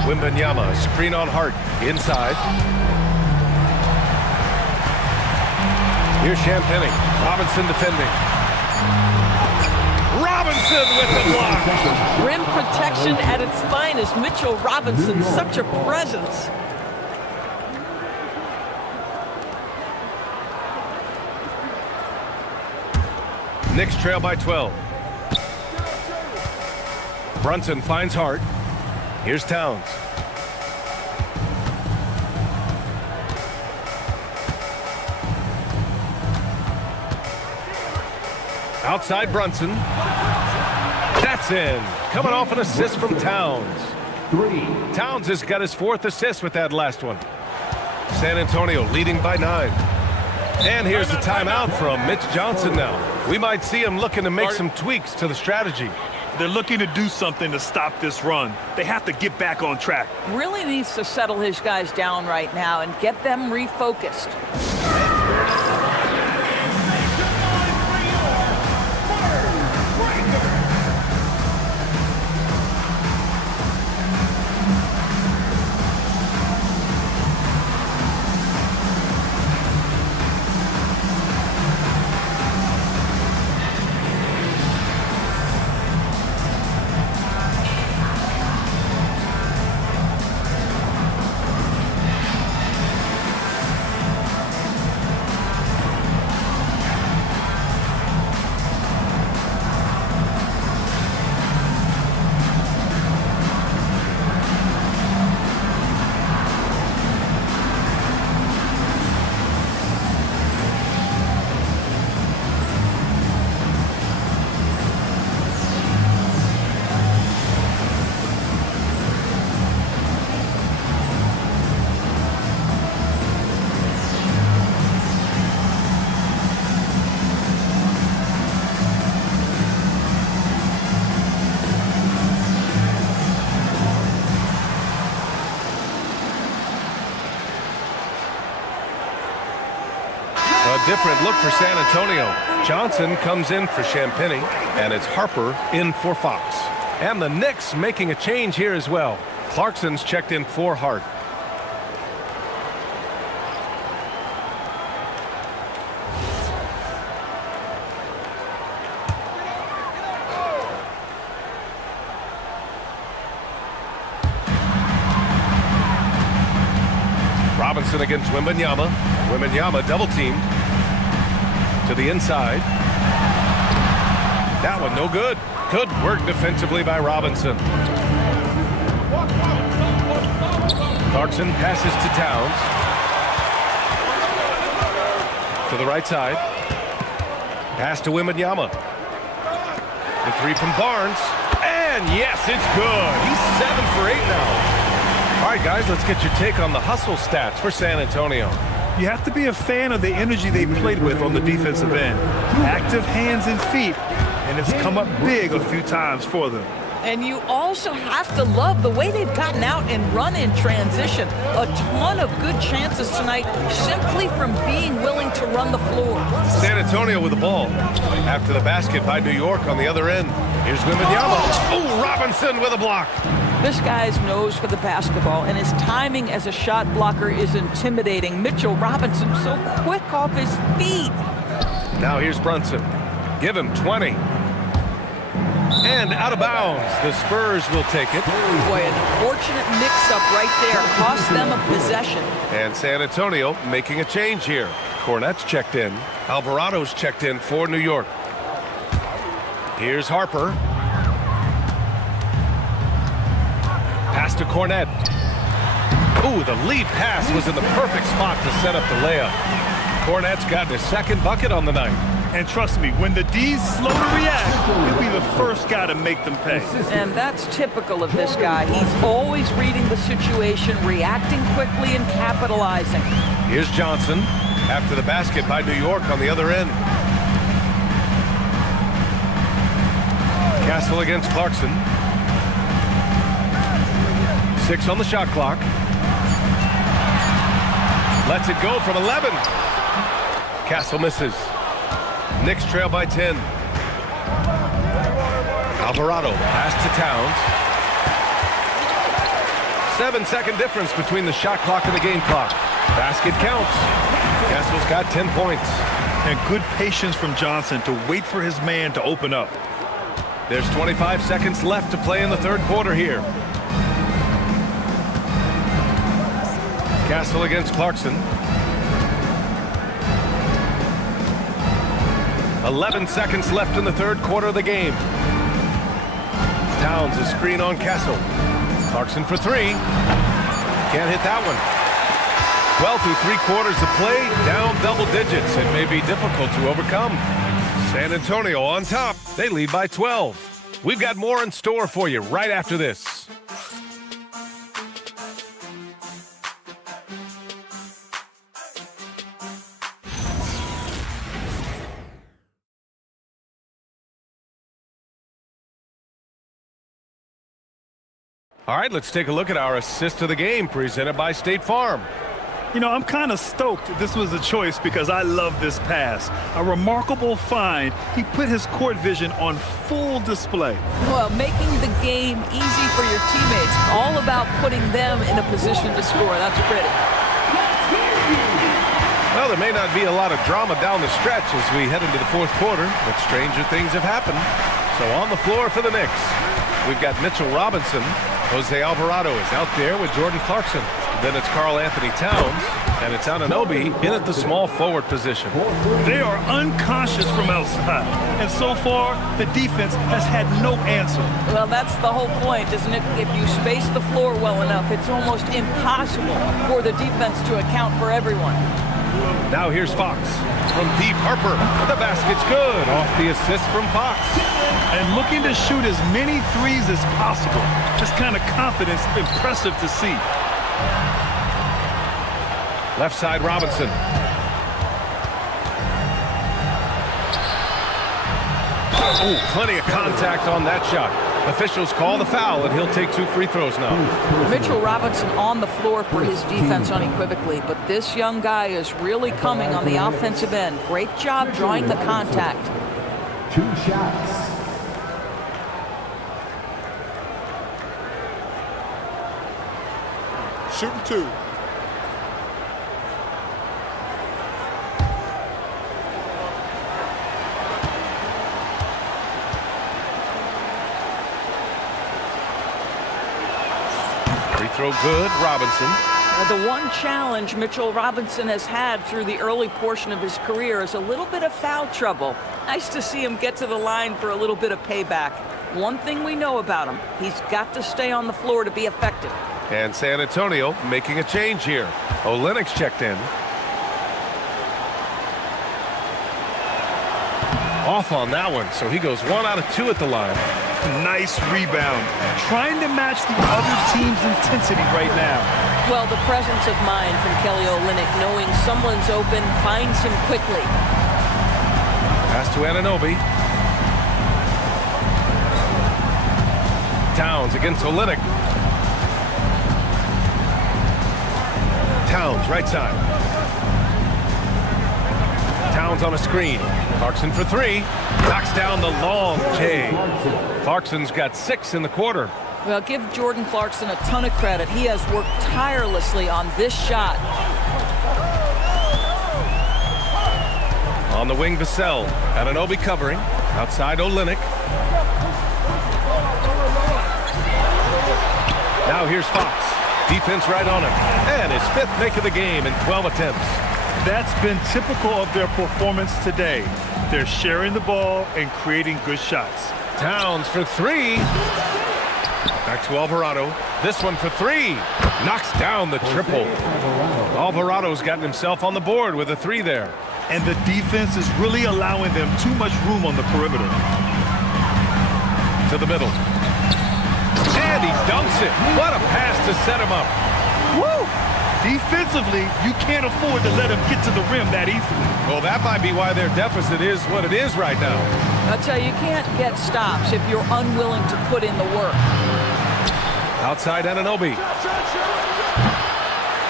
Wembanyama, screen on Hart. Inside. Here's Champagny. Robinson defending. Robinson with the block. Rim protection at its finest. Mitchell Robinson, such a presence. Knicks trail by 12. Brunson finds Hart. Here's Towns. Outside Brunson. That's in. Coming off an assist from Towns. 3. Towns has got his 4th assist with that last one. San Antonio leading by 9. And here's the timeout from Mitch Johnson now. We might see him looking to make some tweaks to the strategy. They're looking to do something to stop this run. They have to get back on track. Really needs to settle his guys down right now and get them refocused. Different look for San Antonio. Johnson comes in for Champagny, and it's Harper in for Fox. And the Knicks making a change here as well. Clarkson's checked in for Hart. Robinson against Wembanyama. Wembanyama double-teamed. To the inside. That one no good. Good work defensively by Robinson. Clarkson passes to Towns. To the right side. Pass to Wembanyama. The 3 from Barnes. And yes, it's good. He's 7 for 8 now. All right, guys, let's get your take on the hustle stats for San Antonio. You have to be a fan of the energy they've played with on the defensive end. Active hands and feet, and it's come up big a few times for them. And you also have to love the way they've gotten out and run in transition. A ton of good chances tonight simply from being willing to run the floor. San Antonio with the ball. After the basket by New York on the other end. Here's Wembanyama. Oh, Robinson with a block. This guy's nose for the basketball, and his timing as a shot blocker is intimidating. Mitchell Robinson so quick off his feet. Now here's Brunson. Give him 20. And out of bounds. The Spurs will take it. Boy, an unfortunate mix-up right there. Cost them a possession. And San Antonio making a change here. Cornette's checked in. Alvarado's checked in for New York. Here's Harper. Pass to Cornette. Ooh, the lead pass was in the perfect spot to set up the layup. Cornette's gotten his second bucket on the night. And trust me, when the D's slow to react, he'll be the first guy to make them pay. And that's typical of this guy. He's always reading the situation, reacting quickly, and capitalizing. Here's Johnson after the basket by New York on the other end. Castle against Clarkson. 6 on the shot clock. Lets it go from 11. Castle misses. Knicks trail by 10. Alvarado pass to Towns. 7-second difference between the shot clock and the game clock. Basket counts. Castle's got 10 points. And good patience from Johnson to wait for his man to open up. There's 25 seconds left to play in the third quarter here. Castle against Clarkson. 11 seconds left in the third quarter of the game. Towns a screen on Castle. Clarkson for 3. Can't hit that one. Well, through 3 quarters of play, down double digits. It may be difficult to overcome. San Antonio on top. They lead by 12. We've got more in store for you right after this. All right, let's take a look at our assist of the game presented by State Farm. You know, I'm kind of stoked this was a choice because I love this pass. A remarkable find. He put his court vision on full display. Well, making the game easy for your teammates. All about putting them in a position to score. That's pretty. Well, there may not be a lot of drama down the stretch as we head into the fourth quarter, but stranger things have happened. So on the floor for the Knicks, we've got Mitchell Robinson. Jose Alvarado is out there with Jordan Clarkson. Then it's Karl Anthony Towns, and it's Anunoby in at the small forward position. They are unconscious from outside, and so far, the defense has had no answer. Well, that's the whole point, isn't it? If you space the floor well enough, it's almost impossible for the defense to account for everyone. Now here's Fox from deep. Harper. The basket's good off the assist from Fox. And looking to shoot as many threes as possible. This kind of confidence, impressive to see. Left side, Robinson. Oh, plenty of contact on that shot. Officials call the foul, and he'll take 2 free throws now. Mitchell Robinson on the floor for his defense unequivocally, but this young guy is really coming on the offensive end. Great job drawing the contact. 2 shots. Shooting 2. Free throw good, Robinson. The one challenge Mitchell Robinson has had through the early portion of his career is a little bit of foul trouble. Nice to see him get to the line for a little bit of payback. One thing we know about him, he's got to stay on the floor to be effective. And San Antonio making a change here. Olynyk's checked in. Off on that one, so he goes 1 out of 2 at the line. Nice rebound. Trying to match the other team's intensity right now. Well, the presence of mind from Kelly Olynyk, knowing someone's open, finds him quickly. Pass to Anunoby. Towns against Olynyk. Towns, right side. Towns on a screen. Clarkson for 3. Knocks down the long J. Clarkson's got 6 in the quarter. Well, give Jordan Clarkson a ton of credit. He has worked tirelessly on this shot. On the wing, Vassell. Anunoby covering. Outside, Olynyk. Now here's Fox. Defense right on him. And his 5th make of the game in 12 attempts. That's been typical of their performance today. They're sharing the ball and creating good shots. Towns for 3. Back to Alvarado. This one for 3. Knocks down the triple. Alvarado's gotten himself on the board with a 3 there. And the defense is really allowing them too much room on the perimeter. To the middle. And he dunks it. What a pass to set him up. Woo! Defensively, you can't afford to let him get to the rim that easily. Well, that might be why their deficit is what it is right now. I'll tell you, you can't get stops if you're unwilling to put in the work. Outside Anunoby.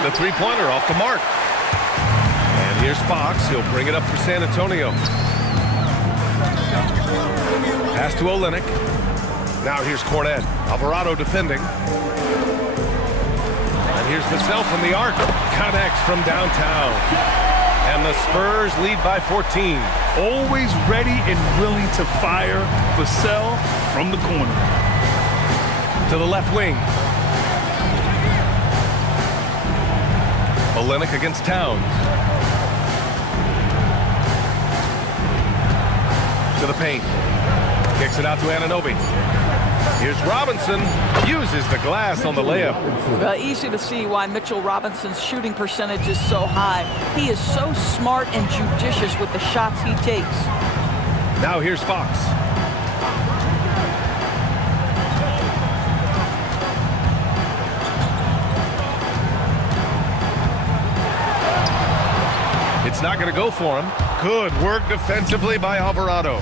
The 3-pointer off the mark. And here's Fox. He'll bring it up for San Antonio. Pass to Olynyk. Now here's Cornet. Alvarado defending. And here's Vassell from the arc. Connects from downtown. And the Spurs lead by 14. Always ready and willing to fire Vassell from the corner. To the left wing. Olynyk against Towns. To the paint. Kicks it out to Anunoby. Here's Robinson. Uses the glass on the layup. Well, easy to see why Mitchell Robinson's shooting percentage is so high. He is so smart and judicious with the shots he takes. Now here's Fox. It's not going to go for him. Good work defensively by Alvarado.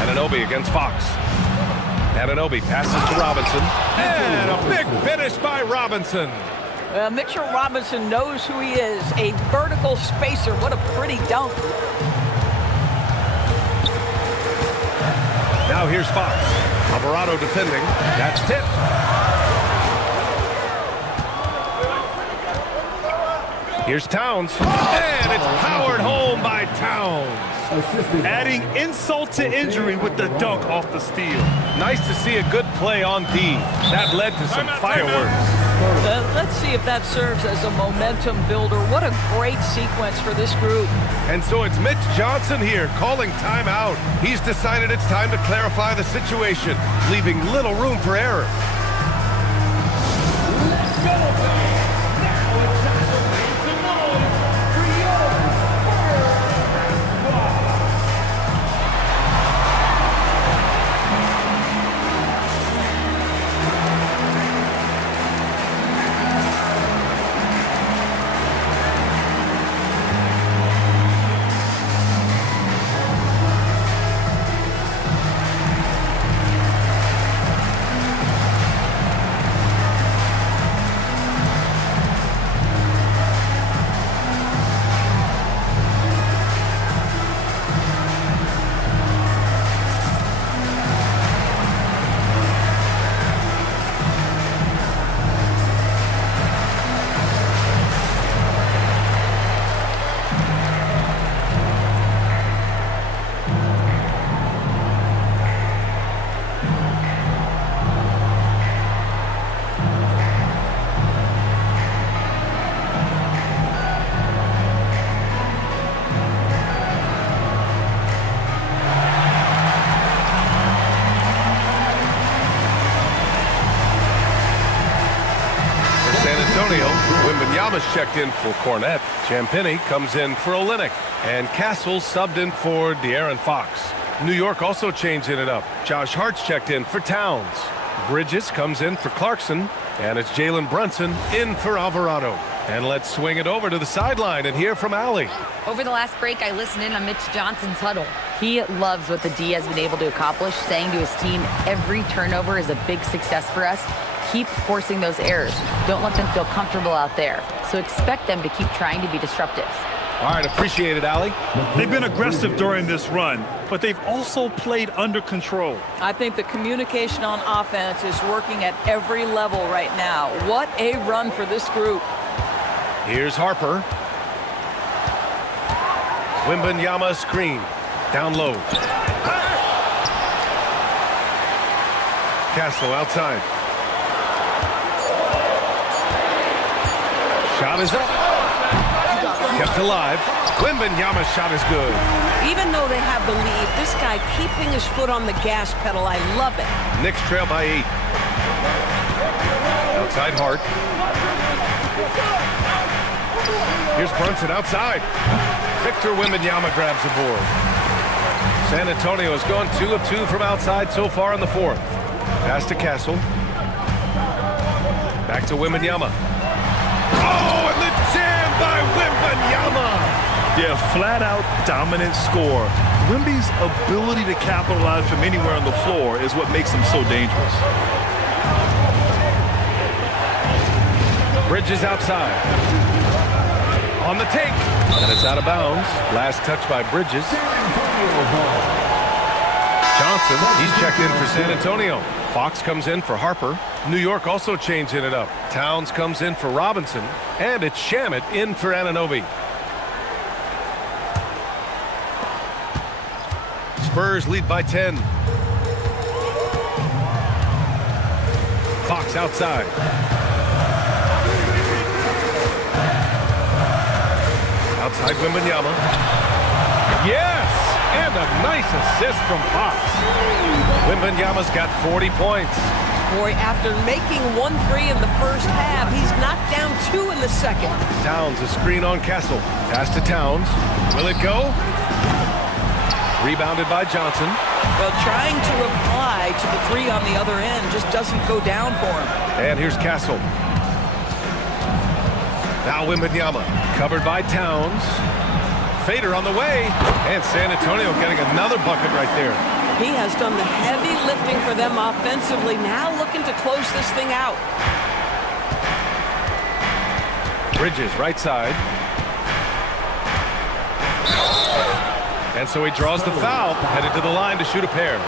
Anunoby against Fox. Anunoby passes to Robinson. And a big finish by Robinson. Mitchell Robinson knows who he is. A vertical spacer. What a pretty dunk. Now here's Fox. Alvarado defending. That's tipped. Here's Towns. And it's powered home by Towns. Adding insult to injury with the dunk off the steal. Nice to see a good play on D. That led to some fireworks. Let's see if that serves as a momentum builder. What a great sequence for this group. And so it's Mitch Johnson here calling timeout. He's decided it's time to clarify the situation, leaving little room for error. Wembanyama's checked in for Cornet. Champagnie comes in for Olynyk. And Castle subbed in for De'Aaron Fox. New York also changing it up. Josh Hart's checked in for Towns. Bridges comes in for Clarkson. And it's Jalen Brunson in for Alvarado. And let's swing it over to the sideline and hear from Allie. Over the last break, I listened in on Mitch Johnson's huddle. He loves what the D has been able to accomplish, saying to his team, every turnover is a big success for us. Keep forcing those errors. Don't let them feel comfortable out there. So expect them to keep trying to be disruptive. All right, appreciate it, Allie. They've been aggressive during this run, but they've also played under control. I think the communication on offense is working at every level right now. What a run for this group. Here's Harper. Wembanyama screen. Down low. Castle outside. Shot is up. Kept alive. Wembanyama's shot is good. Even though they have the lead, this guy keeping his foot on the gas pedal, I love it. Knicks trail by 8. Outside Hart. Here's Brunson outside. Victor Wembanyama grabs the board. San Antonio has gone 2 of 2 from outside so far in the fourth. Pass to Castle. Back to Wembanyama. Oh, and the jam by Wembanyama! Yeah, flat-out dominant score. Wemby's ability to capitalize from anywhere on the floor is what makes him so dangerous. Bridges outside. On the take. And it's out of bounds. Last touch by Bridges. Johnson, he's checked in for San Antonio. Fox comes in for Harper. New York also changing it up. Towns comes in for Robinson. And it's Shamet in for Anunoby. Spurs lead by 10. Fox outside. Outside Wembanyama. Yes! And a nice assist from Fox. Wembanyama's got 40 points. Boy, after making 1-3 in the first half, he's knocked down 2 in the second. Towns, a screen on Castle. Pass to Towns. Will it go? Rebounded by Johnson. Well, trying to reply to the 3 on the other end just doesn't go down for him. And here's Castle. Now Wembanyama, covered by Towns. Fader on the way. And San Antonio getting another bucket right there. He has done the heavy lifting for them offensively. Now looking to close this thing out. Bridges, right side. And so he draws the foul, headed to the line to shoot a pair.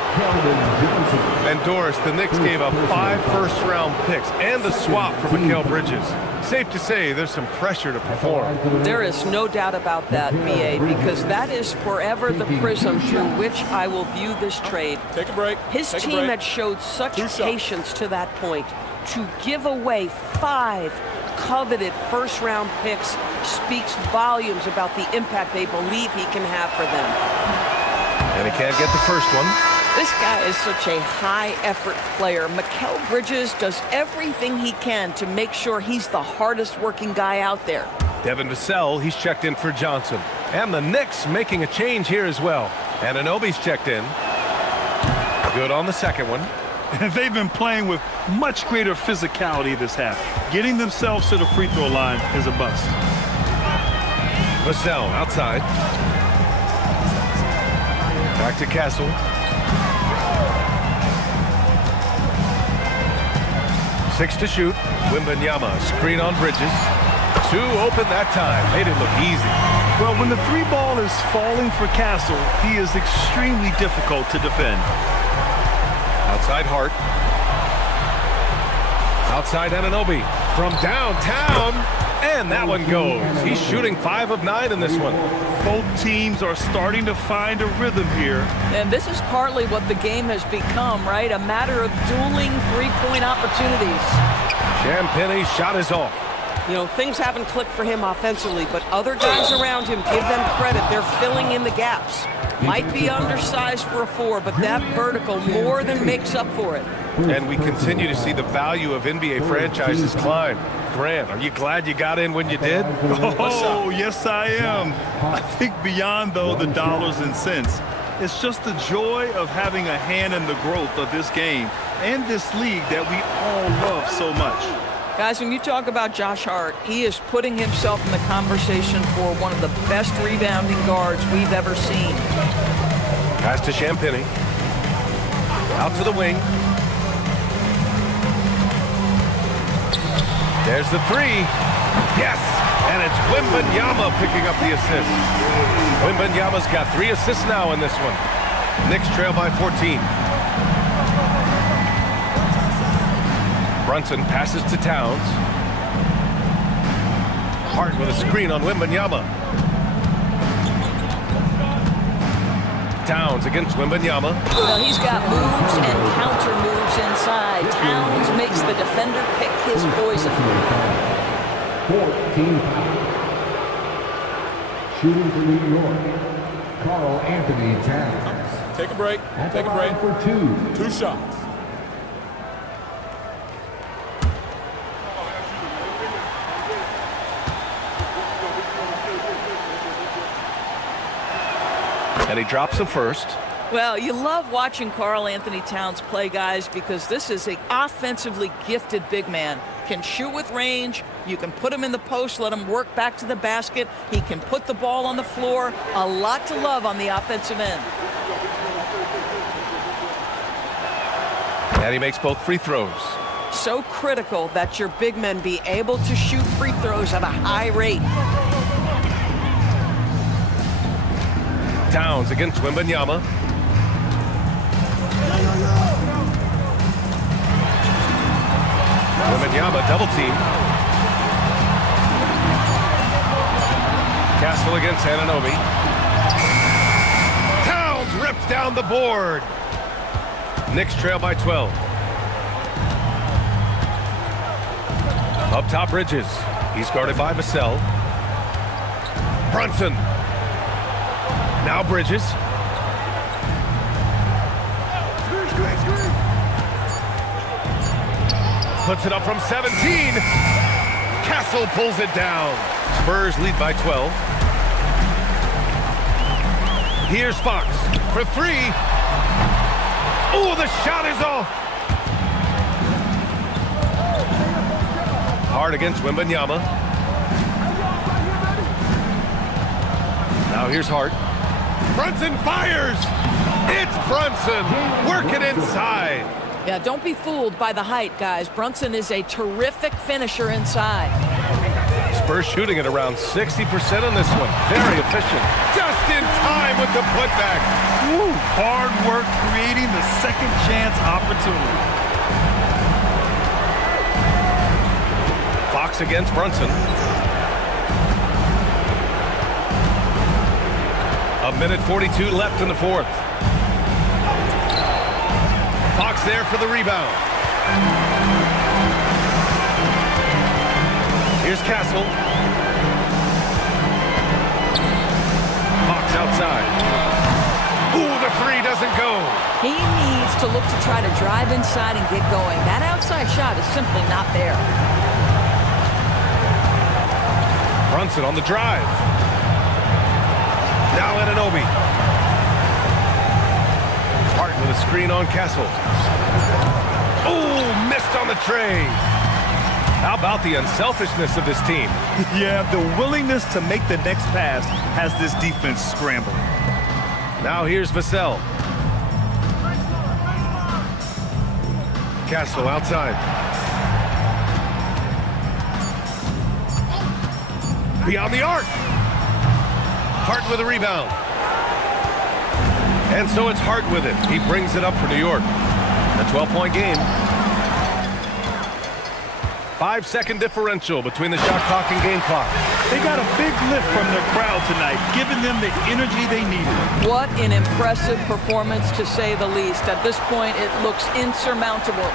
And Doris, the Knicks gave up 5 first-round picks and the swap for Mikal Bridges. Safe to say there's some pressure to perform. There is no doubt about that, BA, because that is forever the prism through which I will view this trade. Take a break. His team had showed such patience to that point. To give away 5 coveted first-round picks speaks volumes about the impact they believe he can have for them. And he can't get the first one. This guy is such a high-effort player. Mikal Bridges does everything he can to make sure he's the hardest-working guy out there. Devin Vassell, he's checked in for Johnson. And the Knicks making a change here as well. And Anunoby's checked in. Good on the second one. And they've been playing with much greater physicality this half. Getting themselves to the free throw line is a bust. Vassell outside. Back to Castle. Six to shoot. Wembanyama, screen on Bridges. 2 open that time. Made it look easy. Well, when the 3 ball is falling for Castle, he is extremely difficult to defend. Outside Hart. Outside Anunoby. From downtown. And that one goes. He's shooting 5 of 9 in this one. Both teams are starting to find a rhythm here. And this is partly what the game has become, right? A matter of dueling 3-point opportunities. Champagne's shot is off. You know, things haven't clicked for him offensively, but other guys around him, give them credit. They're filling in the gaps. Might be undersized for a 4, but that vertical more than makes up for it. And we continue to see the value of NBA franchises climb. Grant, are you glad you got in when you did? Oh, yes, I am. I think beyond, though, the dollars and cents, it's just the joy of having a hand in the growth of this game and this league that we all love so much. Guys, when you talk about Josh Hart, he is putting himself in the conversation for one of the best rebounding guards we've ever seen. Pass to Champagnie. Out to the wing. There's the 3. Yes! And it's Wembanyama picking up the assist. Wembanyama's got 3 assists now in this one. Knicks trail by 14. Brunson passes to Towns. Hart with a screen on Wembanyama. Towns against Wembanyama. Well, he's got moves and counter moves inside. Towns makes the defender pick his poison. 14 fouls. Shooting for New York, Karl Anthony Towns. Take a break. Take a break. For two. 2 shots. And he drops the first. Well, you love watching Karl Anthony Towns play, guys, because this is an offensively gifted big man. Can shoot with range. You can put him in the post, let him work back to the basket. He can put the ball on the floor. A lot to love on the offensive end. And he makes both free throws. So critical that your big men be able to shoot free throws at a high rate. Towns against Wembanyama. Wembanyama double team. Castle against Anunoby. Towns rips down the board. Knicks trail by 12. Up top, Bridges. He's guarded by Vassell. Brunson. Now Bridges. Puts it up from 17. Castle pulls it down. Spurs lead by 12. Here's Fox for 3. Oh, the shot is off. Hard against Wembanyama. Now here's Hart. Brunson fires. It's Brunson working inside. Yeah, don't be fooled by the height, guys. Brunson is a terrific finisher inside. Spurs shooting at around 60% on this one. Very efficient. Just in time with the putback. Woo, hard work creating the second chance opportunity. Fox against Brunson. A minute 42 left in the fourth. Fox there for the rebound. Here's Castle. Fox outside. Ooh, the 3 doesn't go. He needs to look to try to drive inside and get going. That outside shot is simply not there. Brunson on the drive. Now Anunoby. Hart with a screen on Castle. Oh, missed on the tray. How about the unselfishness of this team? Yeah, the willingness to make the next pass has this defense scrambling. Now here's Vassell. Castle outside. Beyond the arc. Hart with a rebound. And so it's Hart with it. He brings it up for New York. A 12-point game. 5-second differential between the shot clock and game clock. They got a big lift from their crowd tonight, giving them the energy they needed. What an impressive performance, to say the least. At this point, it looks insurmountable.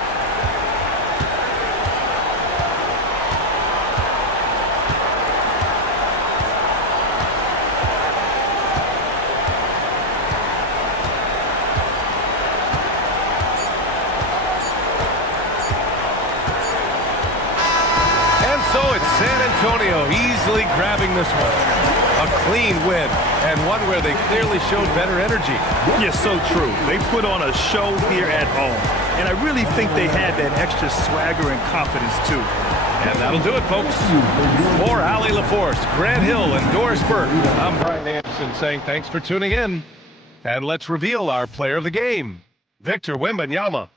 So it's San Antonio easily grabbing this one. A clean win, and one where they clearly showed better energy. Yeah, so true. They put on a show here at home, and I really think they had that extra swagger and confidence, too. And that'll do it, folks. For Allie LaForce, Grant Hill, and Doris Burke, I'm Brian Anderson saying thanks for tuning in. And let's reveal our player of the game, Victor Wembanyama.